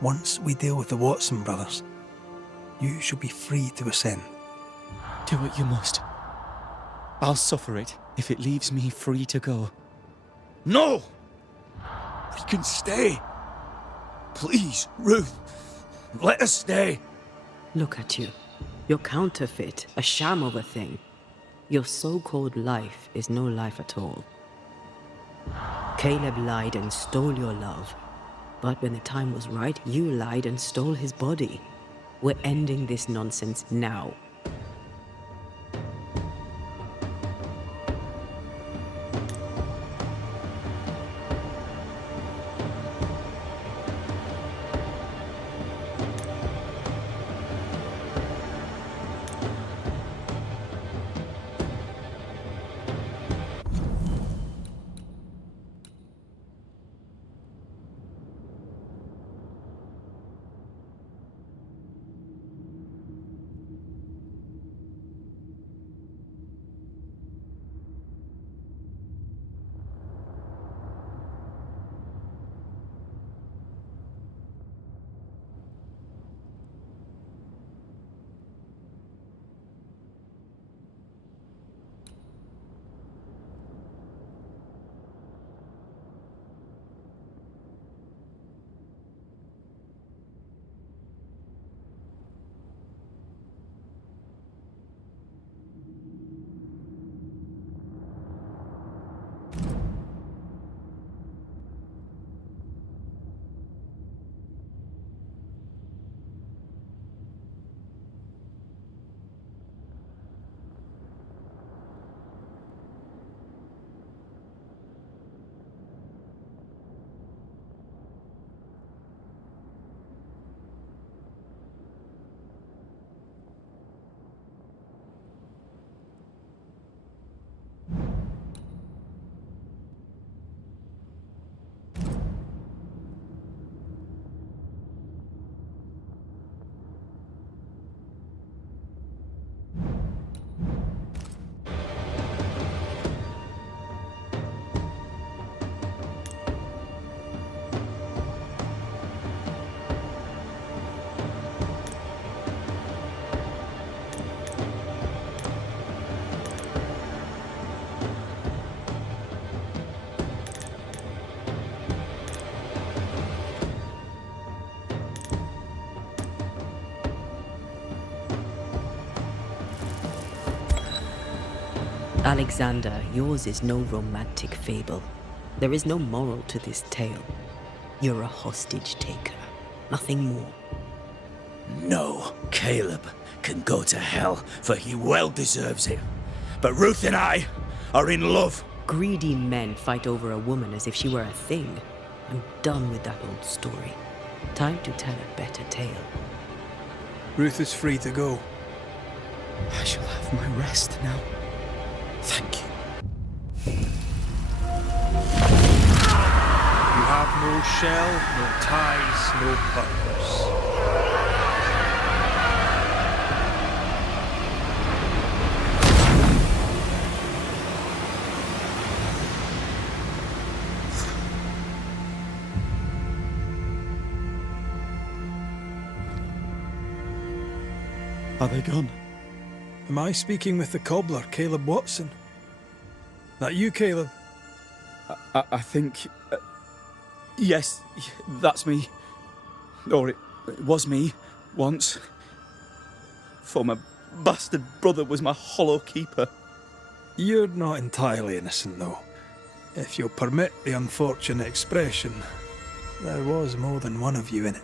Once we deal with the Watson brothers, you shall be free to ascend. Do what you must. I'll suffer it if it leaves me free to go. No! We can stay. Please, Ruth, let us stay. Look at you. You're counterfeit, a sham of a thing. Your so-called life is no life at all. Caleb lied and stole your love. But when the time was right, you lied and stole his body. We're ending this nonsense now. Alexander, yours is no romantic fable. There is no moral to this tale. You're a hostage taker, nothing more. No, Caleb can go to hell, for he well deserves it. But Ruth and I are in love. Greedy men fight over a woman as if she were a thing. I'm done with that old story. Time to tell a better tale. Ruth is free to go. I shall have my rest now. Thank you. You have no shell, no ties, no purpose. Are they gone? Am I speaking with the cobbler, Caleb Watson? That you, Caleb? I think... yes, that's me. Or it was me, once. For my bastard brother was my hollow keeper. You're not entirely innocent, though. If you'll permit the unfortunate expression, there was more than one of you in it.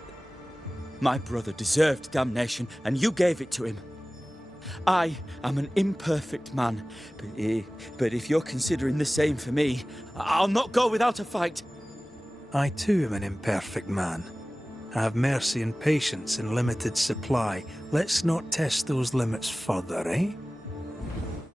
My brother deserved damnation, and you gave it to him. I am an imperfect man, but if you're considering the same for me, I'll not go without a fight. I too am an imperfect man, Have mercy and patience in limited supply. Let's not test those limits further, eh?